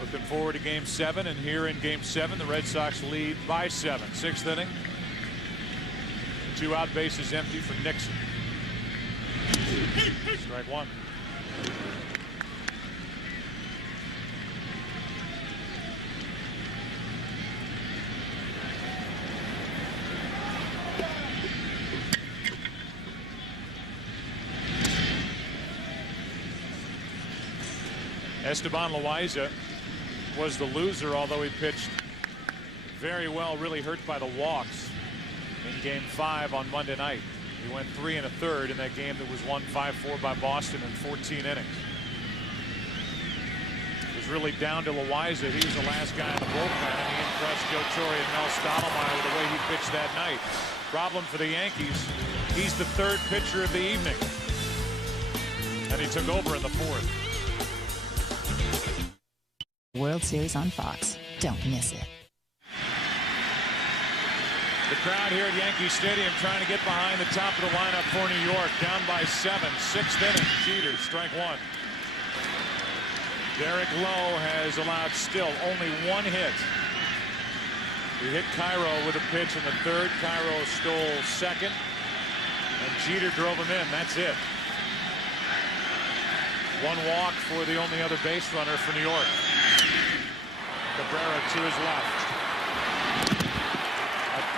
Looking forward to Game 7, and here in Game 7, the Red Sox lead by 7. 6th inning. 2 out, bases empty for Nixon. Strike 1. Esteban Loaiza was the loser, although he pitched very well, really hurt by the walks in Game 5 on Monday night. He went 3 1/3 in that game that was won 5-4 by Boston in 14 innings. It was really down to Loaiza. He was the last guy in the bullpen, and he impressed Joe Torre and Mel Stottlemyre with the way he pitched that night. Problem for the Yankees, he's the 3rd pitcher of the evening, and he took over in the 4th. World Series on Fox. Don't miss it. The crowd here at Yankee Stadium trying to get behind the top of the lineup for New York. Down by 7. 6th inning. Jeter, strike 1. Derek Lowe has allowed still only 1 hit. He hit Cairo with a pitch in the 3rd. Cairo stole 2nd. And Jeter drove him in. That's it. 1 walk for the only other base runner for New York. Cabrera to his left.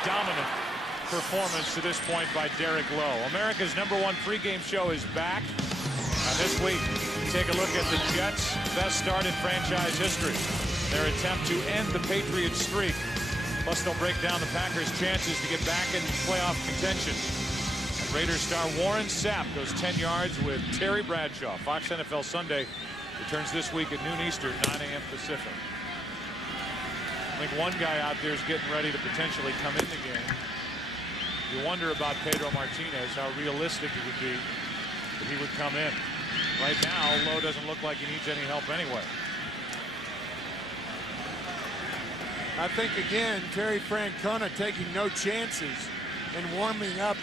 Dominant performance to this point by Derek Lowe. America's #1 pregame show is back. This week, take a look at the Jets' best start in franchise history. Their attempt to end the Patriots streak. Plus, they'll break down the Packers' chances to get back in playoff contention. And Raiders star Warren Sapp goes 10 yards with Terry Bradshaw. Fox NFL Sunday returns this week at noon Eastern, 9 a.m. Pacific. I think one guy out there is getting ready to potentially come in the game. You wonder about Pedro Martinez, how realistic it would be if he would come in. Right now, Lowe doesn't look like he needs any help anyway. I think, again, Terry Francona taking no chances and warming up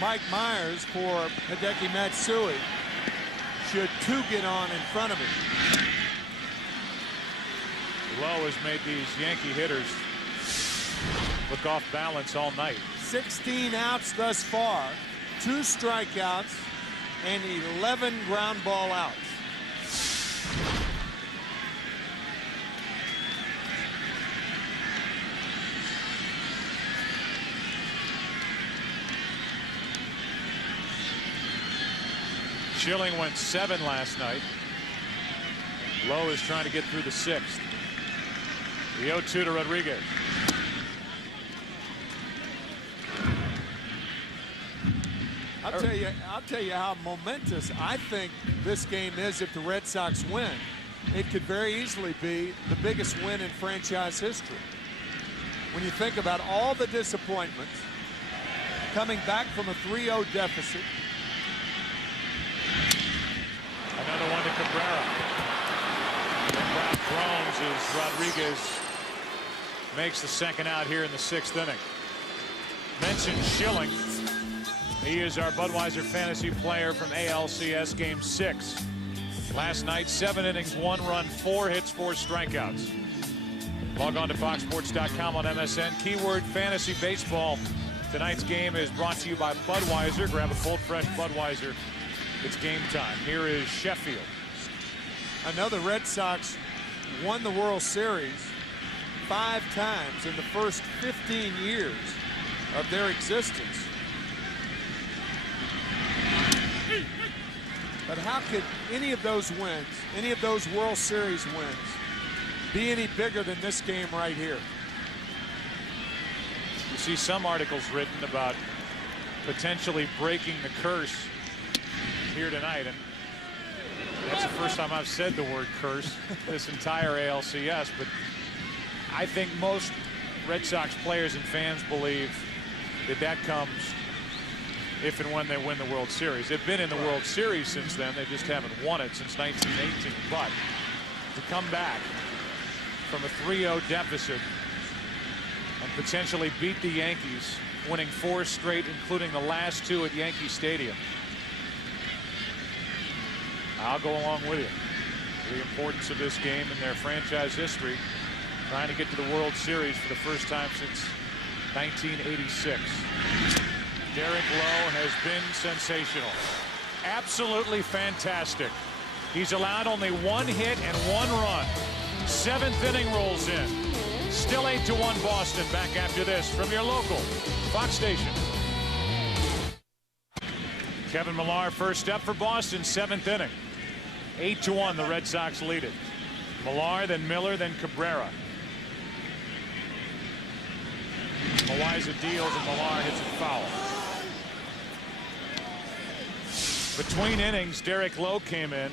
Mike Myers for Hideki Matsui. Should two get on in front of him. Lowe has made these Yankee hitters look off balance all night. 16 outs thus far, 2 strikeouts, and 11 ground ball outs. Schilling went 7 last night. Lowe is trying to get through the 6th. The 0-2 to Rodriguez. I'll tell you how momentous I think this game is if the Red Sox win. It could very easily be the biggest win in franchise history. When you think about all the disappointments, coming back from a 3-0 deficit. Another one to Cabrera. The crowd groans as Rodriguez makes the second out here in the 6th inning. Mentioned Schilling. He is our Budweiser fantasy player from ALCS Game 6. Last night, 7 innings, 1 run, 4 hits, 4 strikeouts. Log on to foxsports.com on MSN. Keyword fantasy baseball. Tonight's game is brought to you by Budweiser. Grab a cold, fresh Budweiser. It's game time. Here is Sheffield. I know the Red Sox won the World Series 5 times in the first 15 years of their existence. But how could any of those wins, any of those World Series wins, be any bigger than this game right here? You see some articles written about potentially breaking the curse here tonight, and that's the first time I've said the word curse this entire ALCS, but I think most Red Sox players and fans believe that that comes if and when they win the World Series. They've been in the World Series since then. They just haven't won it since 1918. But to come back from a 3-0 deficit and potentially beat the Yankees, winning 4 straight, including the last 2 at Yankee Stadium, I'll go along with you. The importance of this game in their franchise history, trying to get to the World Series for the first time since 1986. Derek Lowe has been sensational. Absolutely fantastic. He's allowed only 1 hit and 1 run. 7th inning rolls in. Still 8-1 Boston. Back after this from your local Fox station. Kevin Millar first up for Boston, 7th inning. 8-1, the Red Sox lead it. Millar, then Miller, then Cabrera. Loaiza deals and Millar hits a foul. Between innings, Derek Lowe came in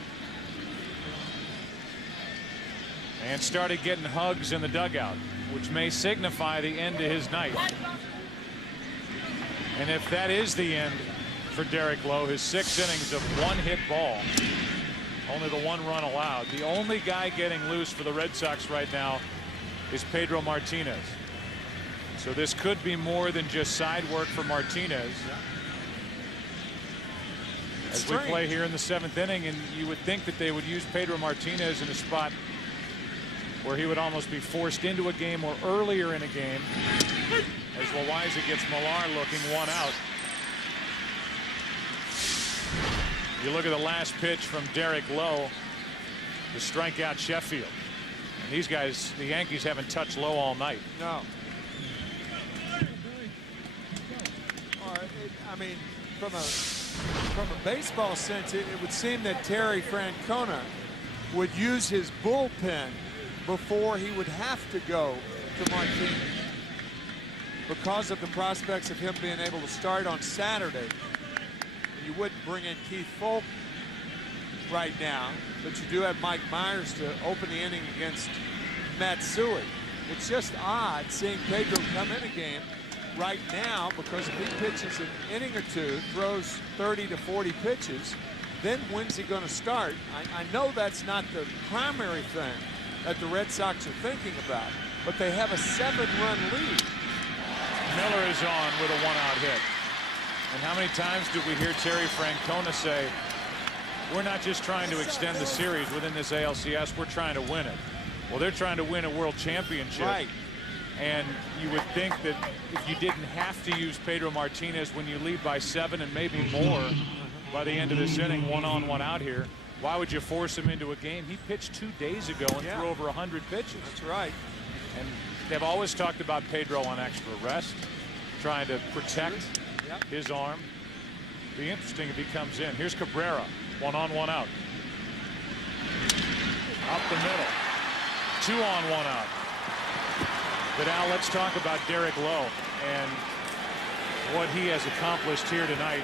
and started getting hugs in the dugout, which may signify the end of his night. And if that is the end for Derek Lowe, his 6 innings of 1-hit ball, only the 1 run allowed. The only guy getting loose for the Red Sox right now is Pedro Martinez. So this could be more than just side work for Martinez. As we play here in the 7th inning, and you would think that they would use Pedro Martinez in a spot where he would almost be forced into a game or earlier in a game, as Loaiza gets Millar looking 1 out. You look at the last pitch from Derek Lowe to strike out Sheffield. And these guys, the Yankees, haven't touched Lowe all night. No. I mean, from a baseball sense, it would seem that Terry Francona would use his bullpen before he would have to go to Martinez. because of the prospects of him being able to start on Saturday. You wouldn't bring in Keith Folk right now, but you do have Mike Myers to open the inning against Matsui. It's just odd seeing Pedro come in a game right now, because if he pitches an inning or two, throws 30 to 40 pitches, then when's he going to start? I know that's not the primary thing that the Red Sox are thinking about, but they have a 7-run lead. Miller is on with a 1-out hit. And how many times did we hear Terry Francona say, we're not just trying to extend the series within this ALCS, we're trying to win it. Well, they're trying to win a world championship. Right. And you would think that if you didn't have to use Pedro Martinez when you lead by 7 and maybe more by the end of this inning, 1 on 1 out here, why would you force him into a game? He pitched 2 days ago and threw over 100 pitches. That's right. And they've always talked about Pedro on extra rest, trying to protect his arm. Be interesting if he comes in. Here's Cabrera, 1 on 1 out. Up the middle. 2 on 1 out. But now let's talk about Derek Lowe and what he has accomplished here tonight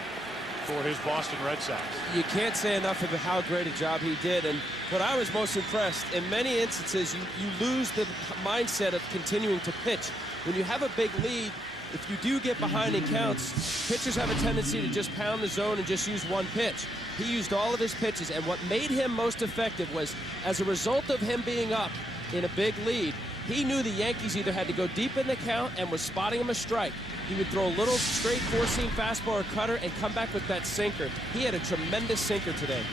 for his Boston Red Sox. You can't say enough of how great a job he did. And what I was most impressed, in many instances, you lose the mindset of continuing to pitch. When you have a big lead, if you do get behind in counts, pitchers have a tendency to just pound the zone and just use one pitch. He used all of his pitches, and what made him most effective was, as a result of him being up in a big lead, he knew the Yankees either had to go deep in the count and was spotting him a strike. He would throw a little straight four-seam fastball or cutter and come back with that sinker. He had a tremendous sinker today.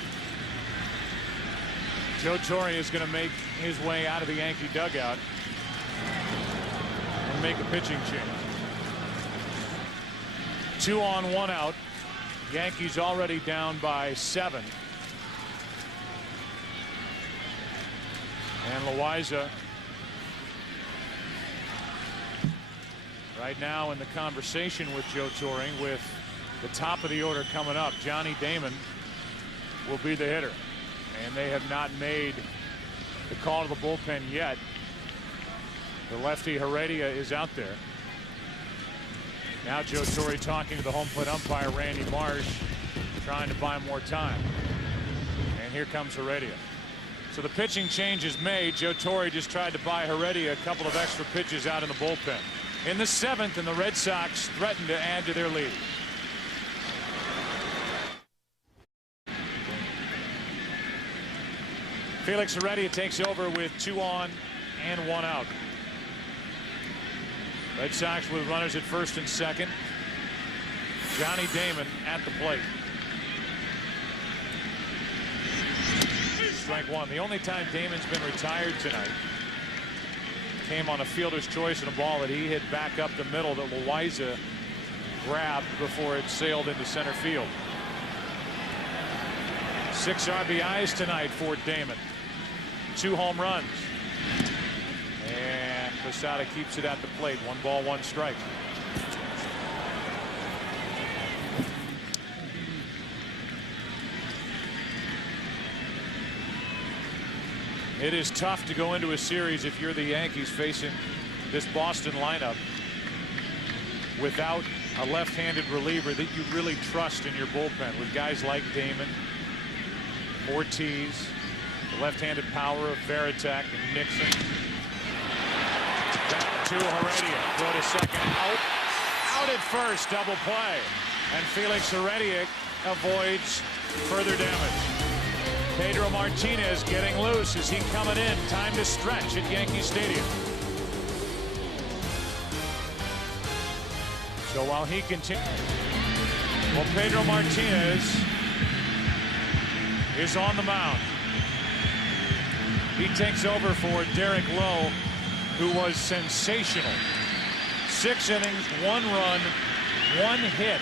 Joe Torre is going to make his way out of the Yankee dugout and make a pitching change. 2 on 1 out. Yankees already down by 7. And Loaiza right now in the conversation with Joe Torre, with the top of the order coming up. Johnny Damon will be the hitter, and they have not made the call to the bullpen yet. The lefty Heredia is out there. Now Joe Torre talking to the home plate umpire Randy Marsh, trying to buy more time. And here comes Heredia. So the pitching change is made. Joe Torre just tried to buy Heredia a couple of extra pitches out in the bullpen. In the 7th, and the Red Sox threaten to add to their lead. Felix Heredia takes over with 2 on and 1 out. Red Sox with runners at first and second. Johnny Damon at the plate. Strike 1. The only time Damon's been retired tonight came on a fielder's choice and a ball that he hit back up the middle that Loaiza grabbed before it sailed into center field. 6 RBIs tonight for Damon. 2 home runs. And Posada keeps it at the plate. 1 ball, 1 strike. It is tough to go into a series if you're the Yankees facing this Boston lineup without a left-handed reliever that you really trust in your bullpen, with guys like Damon, Ortiz, the left-handed power of Veritek and Nixon. Back to Heredia. Throw to second. Out at first. Double play. And Felix Heredia avoids further damage. Pedro Martinez getting loose. Is he coming in? Time to stretch at Yankee Stadium. So while he continues, well, Pedro Martinez is on the mound. He takes over for Derek Lowe, who was sensational. 6 innings, 1 run, 1 hit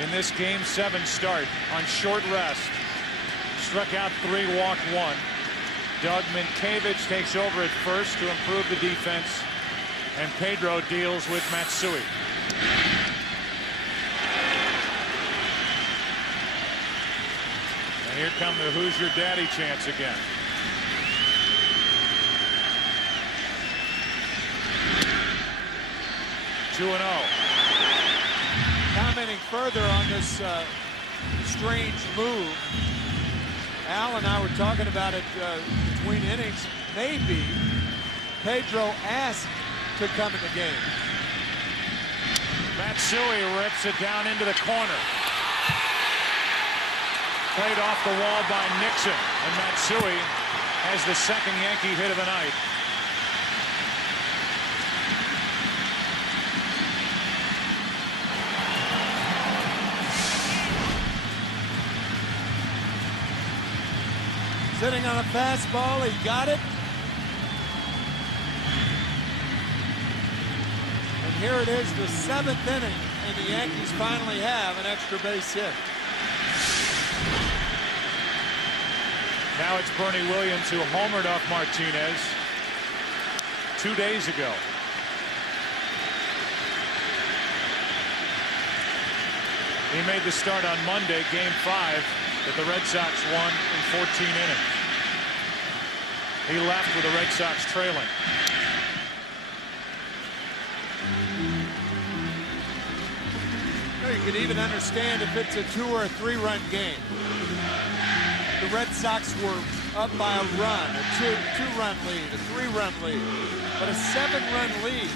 in this Game 7 start on short rest. Struck out 3, walked 1. Doug Minkiewicz takes over at first to improve the defense, and Pedro deals with Matsui. And here come the "Who's Your Daddy" chants again. 2-0. Commenting further on this strange move, Al and I were talking about it between innings. Maybe Pedro asked to come in the game. Matsui rips it down into the corner. Played off the wall by Nixon, and Matsui has the second Yankee hit of the night. Sitting on a fastball, he got it. And here it is, the 7th inning, and the Yankees finally have an extra base hit. Now it's Bernie Williams who homered off Martinez 2 days ago. He made the start on Monday, Game 5, that the Red Sox won in 14 innings. He left with the Red Sox trailing. You could even understand if it's a 2 or a 3-run game. The Red Sox were up by a run, a two-run lead, a 3-run lead, but a 7-run lead.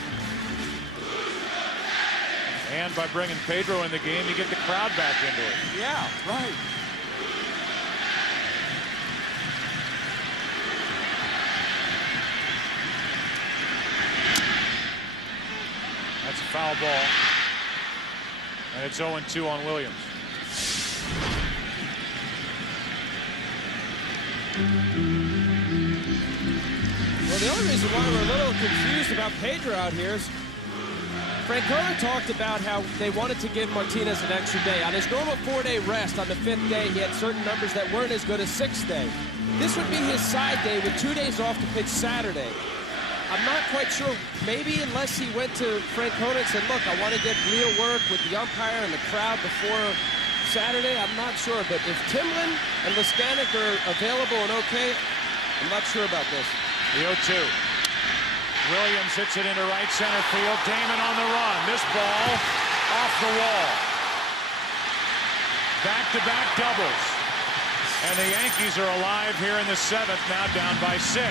And by bringing Pedro in the game, you get the crowd back into it. Yeah, right. That's a foul ball. And it's 0-2 on Williams. Well, the only reason why we're a little confused about Pedro out here is Francona talked about how they wanted to give Martinez an extra day. On his normal 4-day rest on the 5th day, he had certain numbers that weren't as good as 6th day. This would be his side day with 2 days off to pitch Saturday. I'm not quite sure, maybe unless he went to Francona and said, look, I want to get real work with the umpire and the crowd before Saturday. I'm not sure, but if Timlin and Leskanic are available and okay, I'm not sure about this. The 0-2. Williams hits it into right center field. Damon on the run. This ball off the wall. Back-to-back doubles. And the Yankees are alive here in the 7th, now down by 6.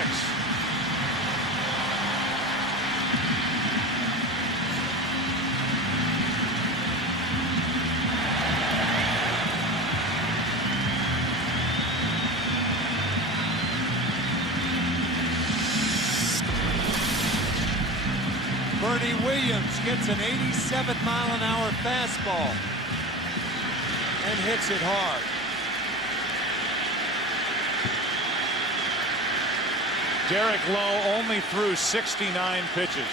Bernie Williams gets an 87-mile-an-hour fastball and hits it hard. Derek Lowe only threw 69 pitches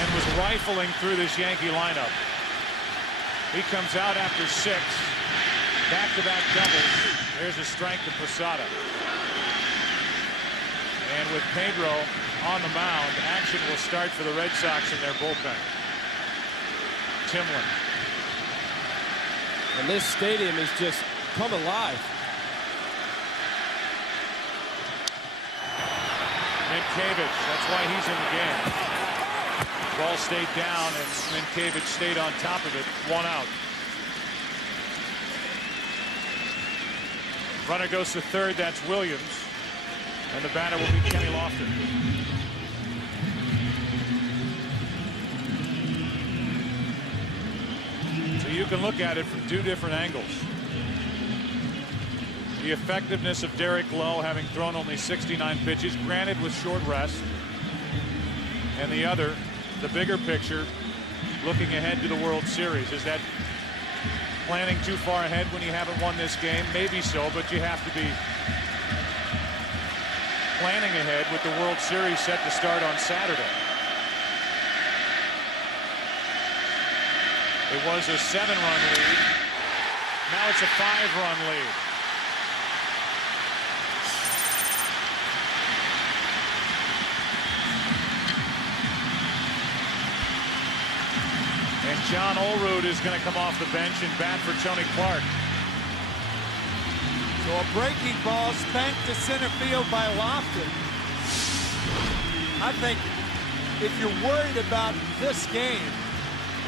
and was rifling through this Yankee lineup. He comes out after 6. Back-to-back doubles. There's a strike to Posada. And with Pedro on the mound, action will start for the Red Sox in their bullpen. Timlin. And this stadium is just come alive. Minkiewicz, that's why he's in the game. Ball stayed down, and Minkiewicz stayed on top of it. 1 out. Runner goes to third. That's Williams. And the batter will be Kenny Lofton. So you can look at it from 2 different angles. The effectiveness of Derek Lowe, having thrown only 69 pitches, granted with short rest. And the other, the bigger picture, looking ahead to the World Series. Is that planning too far ahead when you haven't won this game? Maybe so, but you have to be planning ahead with the World Series set to start on Saturday. It was a 7-run lead. Now it's a 5-run lead. And John Olerud is going to come off the bench and bat for Tony Clark. So a breaking ball spanked to center field by Lofton. I think if you're worried about this game,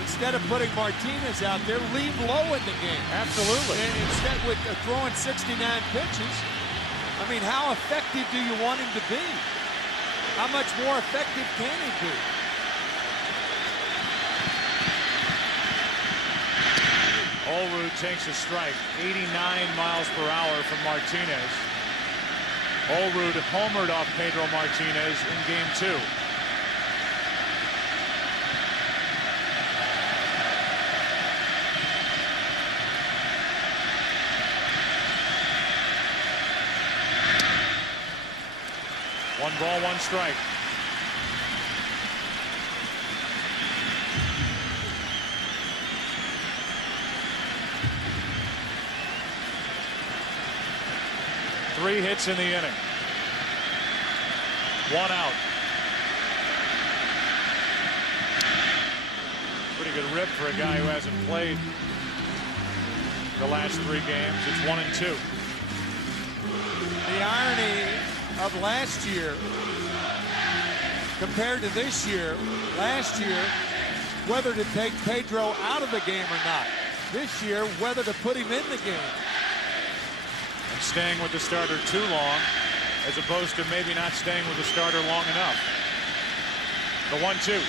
instead of putting Martinez out there, leave low in the game. Absolutely. And instead with throwing 69 pitches, I mean, how effective do you want him to be? How much more effective can he be? Olerud takes a strike. 89 miles per hour from Martinez. Olerud homered off Pedro Martinez in game 2. One ball, one strike. Three hits in the inning. One out. Pretty good rip for a guy who hasn't played the last 3 games. It's 1-2. The irony of last year compared to this year, last year, whether to take Pedro out of the game or not. This year, whether to put him in the game. And staying with the starter too long, as opposed to maybe not staying with the starter long enough. The 1-2.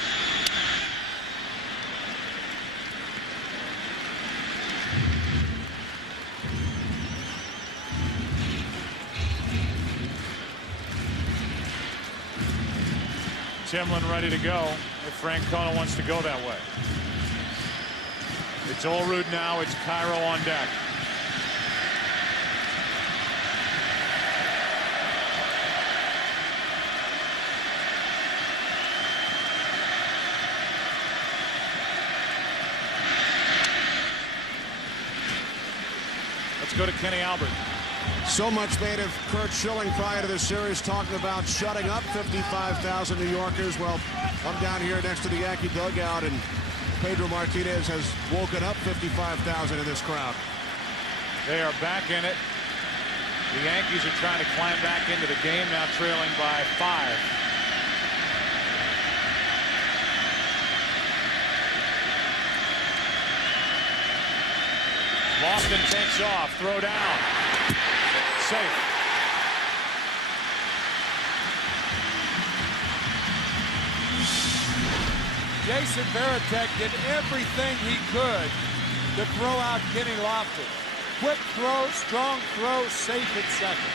Timlin ready to go if Francona wants to go that way. It's Olerud now. It's Cairo on deck. Let's go to Kenny Albert. So much made of Curt Schilling prior to this series, talking about shutting up 55,000 New Yorkers. Well, I'm down here next to the Yankee dugout, and Pedro Martinez has woken up 55,000 in this crowd. They are back in it. The Yankees are trying to climb back into the game, now trailing by 5. Lofton takes off, throw down. Safe. Jason Varitek did everything he could to throw out Kenny Lofton. Quick throw, strong throw, safe at second.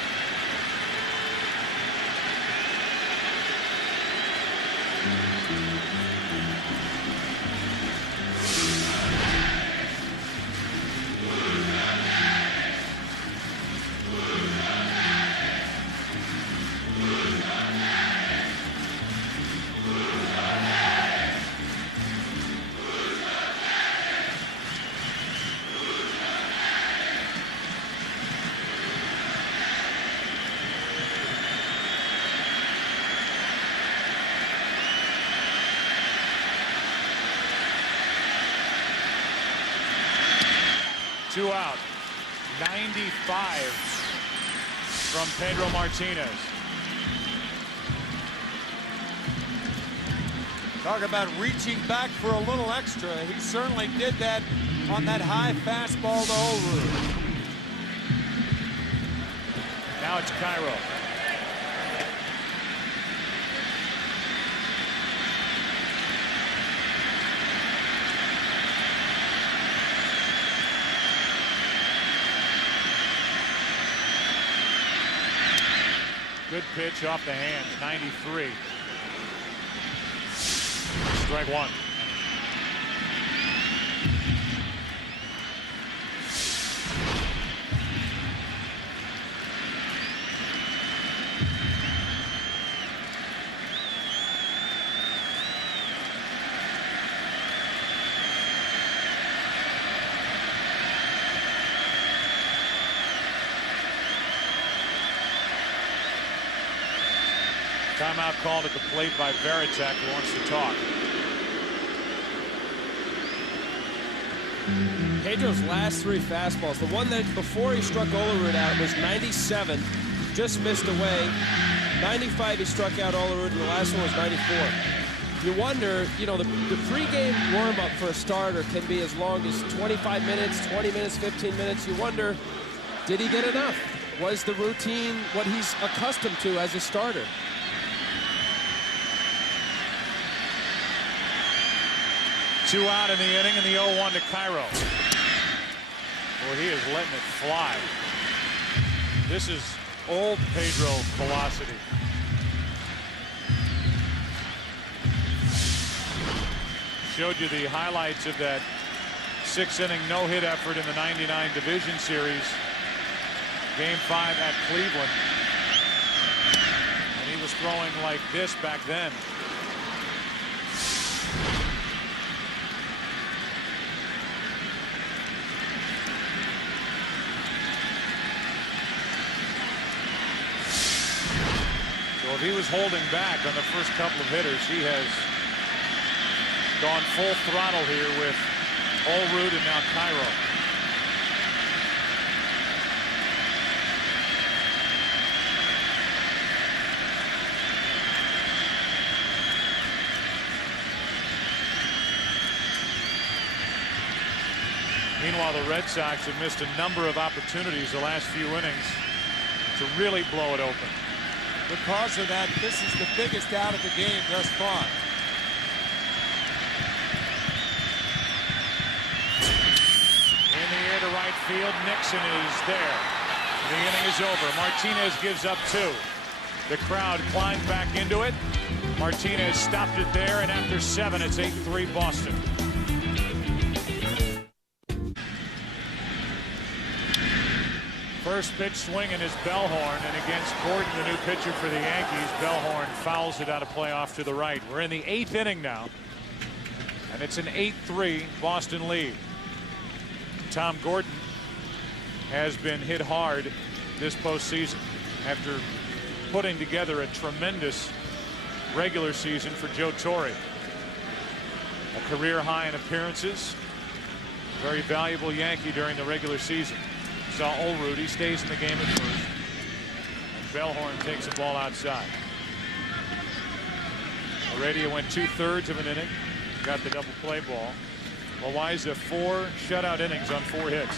Two out. 95 from Pedro Martinez. Talk about reaching back for a little extra. He certainly did that on that high fastball to Olerud. Now it's Cairo. Good pitch off the hands, 93. Strike 1. Timeout called at the plate by Varitek, who wants to talk. Pedro's last 3 fastballs, the one that before he struck Olerud out was 97, just missed away. 95 he struck out Olerud, and the last one was 94. you wonder, you know, the pregame warm-up for a starter can be as long as 25 minutes, 20 minutes, 15 minutes. You wonder, did he get enough? Was the routine what he's accustomed to as a starter? Two out in the inning, and the 0-1 to Cairo. Boy, he is letting it fly. This is old Pedro velocity. Showed you the highlights of that 6-inning no-hit effort in the '99 Division Series. Game 5 at Cleveland. And he was throwing like this back then. So if he was holding back on the first couple of hitters, he has gone full throttle here with Allroot and now Cairo. Meanwhile, the Red Sox have missed a number of opportunities the last few innings to really blow it open. Because of that, this is the biggest out of the game thus far. In the air to right field, Nixon is there. The inning is over. Martinez gives up 2. The crowd climbed back into it. Martinez stopped it there, and after 7, it's 8-3 Boston. First pitch swinging is Bellhorn, and against Gordon, the new pitcher for the Yankees, Bellhorn fouls it out of play off to the right. We're in the 8th inning now, and it's an 8-3 Boston lead. Tom Gordon has been hit hard this postseason after putting together a tremendous regular season for Joe Torre. A career high in appearances. Very valuable Yankee during the regular season. Saw Allroot, he stays in the game at first. And Bellhorn takes the ball outside. Heredia went 2/3 of an inning. Got the double play ball. Loaiza 4 shutout innings on 4 hits.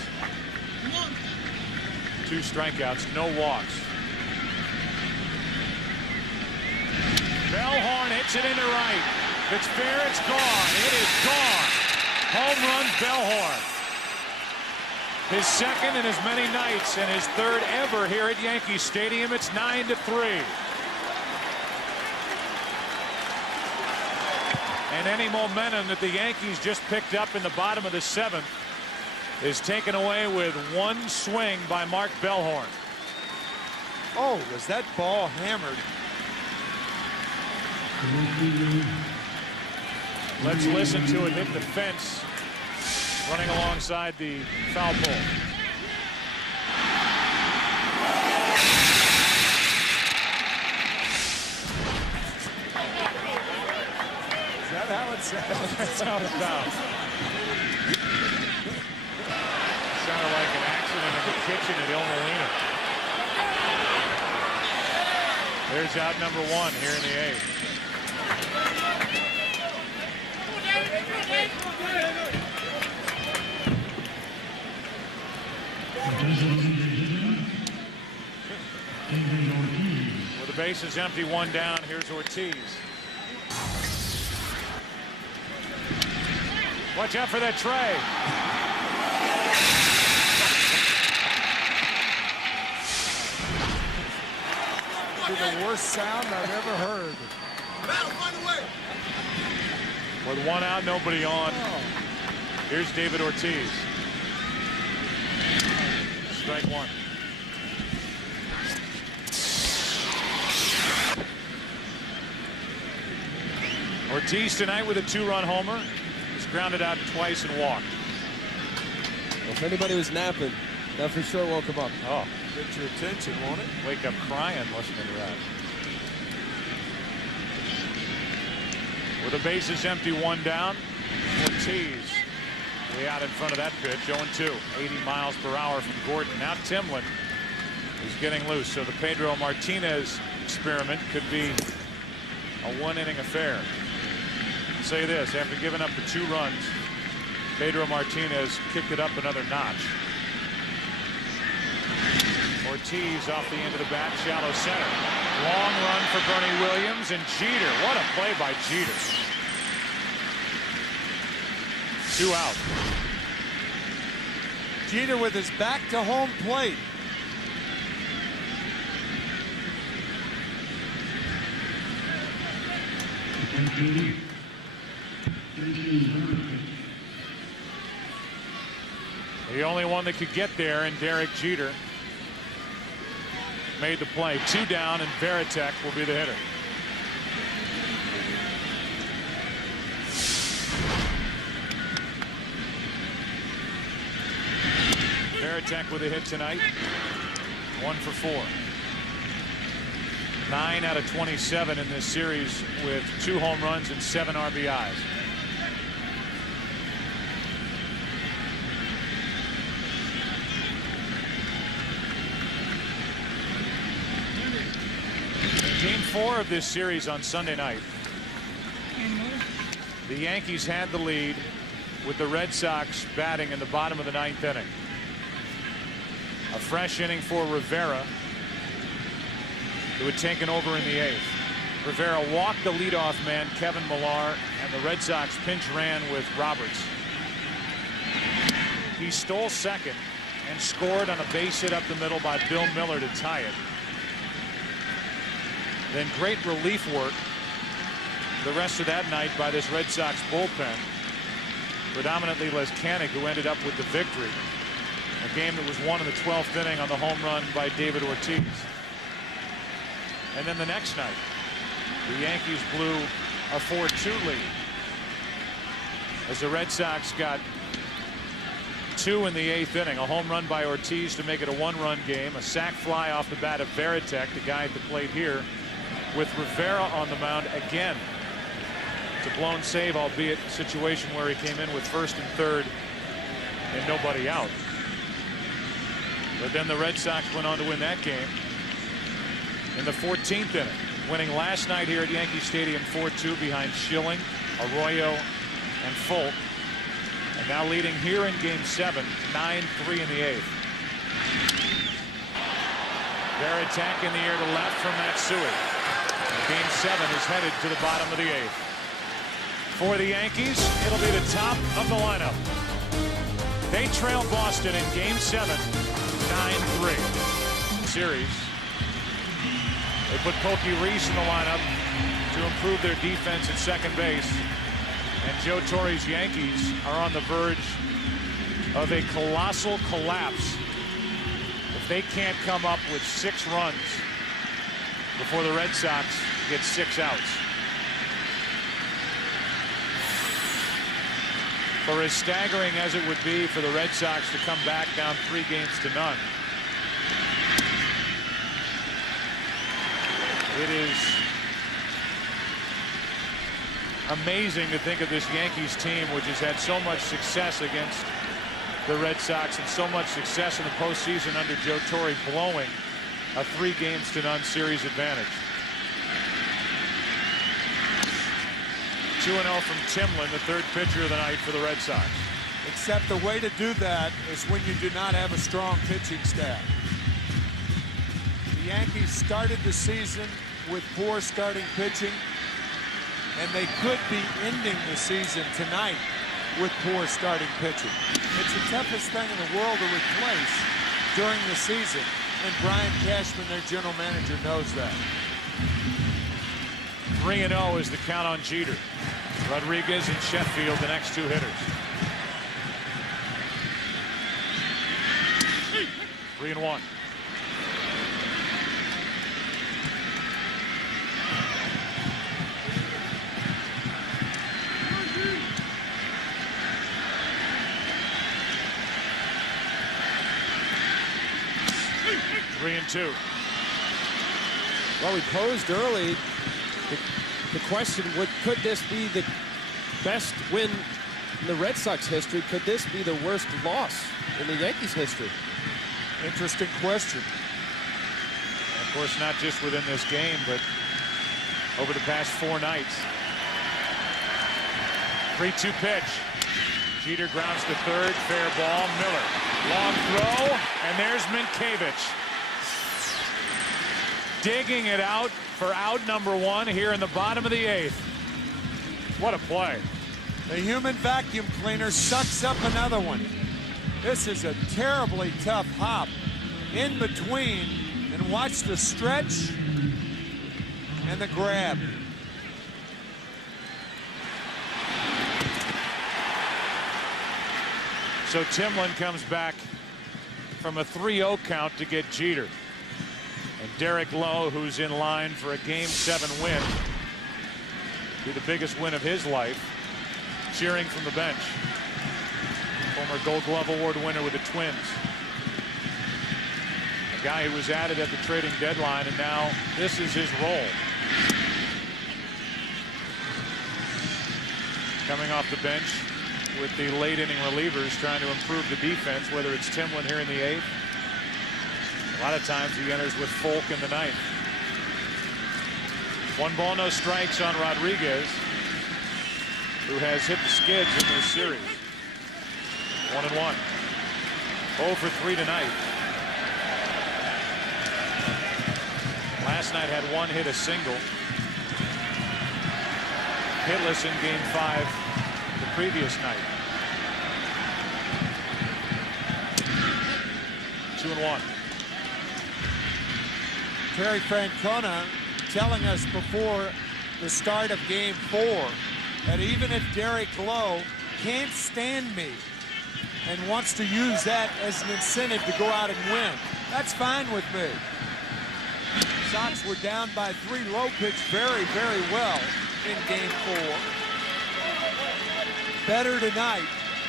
2 strikeouts, no walks. Bellhorn hits it into right. If it's fair, it's gone. It is gone. Home run, Bellhorn. His second in as many nights and his 3rd ever here at Yankee Stadium. It's 9-3. And any momentum that the Yankees just picked up in the bottom of the 7th is taken away with 1 swing by Mark Bellhorn. Oh, was that ball hammered? Let's listen to it hit the fence, running alongside the foul pole. Is that how it sounds? That's how it sounds. Sounded like an accident in the kitchen at Il Molino. There's out number 1 here in the 8th. With the bases empty, 1 down, here's Ortiz. Watch out for that tray. The worst sound I've ever heard. With 1 out, nobody on. Here's David Ortiz. Strike 1. Ortiz tonight with a 2-run homer. He's grounded out twice and walked. Well, if anybody was napping, that for sure woke him up. Oh. Get your attention, won't it? Wake up crying listening to that. With the bases empty, 1 down. Ortiz way out in front of that pitch. 0-2. 80 miles per hour from Gordon. Now Timlin is getting loose. So the Pedro Martinez experiment could be a 1-inning affair. say this, after giving up the 2 runs, Pedro Martinez kicked it up another notch. Ortiz off the end of the bat, shallow center. Long run for Bernie Williams, and Jeter. What a play by Jeter. 2 out. Jeter with his back to home plate. The only one that could get there, and Derek Jeter made the play. 2 down, and Veritek will be the hitter. Veritek with a hit tonight. 1 for 4. 9 out of 27 in this series with 2 home runs and 7 RBIs. Game 4 of this series on Sunday night. The Yankees had the lead with the Red Sox batting in the bottom of the 9th inning. A fresh inning for Rivera, who had taken over in the 8th. Rivera walked the leadoff man, Kevin Millar, and the Red Sox pinch ran with Roberts. He stole second and scored on a base hit up the middle by Bill Miller to tie it. Then great relief work the rest of that night by this Red Sox bullpen, predominantly Leskanic, who ended up with the victory. A game that was won in the 12th inning on the home run by David Ortiz. And then the next night, the Yankees blew a 4-2 lead as the Red Sox got 2 in the 8th inning. A home run by Ortiz to make it a 1-run game. A sac fly off the bat of Veritek, the guy at the plate here, with Rivera on the mound again. It's a blown save, albeit a situation where he came in with 1st and 3rd and nobody out. But then the Red Sox went on to win that game in the 14th inning, winning last night here at Yankee Stadium 4-2 behind Schilling, Arroyo, and Folk. And now leading here in Game 7, 9-3 in the 8th. Veritek in the air to left from Matsui. Game 7 is headed to the bottom of the 8th. For the Yankees, it'll be the top of the lineup. They trail Boston in Game 7, 9-3. Series. They put Pokey Reese in the lineup to improve their defense at second base. And Joe Torre's Yankees are on the verge of a colossal collapse if they can't come up with 6 runs before the Red Sox get 6 outs. For as staggering as it would be for the Red Sox to come back down 3 games to none, it is amazing to think of this Yankees team, which has had so much success against the Red Sox and so much success in the postseason under Joe Torre, blowing a 3 games to none series advantage. 2-0 from Timlin, the 3rd pitcher of the night for the Red Sox. Except the way to do that is when you do not have a strong pitching staff. The Yankees started the season with poor starting pitching, and they could be ending the season tonight with poor starting pitching. It's the toughest thing in the world to replace during the season, and Brian Cashman, their general manager, knows that. 3-0 is the count on Jeter. Rodriguez and Sheffield, the next 2 hitters. 3-1. Three and 2. Well, we posed early the question, could this be the best win in the Red Sox history? Could this be the worst loss in the Yankees history? Interesting question. Of course, not just within this game, but over the past 4 nights. 3-2 pitch. Jeter grounds to third. Fair ball. Miller. Long throw. And there's Minkiewicz. Digging it out for out number 1 here in the bottom of the 8th. What a play. The human vacuum cleaner sucks up another one. This is a terribly tough hop in between, and watch the stretch and the grab. So Timlin comes back from a 3-0 count to get Jeter. And Derek Lowe, who's in line for a Game 7 win, be the biggest win of his life, cheering from the bench. Former Gold Glove Award winner with the Twins. A guy who was added at the trading deadline, and now this is his role. Coming off the bench with the late inning relievers trying to improve the defense, whether it's Timlin here in the 8th. A lot of times he enters with Folk in the 9th. 1 ball, no strikes on Rodriguez, who has hit the skids in this series. 1-1. 0 for 3 tonight. Last night had 1 hit, a single. Hitless in Game 5 the previous night. 2-1. Terry Francona telling us before the start of Game 4 that even if Derek Lowe can't stand me and wants to use that as an incentive to go out and win, that's fine with me. Sox were down by 3. Lowe pitched very, very well in Game 4. Better tonight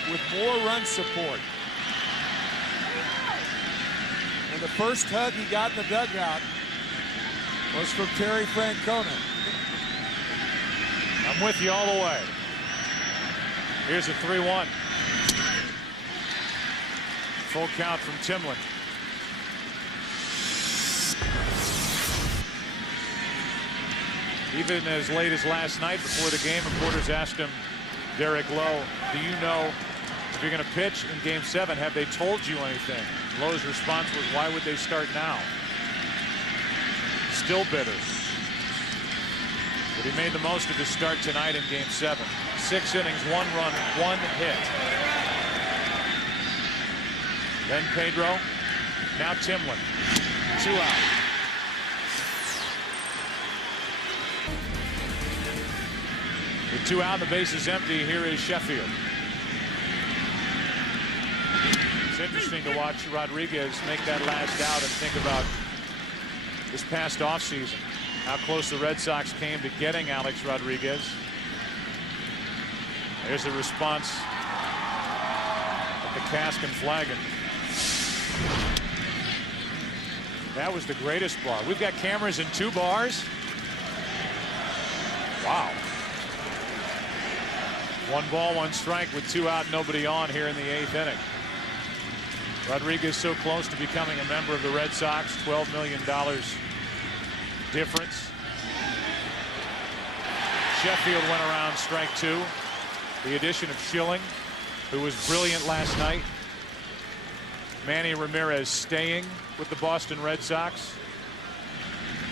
with more run support. And the first hug he got in the dugout was from Terry Francona. I'm with you all the way. Here's a 3-1. Full count from Timlin. Even as late as last night before the game, reporters asked him, Derek Lowe, do you know if you're going to pitch in Game 7? Have they told you anything? Lowe's response was, why would they start now? Still bitter. But he made the most of his start tonight in Game 7. 6 innings, 1 run, 1 hit. Then Pedro. Now Timlin. 2 out. With 2 out, the base is empty. Here is Sheffield. It's interesting to watch Rodriguez make that last out and think about this past offseason, how close the Red Sox came to getting Alex Rodriguez. There's the response at the cask and flagon. That was the greatest bar. We've got cameras in 2 bars. Wow. 1 ball, 1 strike with 2 out, nobody on here in the 8th inning. Rodriguez so close to becoming a member of the Red Sox. $12 million difference. Sheffield went around strike 2. The addition of Schilling, who was brilliant last night. Manny Ramirez staying with the Boston Red Sox.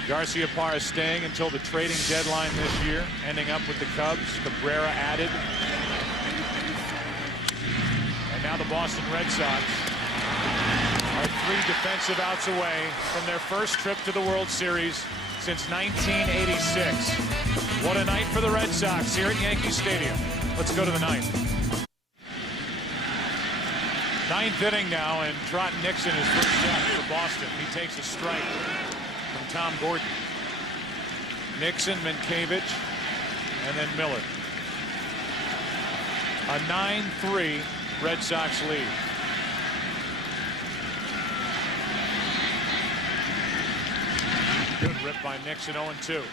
Garcia Parra staying until the trading deadline this year, ending up with the Cubs. Cabrera added. And now the Boston Red Sox are 3 defensive outs away from their first trip to the World Series since 1986. What a night for the Red Sox here at Yankee Stadium. Let's go to the 9th. 9th inning now, and Trot Nixon is first up for Boston. He takes a strike from Tom Gordon. Nixon, Minkiewicz, and then Miller. A 9-3 Red Sox lead. Good rip by Nixon, 0-2.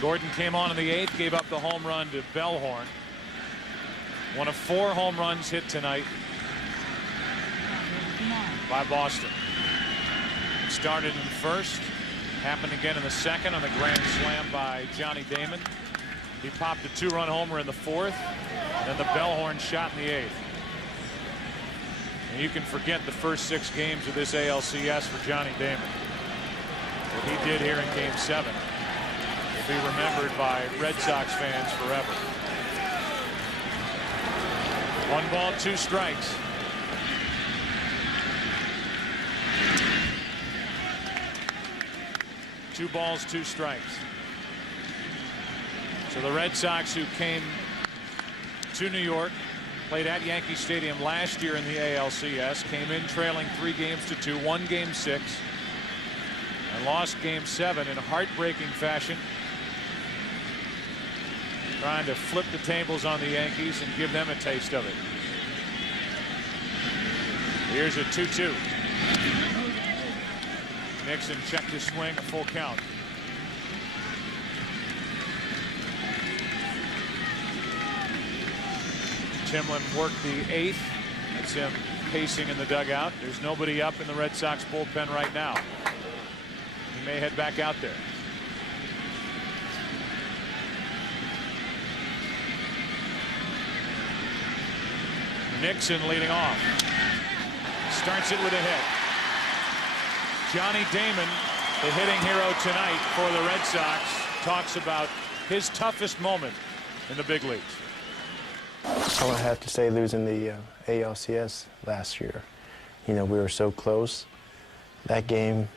Gordon came on in the 8th, gave up the home run to Bellhorn. One of 4 home runs hit tonight by Boston. It's started in the first, happened again in the second on the grand slam by Johnny Damon. He popped a 2-run homer in the fourth, then the Bellhorn shot in the eighth. And you can forget the first 6 games of this ALCS for Johnny Damon. What he did here in Game 7 will be remembered by Red Sox fans forever. 1 ball, 2 strikes. Two balls, 2 strikes. So the Red Sox, who came to New York, played at Yankee Stadium last year in the ALCS, came in trailing 3-2, won Game 6, and lost Game 7 in a heartbreaking fashion, trying to flip the tables on the Yankees and give them a taste of it. Here's a 2-2. Nixon checked his swing, a full count. Timlin worked the 8th. That's him pacing in the dugout. There's nobody up in the Red Sox bullpen right now. He may head back out there. Nixon leading off. Starts it with a hit. Johnny Damon, the hitting hero tonight for the Red Sox, talks about his toughest moment in the big leagues. I would have to say losing the ALCS last year. You know, we were so close. That game,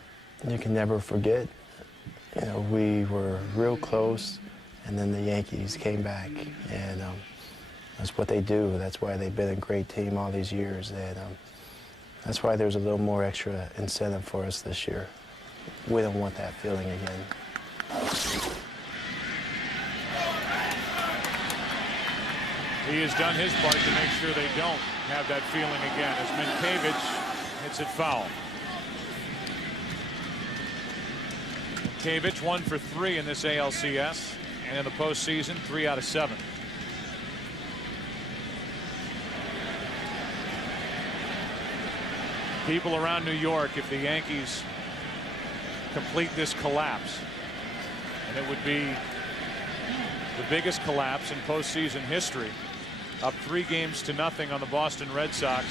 you can never forget. You know, we were real close, and then the Yankees came back, and that's what they do. That's why they've been a great team all these years, and that's why there's a little more extra incentive for us this year. We don't want that feeling again. He has done his part to make sure they don't have that feeling again as Minkevich hits it foul. Minkevich 1 for 3 in this ALCS, and in the postseason 3 out of 7. People around New York, if the Yankees complete this collapse, and it would be the biggest collapse in postseason history, up 3-0 on the Boston Red Sox,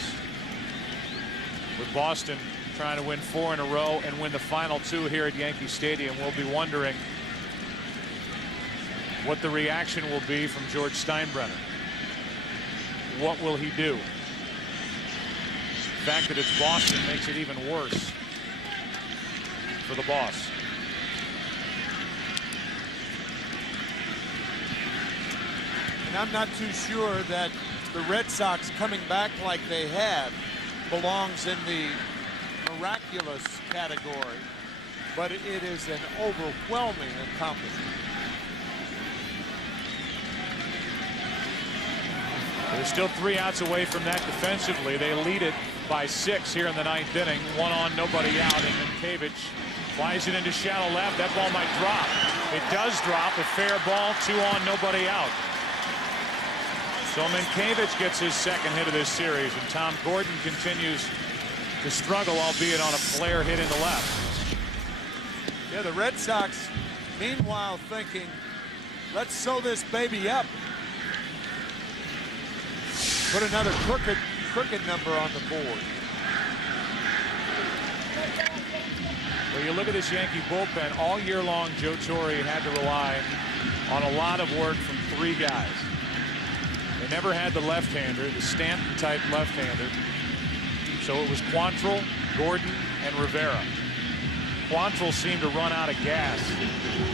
with Boston trying to win 4 in a row and win the final 2 here at Yankee Stadium. We'll be wondering what the reaction will be from George Steinbrenner. What will he do? The fact that it's Boston makes it even worse for the boss. And I'm not too sure that the Red Sox coming back like they have belongs in the miraculous category, but it is an overwhelming accomplishment. They're still 3 outs away from that defensively. They lead it by 6 here in the 9th inning. 1 on, nobody out, and Minkevich flies it into shallow left. That ball might drop. It does drop. A fair ball. 2 on, nobody out. So Minkevich gets his 2nd hit of this series, and Tom Gordon continues to struggle, albeit on a flare hit into left. Yeah, the Red Sox, meanwhile, thinking, let's sew this baby up. Put another crooked number on the board. Well, you look at this Yankee bullpen. All year long, Joe Torre had to rely on a lot of work from 3 guys. They never had the left-hander, the Stanton-type left-hander. So it was Quantrill, Gordon, and Rivera. Quantrill seemed to run out of gas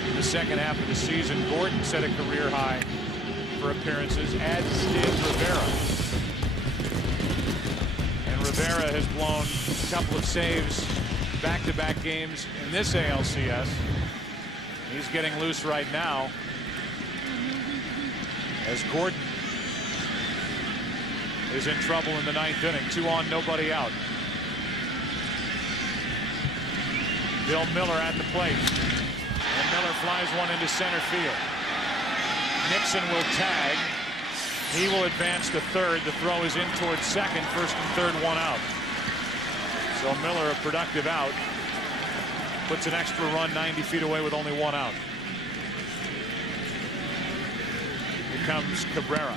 in the second half of the season. Gordon set a career high for appearances, as did Rivera. And Rivera has blown a couple of saves back-to-back games in this ALCS. He's getting loose right now as Gordon is in trouble in the 9th inning. 2 on, nobody out. Bill Miller at the plate. And Miller flies one into center field. Nixon will tag. He will advance to third. The throw is in towards second. First and third, 1 out. So Miller a productive out. Puts an extra run 90 feet away with only 1 out. Here comes Cabrera.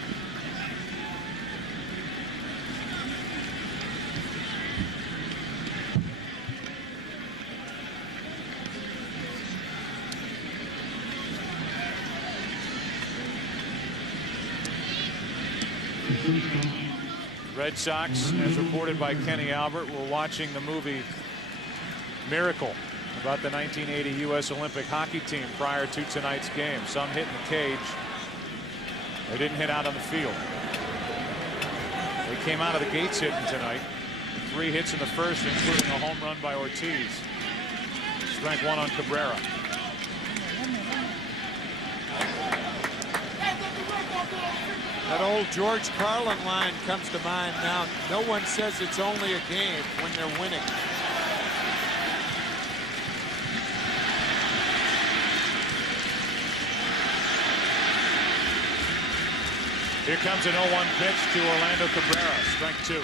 Red Sox, as reported by Kenny Albert, were watching the movie Miracle about the 1980 U.S. Olympic hockey team prior to tonight's game. Some hit in the cage. They didn't hit out on the field. They came out of the gates hitting tonight. 3 hits in the first, including a home run by Ortiz. Strike 1 on Cabrera. That old George Carlin line comes to mind now. No one says it's only a game when they're winning. Here comes an 0-1 pitch to Orlando Cabrera. Strike 2.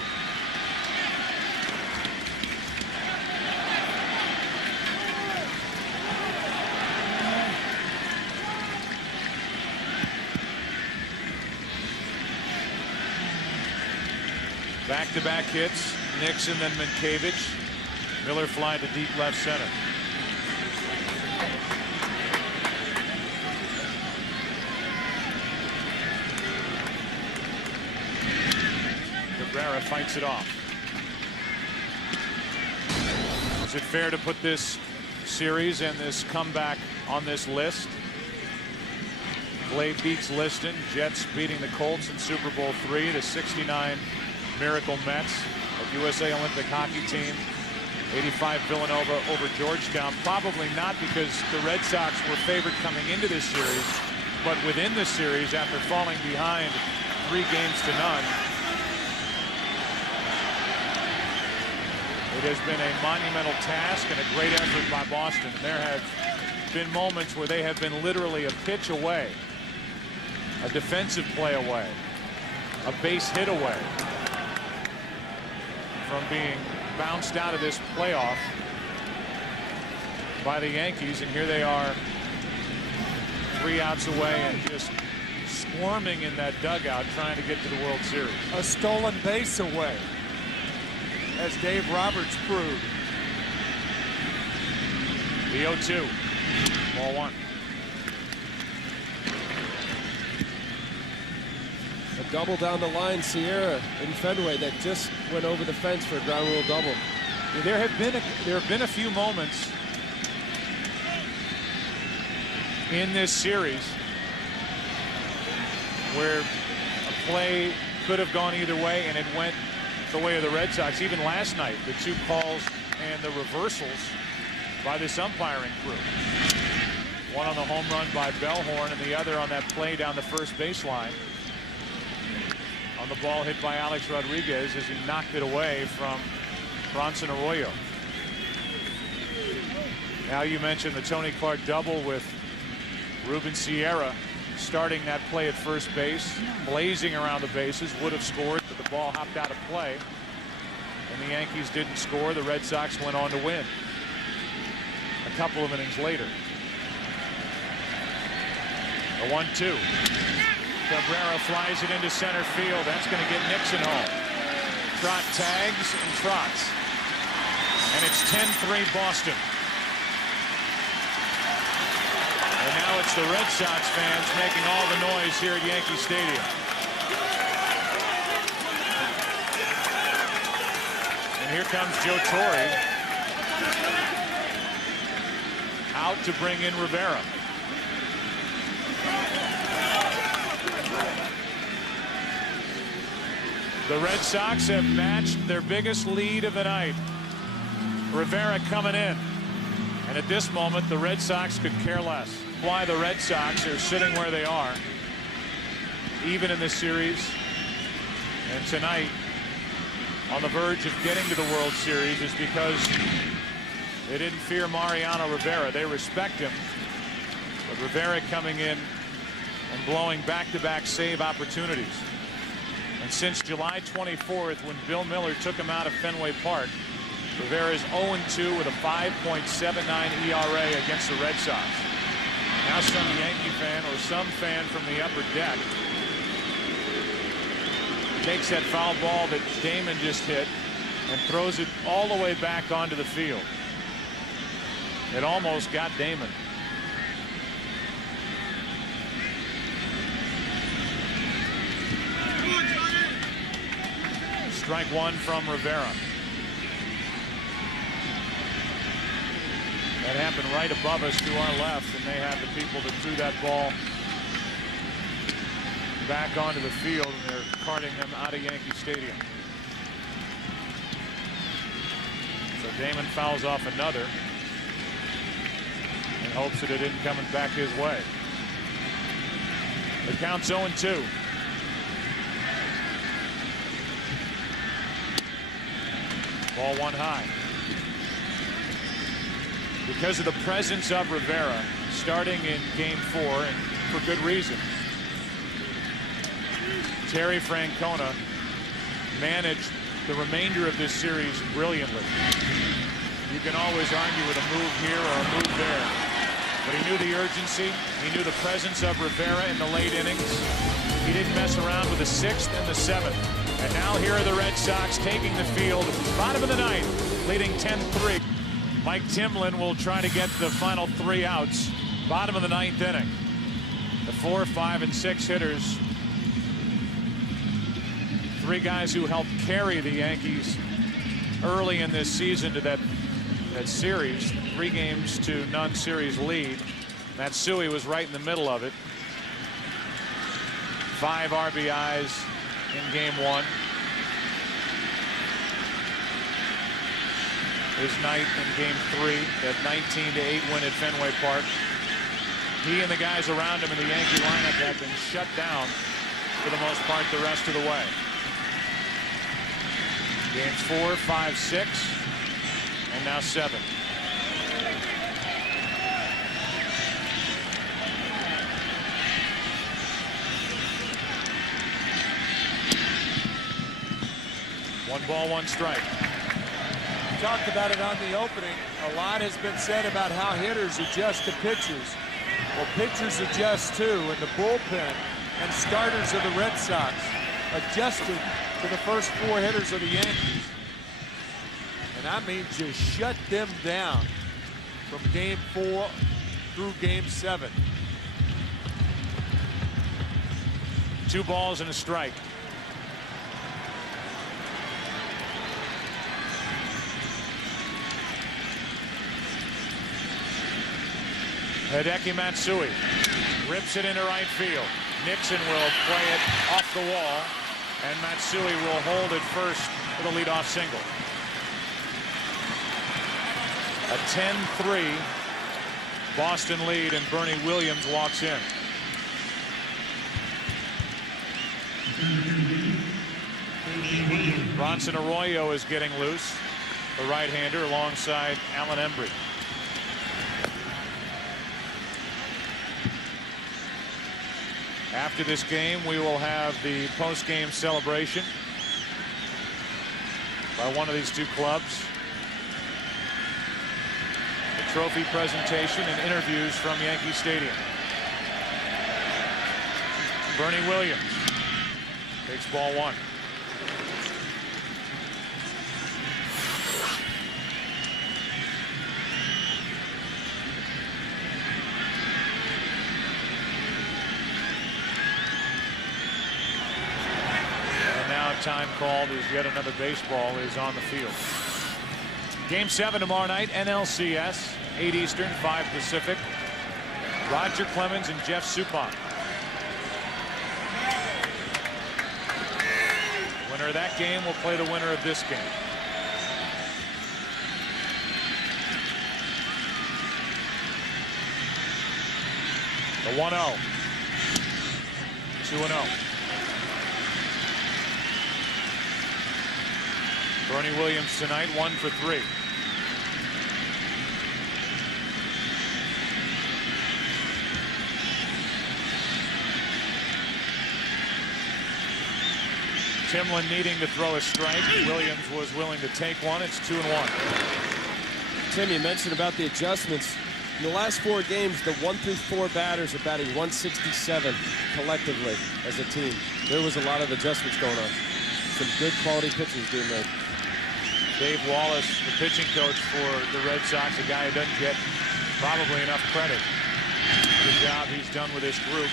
Back-to-back hits. Nixon, then Minkiewicz. Miller fly to deep left center. Cabrera fights it off. Is it fair to put this series and this comeback on this list? Clay beats Liston. Jets beating the Colts in Super Bowl III. The '69 Miracle Mets, a USA Olympic hockey team. 85 Villanova over Georgetown. Probably not because the Red Sox were favored coming into this series, but within the series, after falling behind 3 games to none, it has been a monumental task and a great effort by Boston. And there have been moments where they have been literally a pitch away, a defensive play away, a base hit away from being bounced out of this playoff by the Yankees. And here they are, 3 outs away and just squirming in that dugout trying to get to the World Series. A stolen base away, as Dave Roberts proved. The 0-2. Ball 1. A double down the line, Sierra in Fenway that just went over the fence for a ground rule double. There have been a few moments in this series where a play could have gone either way and it went the way of the Red Sox. Even last night, the 2 calls and the reversals by this umpiring crew. One on the home run by Bellhorn and the other on that play down the first baseline on the ball hit by Alex Rodriguez as he knocked it away from Bronson Arroyo. Now you mentioned the Tony Clark double with Ruben Sierra starting that play at first base, blazing around the bases, would have scored, but the ball hopped out of play and the Yankees didn't score. The Red Sox went on to win a couple of innings later. The 1-2. Cabrera flies it into center field. That's going to get Nixon home. Trot tags and trots. And it's 10-3 Boston. And now it's the Red Sox fans making all the noise here at Yankee Stadium. And here comes Joe Torre out to bring in Rivera. The Red Sox have matched their biggest lead of the night. Rivera coming in. And at this moment, the Red Sox could care less. Why the Red Sox are sitting where they are, even in this series, and tonight on the verge of getting to the World Series, is because they didn't fear Mariano Rivera. They respect him. But Rivera coming in and blowing back-to-back save opportunities. And since July 24th, when Bill Miller took him out of Fenway Park, Rivera is 0-2 with a 5.79 ERA against the Red Sox. Now some Yankee fan or some fan from the upper deck takes that foul ball that Damon just hit and throws it all the way back onto the field. It almost got Damon. Strike one from Rivera. That happened right above us to our left, and they have the people that threw that ball back onto the field, and they're carting them out of Yankee Stadium. So Damon fouls off another in hopes that it isn't coming back his way. The count's 0-2. Ball one high. Because of the presence of Rivera starting in Game 4, and for good reason, Terry Francona managed the remainder of this series brilliantly. You can always argue with a move here or a move there, but he knew the urgency. He knew the presence of Rivera in the late innings. He didn't mess around with the 6th and the 7th. And now here are the Red Sox taking the field, bottom of the ninth, leading 10-3. Mike Timlin will try to get the final 3 outs, bottom of the 9th inning. The 4, 5, and 6 hitters, 3 guys who helped carry the Yankees early in this season to that series, 3-0 series lead. Matsui was right in the middle of it. 5 RBIs in Game 1. His night in Game 3, that 19-8 win at Fenway Park. He and the guys around him in the Yankee lineup have been shut down for the most part the rest of the way. Games 4, 5, 6, and now 7. One ball, one strike. Talked about it on the opening. A lot has been said about how hitters adjust to pitchers. Well, pitchers adjust too, and the bullpen and starters of the Red Sox adjusted to the first 4 hitters of the Yankees. And I mean just shut them down from Game 4 through Game 7. 2 balls and a strike. Hideki Matsui rips it into right field. Nixon will play it off the wall, and Matsui will hold it first for the leadoff single. A 10-3 Boston lead, and Bernie Williams walks in. Bronson Arroyo is getting loose, the right-hander, alongside Alan Embry. After this game, we will have the post-game celebration by one of these 2 clubs. The trophy presentation and interviews from Yankee Stadium. Bernie Williams takes ball 1. Time called as yet another baseball is on the field. Game 7 tomorrow night, NLCS, 8 Eastern, 5 Pacific. Roger Clemens and Jeff Suppan. Winner of that game will play the winner of this game. The 1-0. 2-0. Bernie Williams tonight, 1 for 3. Timlin needing to throw a strike. Williams was willing to take one. It's 2-1. Tim, you mentioned about the adjustments. In the last 4 games, the 1 through 4 batters are batting 167 collectively as a team. There was a lot of adjustments going on. Some good quality pitching being made. Dave Wallace, the pitching coach for the Red Sox, a guy who doesn't get probably enough credit for the job he's done with this group.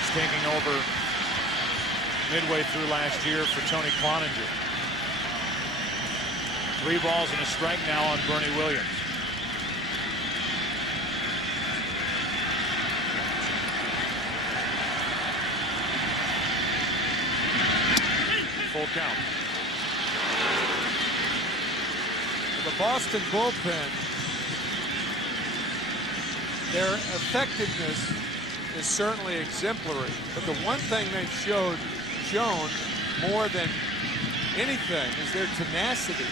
He's taking over midway through last year for Tony Cloninger. 3 balls and a strike now on Bernie Williams. Full count. The Boston bullpen, their effectiveness is certainly exemplary, but the one thing they've shown more than anything is their tenacity,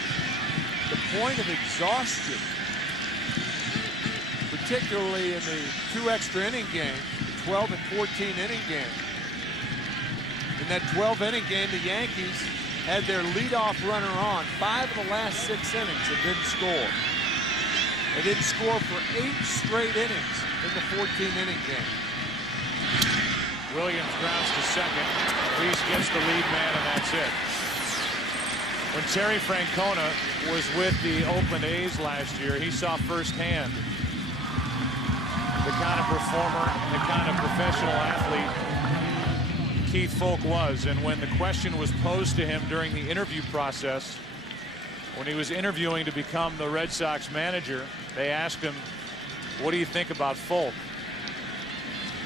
the point of exhaustion, particularly in the 2 extra inning game, the 12 and 14 inning game. In that 12-inning game, the Yankees had their leadoff runner on 5 of the last 6 innings and didn't score. They didn't score for 8 straight innings in the 14-inning game. Williams grounds to second. Reese gets the lead man, and that's it. When Terry Francona was with the Oakland A's last year, he saw firsthand the kind of performer, the kind of professional athlete Keith Folk was. And when the question was posed to him during the interview process, when he was interviewing to become the Red Sox manager, they asked him, what do you think about Folk?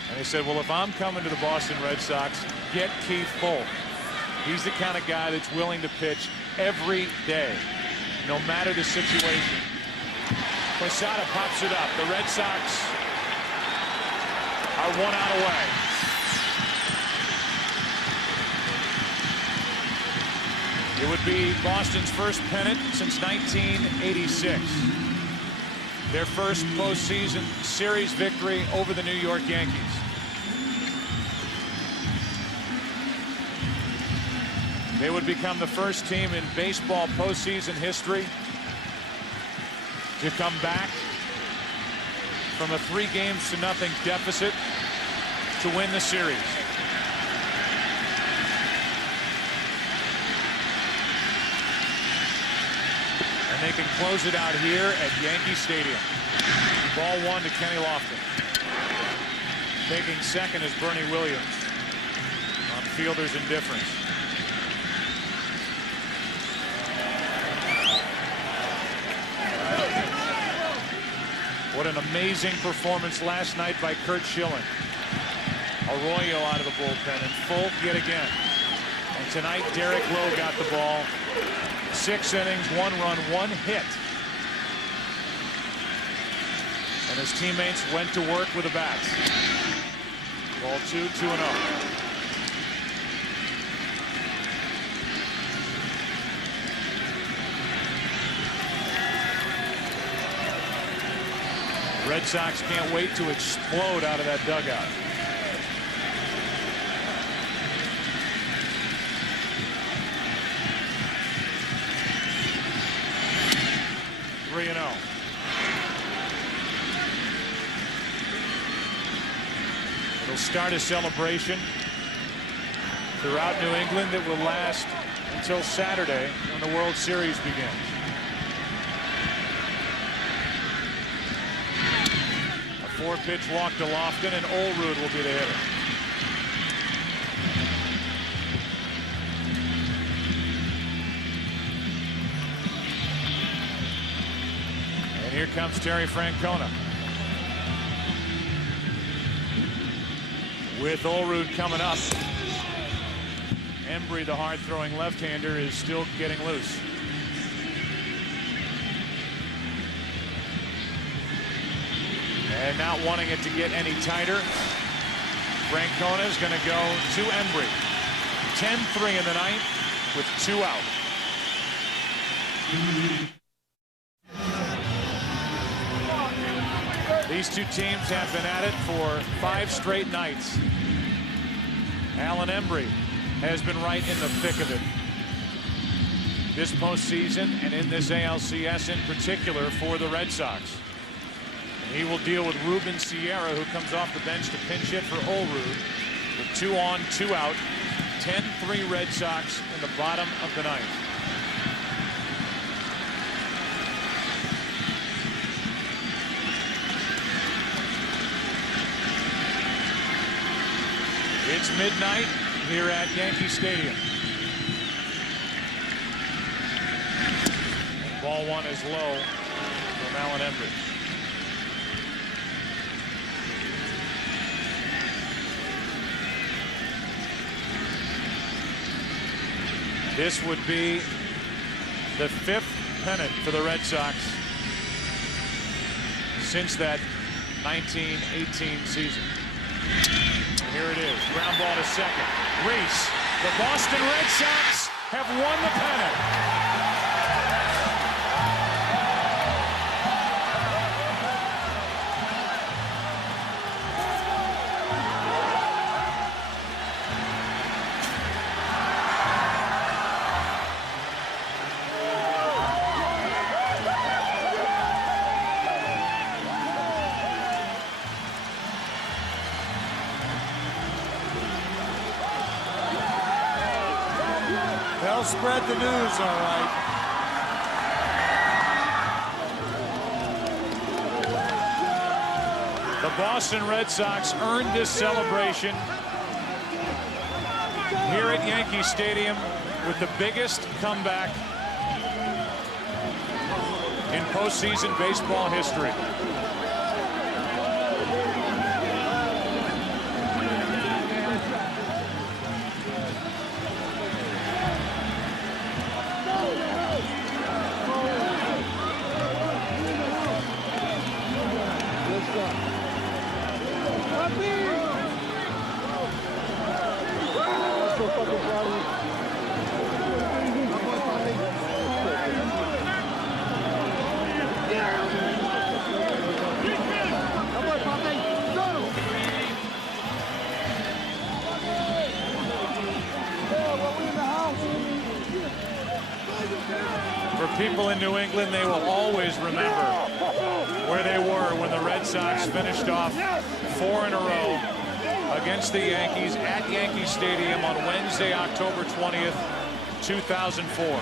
And he said, well, if I'm coming to the Boston Red Sox, get Keith Folk. He's the kind of guy that's willing to pitch every day, no matter the situation. Posada pops it up. The Red Sox are 1 out away. It would be Boston's first pennant since 1986. Their first postseason series victory over the New York Yankees. They would become the first team in baseball postseason history to come back from a 3-0 deficit to win the series. And they can close it out here at Yankee Stadium. Ball 1 to Kenny Lofton. Taking second is Bernie Williams on fielder's indifference. What an amazing performance last night by Curt Schilling. Arroyo out of the bullpen, and Folk yet again. And tonight, Derek Lowe got the ball. 6 innings, 1 run, 1 hit. And his teammates went to work with the bats. Ball 2, 2-0. Red Sox can't wait to explode out of that dugout. It'll start a celebration throughout New England that will last until Saturday when the World Series begins. A 4-pitch walk to Lofton, and Olerud will be the hitter. And here comes Terry Francona. With Olerud coming up, Embry, the hard-throwing left-hander, is still getting loose. And not wanting it to get any tighter, Francona is going to go to Embry. 10-3 in the ninth with 2 out. These two teams have been at it for 5 straight nights. Alan Embry has been right in the thick of it this postseason and in this ALCS in particular for the Red Sox. And he will deal with Ruben Sierra, who comes off the bench to pinch hit for Olrud with 2 on, 2 out. 10-3 Red Sox in the bottom of the ninth. It's midnight here at Yankee Stadium. And ball 1 is low from Alan Embry. This would be the 5th pennant for the Red Sox since that 1918 season. And here it is, ground ball to second. Reese, the Boston Red Sox have won the pennant. They'll spread the news, all right. The Boston Red Sox earned this celebration here at Yankee Stadium with the biggest comeback in postseason baseball history. For people in New England, they will always remember where they were when the Red Sox finished off 4 in a row against the Yankees at Yankee Stadium on Wednesday, October 20th, 2004.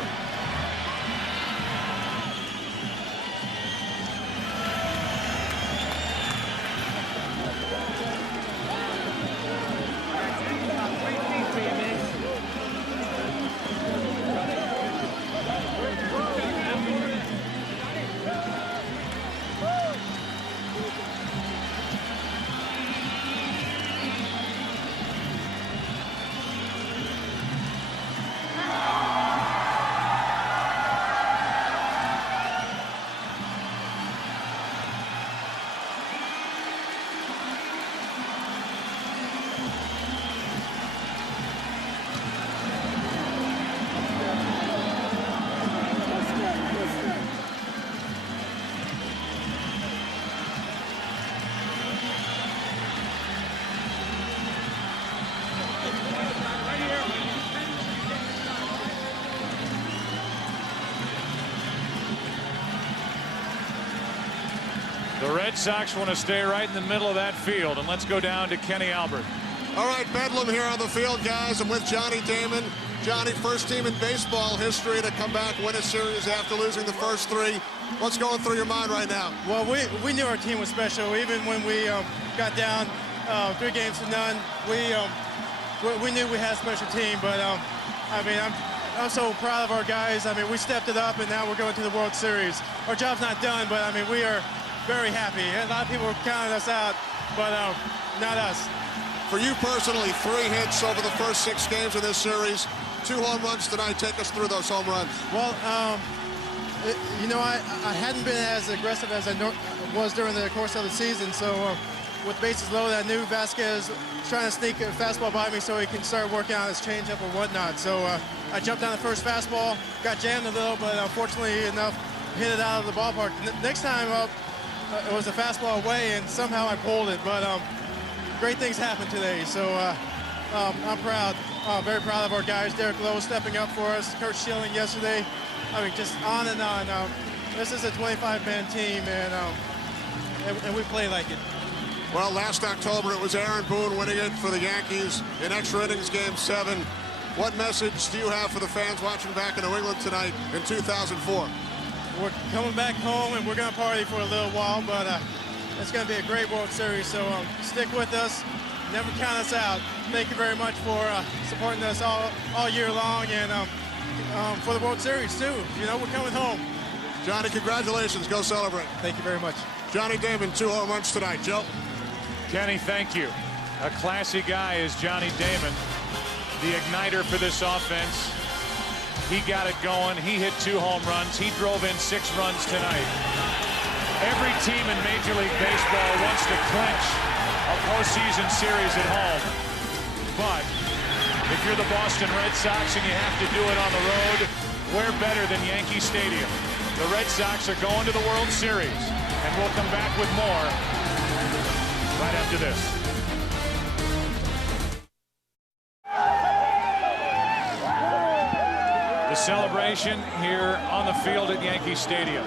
The Red Sox want to stay right in the middle of that field, and let's go down to Kenny Albert. All right, Bedlam here on the field, guys. I'm with Johnny Damon. Johnny, first team in baseball history to come back, win a series after losing the first 3. What's going through your mind right now? Well, we knew our team was special. Even when we got down 3 games to none, we knew we had a special team. But I mean, I'm so proud of our guys. I mean, we stepped it up, and now we're going to the World Series. Our job's not done, but I mean, we are very happy. A lot of people were counting us out, but not us. For you personally, 3 hits over the first 6 games of this series, 2 home runs tonight. Take us through those home runs. Well, you know, I hadn't been as aggressive as I was during the course of the season, so with bases loaded, I knew Vasquez was trying to sneak a fastball by me so he can start working on his changeup or whatnot. So I jumped on the first fastball, got jammed a little, but unfortunately enough, hit it out of the ballpark. Next time up, it was a fastball away, and somehow I pulled it. But great things happened today, so I'm proud. Very proud of our guys. Derek Lowe stepping up for us. Kurt Schilling yesterday. I mean, just on and on. This is a 25-man team, and we play like it. Well, last October it was Aaron Boone winning it for the Yankees in extra innings game 7. What message do you have for the fans watching back in New England tonight in 2004? We're coming back home, and we're going to party for a little while, but it's going to be a great World Series, so stick with us. Never count us out. Thank you very much for supporting us all year long, and for the World Series, too. You know, we're coming home. Johnny, congratulations. Go celebrate. Thank you very much. Johnny Damon, 2 home runs tonight. Joe? Kenny, thank you. A classy guy is Johnny Damon, the igniter for this offense. He got it going. He hit 2 home runs. He drove in 6 runs tonight. Every team in Major League Baseball wants to clinch a postseason series at home. But if you're the Boston Red Sox and you have to do it on the road, where better than Yankee Stadium? The Red Sox are going to the World Series, and we'll come back with more right after this. The celebration here on the field at Yankee Stadium.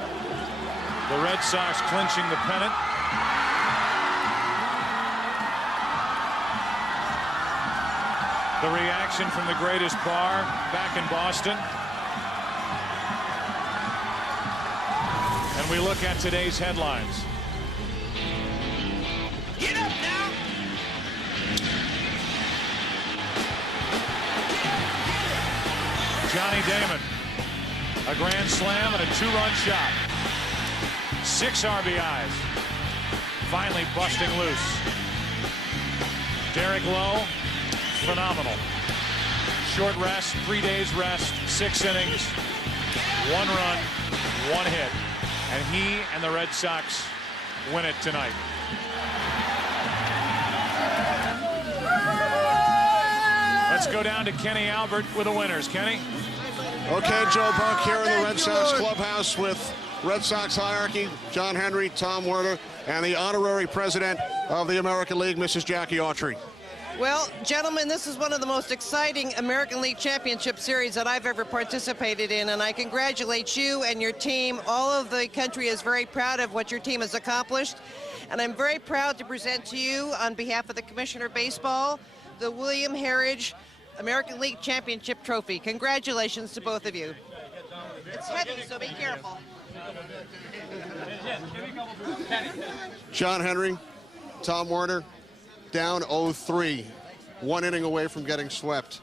The Red Sox clinching the pennant. The reaction from the greatest bar back in Boston. And we look at today's headlines. Get up now! Johnny Damon, a grand slam and a 2-run shot. 6 RBIs, finally busting loose. Derek Lowe, phenomenal. Short rest, 3 days rest, 6 innings, 1 run, 1 hit. And he and the Red Sox win it tonight. Let's go down to Kenny Albert with the winners. Kenny? Okay, Joe Buck here in the Red Sox clubhouse with Red Sox hierarchy, John Henry, Tom Werner, and the honorary president of the American League, Mrs. Jackie Autry. Well, gentlemen, this is one of the most exciting American League Championship Series that I've ever participated in, and I congratulate you and your team. All of the country is very proud of what your team has accomplished, and I'm very proud to present to you, on behalf of the Commissioner of Baseball, the William Herridge American League Championship Trophy. Congratulations to both of you. It's heavy, so be careful. John Henry, Tom Werner, down 0-3, 1 inning away from getting swept.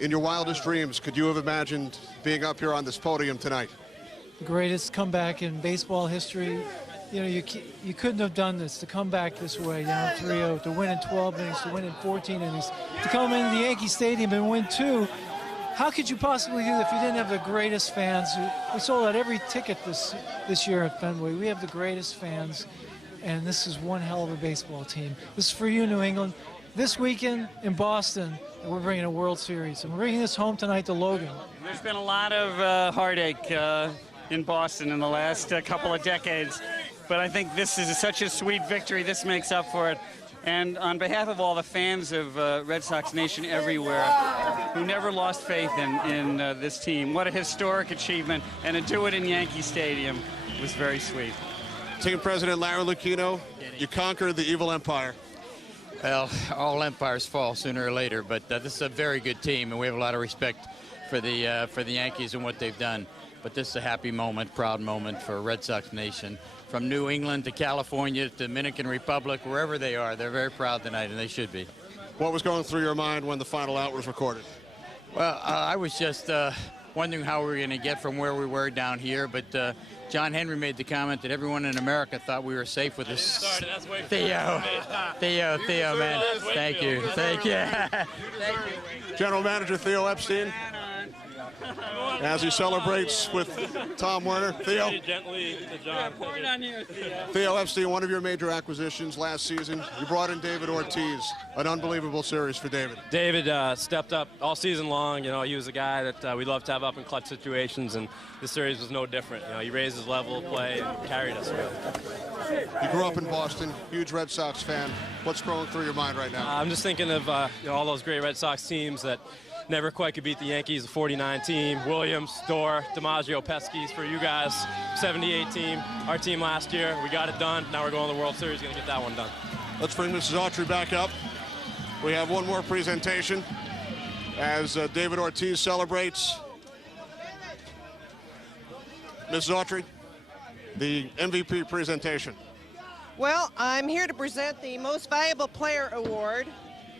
In your wildest dreams, could you have imagined being up here on this podium tonight? Greatest comeback in baseball history. You know, you couldn't have done this, to come back this way, down 3-0, to win in 12 innings, to win in 14 innings, to come into the Yankee Stadium and win 2. How could you possibly do that if you didn't have the greatest fans? We sold out every ticket this year at Fenway. We have the greatest fans, and this is one hell of a baseball team. This is for you, New England. This weekend in Boston, we're bringing a World Series, and we're bringing this home tonight to Logan. There's been a lot of heartache in Boston in the last couple of decades, but I think this is such a sweet victory. This makes up for it. And on behalf of all the fans of Red Sox Nation everywhere who never lost faith in this team, what a historic achievement, and to do it in Yankee Stadium was very sweet. Team President Larry Lucchino, you conquered the evil empire. Well, all empires fall sooner or later, but this is a very good team, and we have a lot of respect for the Yankees and what they've done. But this is a happy moment, proud moment for Red Sox Nation. From New England to California to Dominican Republic, wherever they are, they're very proud tonight, and they should be. What was going through your mind when the final out was recorded? Well, I was just wondering how we were going to get from where we were down here, but John Henry made the comment that everyone in America thought we were safe with this. Theo, man. Thank you. Thank you. General Manager Theo Epstein, as he celebrates with Tom Werner. Theo? Theo Epstein, one of your major acquisitions last season, you brought in David Ortiz. An unbelievable series for David. David stepped up all season long. You know, he was a guy that we love to have up in clutch situations, and this series was no different. You know, he raised his level of play and carried us. You grew up in Boston, huge Red Sox fan. What's going through your mind right now? I'm just thinking of all those great Red Sox teams that never quite could beat the Yankees, the 49 team, Williams, Dorr, DiMaggio, Pesky's for you guys, 78 team, our team last year. We got it done. Now we're going to the World Series, going to get that one done. Let's bring Mrs. Autry back up. We have one more presentation as David Ortiz celebrates. Mrs. Autry, the MVP presentation. Well, I'm here to present the Most Valuable Player Award,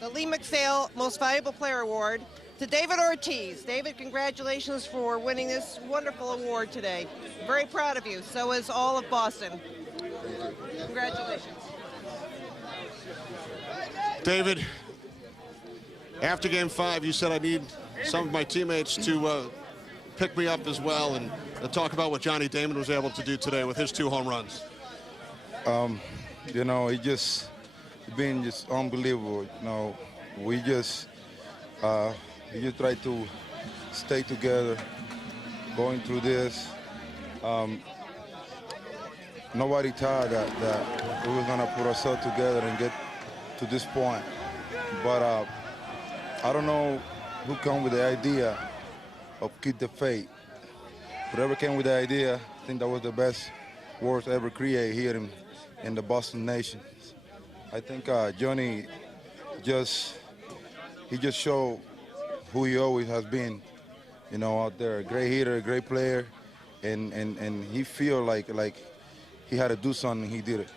the Lee MacPhail Most Valuable Player Award, to David Ortiz. David, congratulations for winning this wonderful award today. Very proud of you. So is all of Boston. Congratulations. David, after Game 5, you said I need some of my teammates to pick me up as well and talk about what Johnny Damon was able to do today with his 2 home runs. You know, it's been just unbelievable. You know, we just try to stay together, going through this. Nobody thought that we were gonna put ourselves together and get to this point. But I don't know who came with the idea of keep the faith. Whoever came with the idea, I think that was the best words ever created here in the Boston nation. I think Johnny just showed who he always has been, you know, out there. A great hitter, a great player, and he feel like he had to do something, he did it.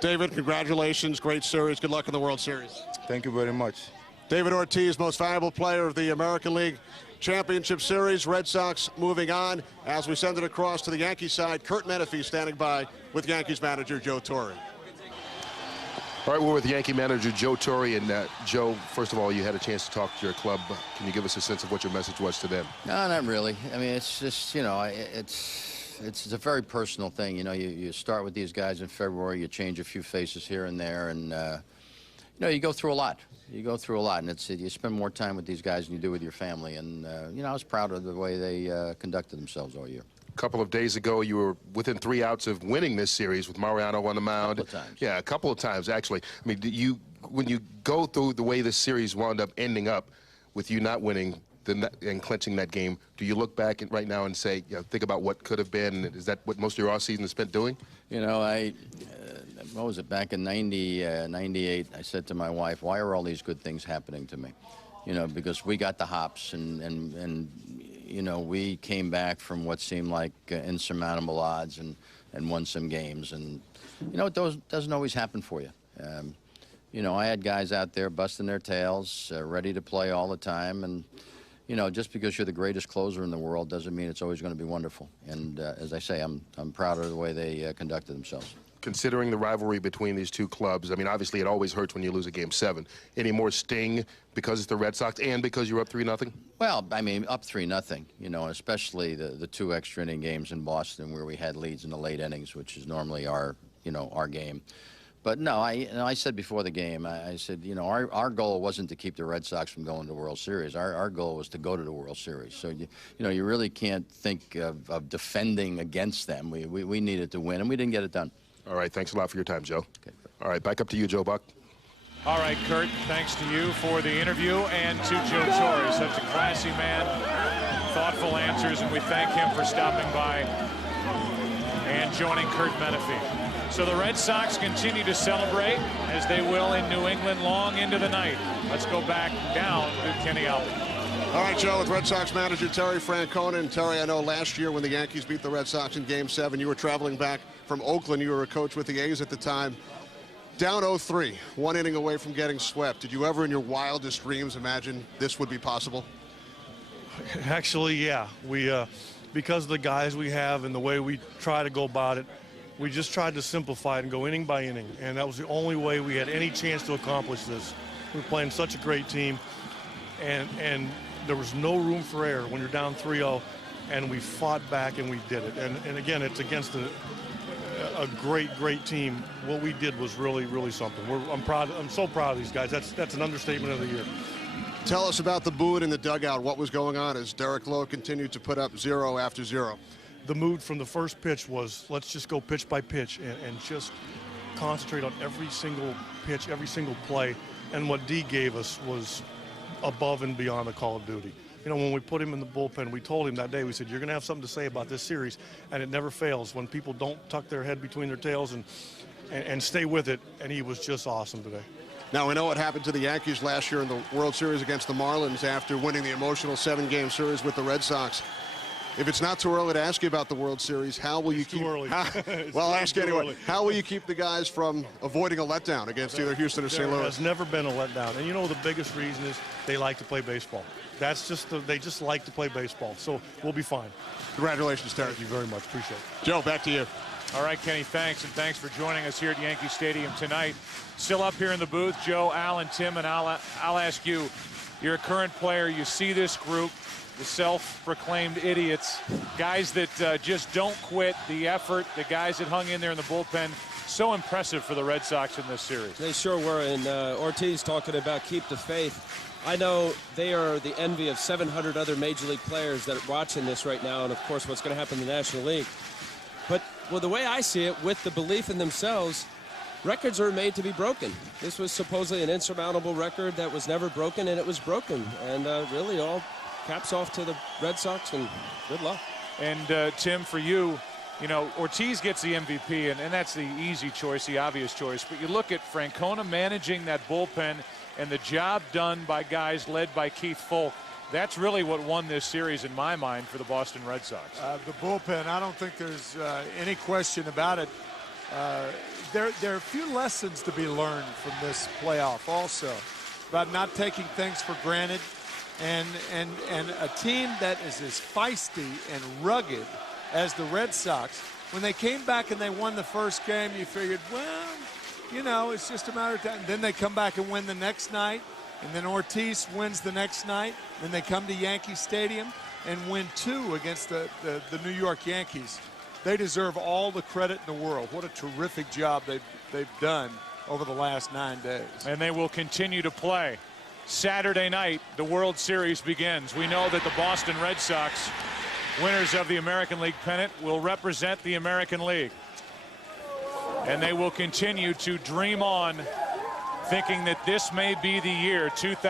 David, congratulations, great series. Good luck in the World Series. Thank you very much. David Ortiz, most valuable player of the American League Championship Series. Red Sox moving on. As we send it across to the Yankee side, Curt Menefee standing by with Yankees manager Joe Torre. All right, we're with Yankee manager Joe Torre. And Joe, first of all, you had a chance to talk to your club. Can you give us a sense of what your message was to them? No, not really. I mean, it's just, you know, it's a very personal thing. You know, you start with these guys in February, you change a few faces here and there, and, you know, you go through a lot. You go through a lot, and you spend more time with these guys than you do with your family. And, you know, I was proud of the way they conducted themselves all year. A couple of days ago, you were within 3 outs of winning this series with Mariano on the mound. A couple of times. Yeah, a couple of times, actually. I mean, when you go through the way this series wound up ending up with you not winning and clinching that game, do you look back right now and say, you know, think about what could have been? Is that what most of your offseason is spent doing? You know, what was it, back in 98, I said to my wife, why are all these good things happening to me? You know, because we got the hops and you know, we came back from what seemed like insurmountable odds and won some games. And, you know, it doesn't always happen for you. You know, I had guys out there busting their tails, ready to play all the time. And, you know, just because you're the greatest closer in the world doesn't mean it's always going to be wonderful. And as I say, I'm proud of the way they conducted themselves. Considering the rivalry between these two clubs, I mean, obviously it always hurts when you lose a Game 7. Any more sting because it's the Red Sox and because you're up 3-0? Well, I mean, up 3-0, you know, especially the 2 extra inning games in Boston where we had leads in the late innings, which is normally our game. But no, I said before the game, I said, you know, our goal wasn't to keep the Red Sox from going to the World Series. Our goal was to go to the World Series. So, you know, you really can't think of defending against them. We needed to win, and we didn't get it done. All right, thanks a lot for your time, Joe. Okay. All right, back up to you, Joe Buck. All right, Curt, thanks to you for the interview and to Joe Torre. Such a classy man, thoughtful answers, and we thank him for stopping by and joining Curt Menefee. So the Red Sox continue to celebrate, as they will in New England long into the night. Let's go back down to Kenny Albert. All right, Joe, with Red Sox manager Terry Francona. And Terry, I know last year when the Yankees beat the Red Sox in Game 7, you were traveling back from Oakland. You were a coach with the A's at the time. Down 0-3, 1 inning away from getting swept. Did you ever in your wildest dreams imagine this would be possible? Actually, yeah. We, because of the guys we have and the way we try to go about it, we just tried to simplify it and go inning by inning. And that was the only way we had any chance to accomplish this. We're playing such a great team. And there was no room for error when you're down 3-0, and we fought back and we did it. And again, it's against a great team. What we did was really, really something. I'm so proud of these guys. That's an understatement of the year. Tell us about the booing in the dugout. What was going on as Derek Lowe continued to put up 0 after 0? the mood from the first pitch was let's just go pitch by pitch and just concentrate on every single pitch, every single play. And what D gave us was above and beyond the Call of Duty. You know, when we put him in the bullpen, we told him that day, we said, you're going to have something to say about this series, and it never fails when people don't tuck their head between their tails and stay with it, and he was just awesome today. Now, we know what happened to the Yankees last year in the World Series against the Marlins after winning the emotional 7-game series with the Red Sox. If it's not too early to ask you about the World Series, how will you keep... Too early. Well, I'll ask you anyway. How will you keep the guys from avoiding a letdown against either Houston or St. Louis? There has never been a letdown. And you know the biggest reason is they like to play baseball. That's just they just like to play baseball. So we'll be fine. Congratulations, Terry. Thank you very much. Appreciate it. Joe, back to you. All right, Kenny, thanks, and thanks for joining us here at Yankee Stadium tonight. Still up here in the booth, Joe, Al, and Tim, and I'll ask you, you're a current player, you see this group, the self-proclaimed idiots, guys that just don't quit, the effort, the guys that hung in there in the bullpen. So impressive for the Red Sox in this series. They sure were, and Ortiz talking about keep the faith. I know they are the envy of 700 other Major League players that are watching this right now, and of course what's going to happen in the National League. But well, the way I see it, with the belief in themselves, records are made to be broken. This was supposedly an insurmountable record that was never broken, and it was broken. And really all caps off to the Red Sox, and good luck. And Tim, for you, you know, Ortiz gets the MVP, and that's the easy choice, the obvious choice. But you look at Francona managing that bullpen and the job done by guys led by Keith Folk. That's really what won this series in my mind for the Boston Red Sox. The bullpen, I don't think there's any question about it. There are a few lessons to be learned from this playoff also about not taking things for granted, and a team that is as feisty and rugged as the Red Sox. When they came back and they won the first game, you figured, well, you know, it's just a matter of time. Then they come back and win the next night, and then Ortiz wins the next night. Then they come to Yankee Stadium and win 2 against the New York Yankees. They deserve all the credit in the world. What a terrific job they've done over the last 9 days. And they will continue to play. Saturday night, the World Series begins. We know that the Boston Red Sox, winners of the American League pennant, will represent the American League. And they will continue to dream on, thinking that this may be the year 2000.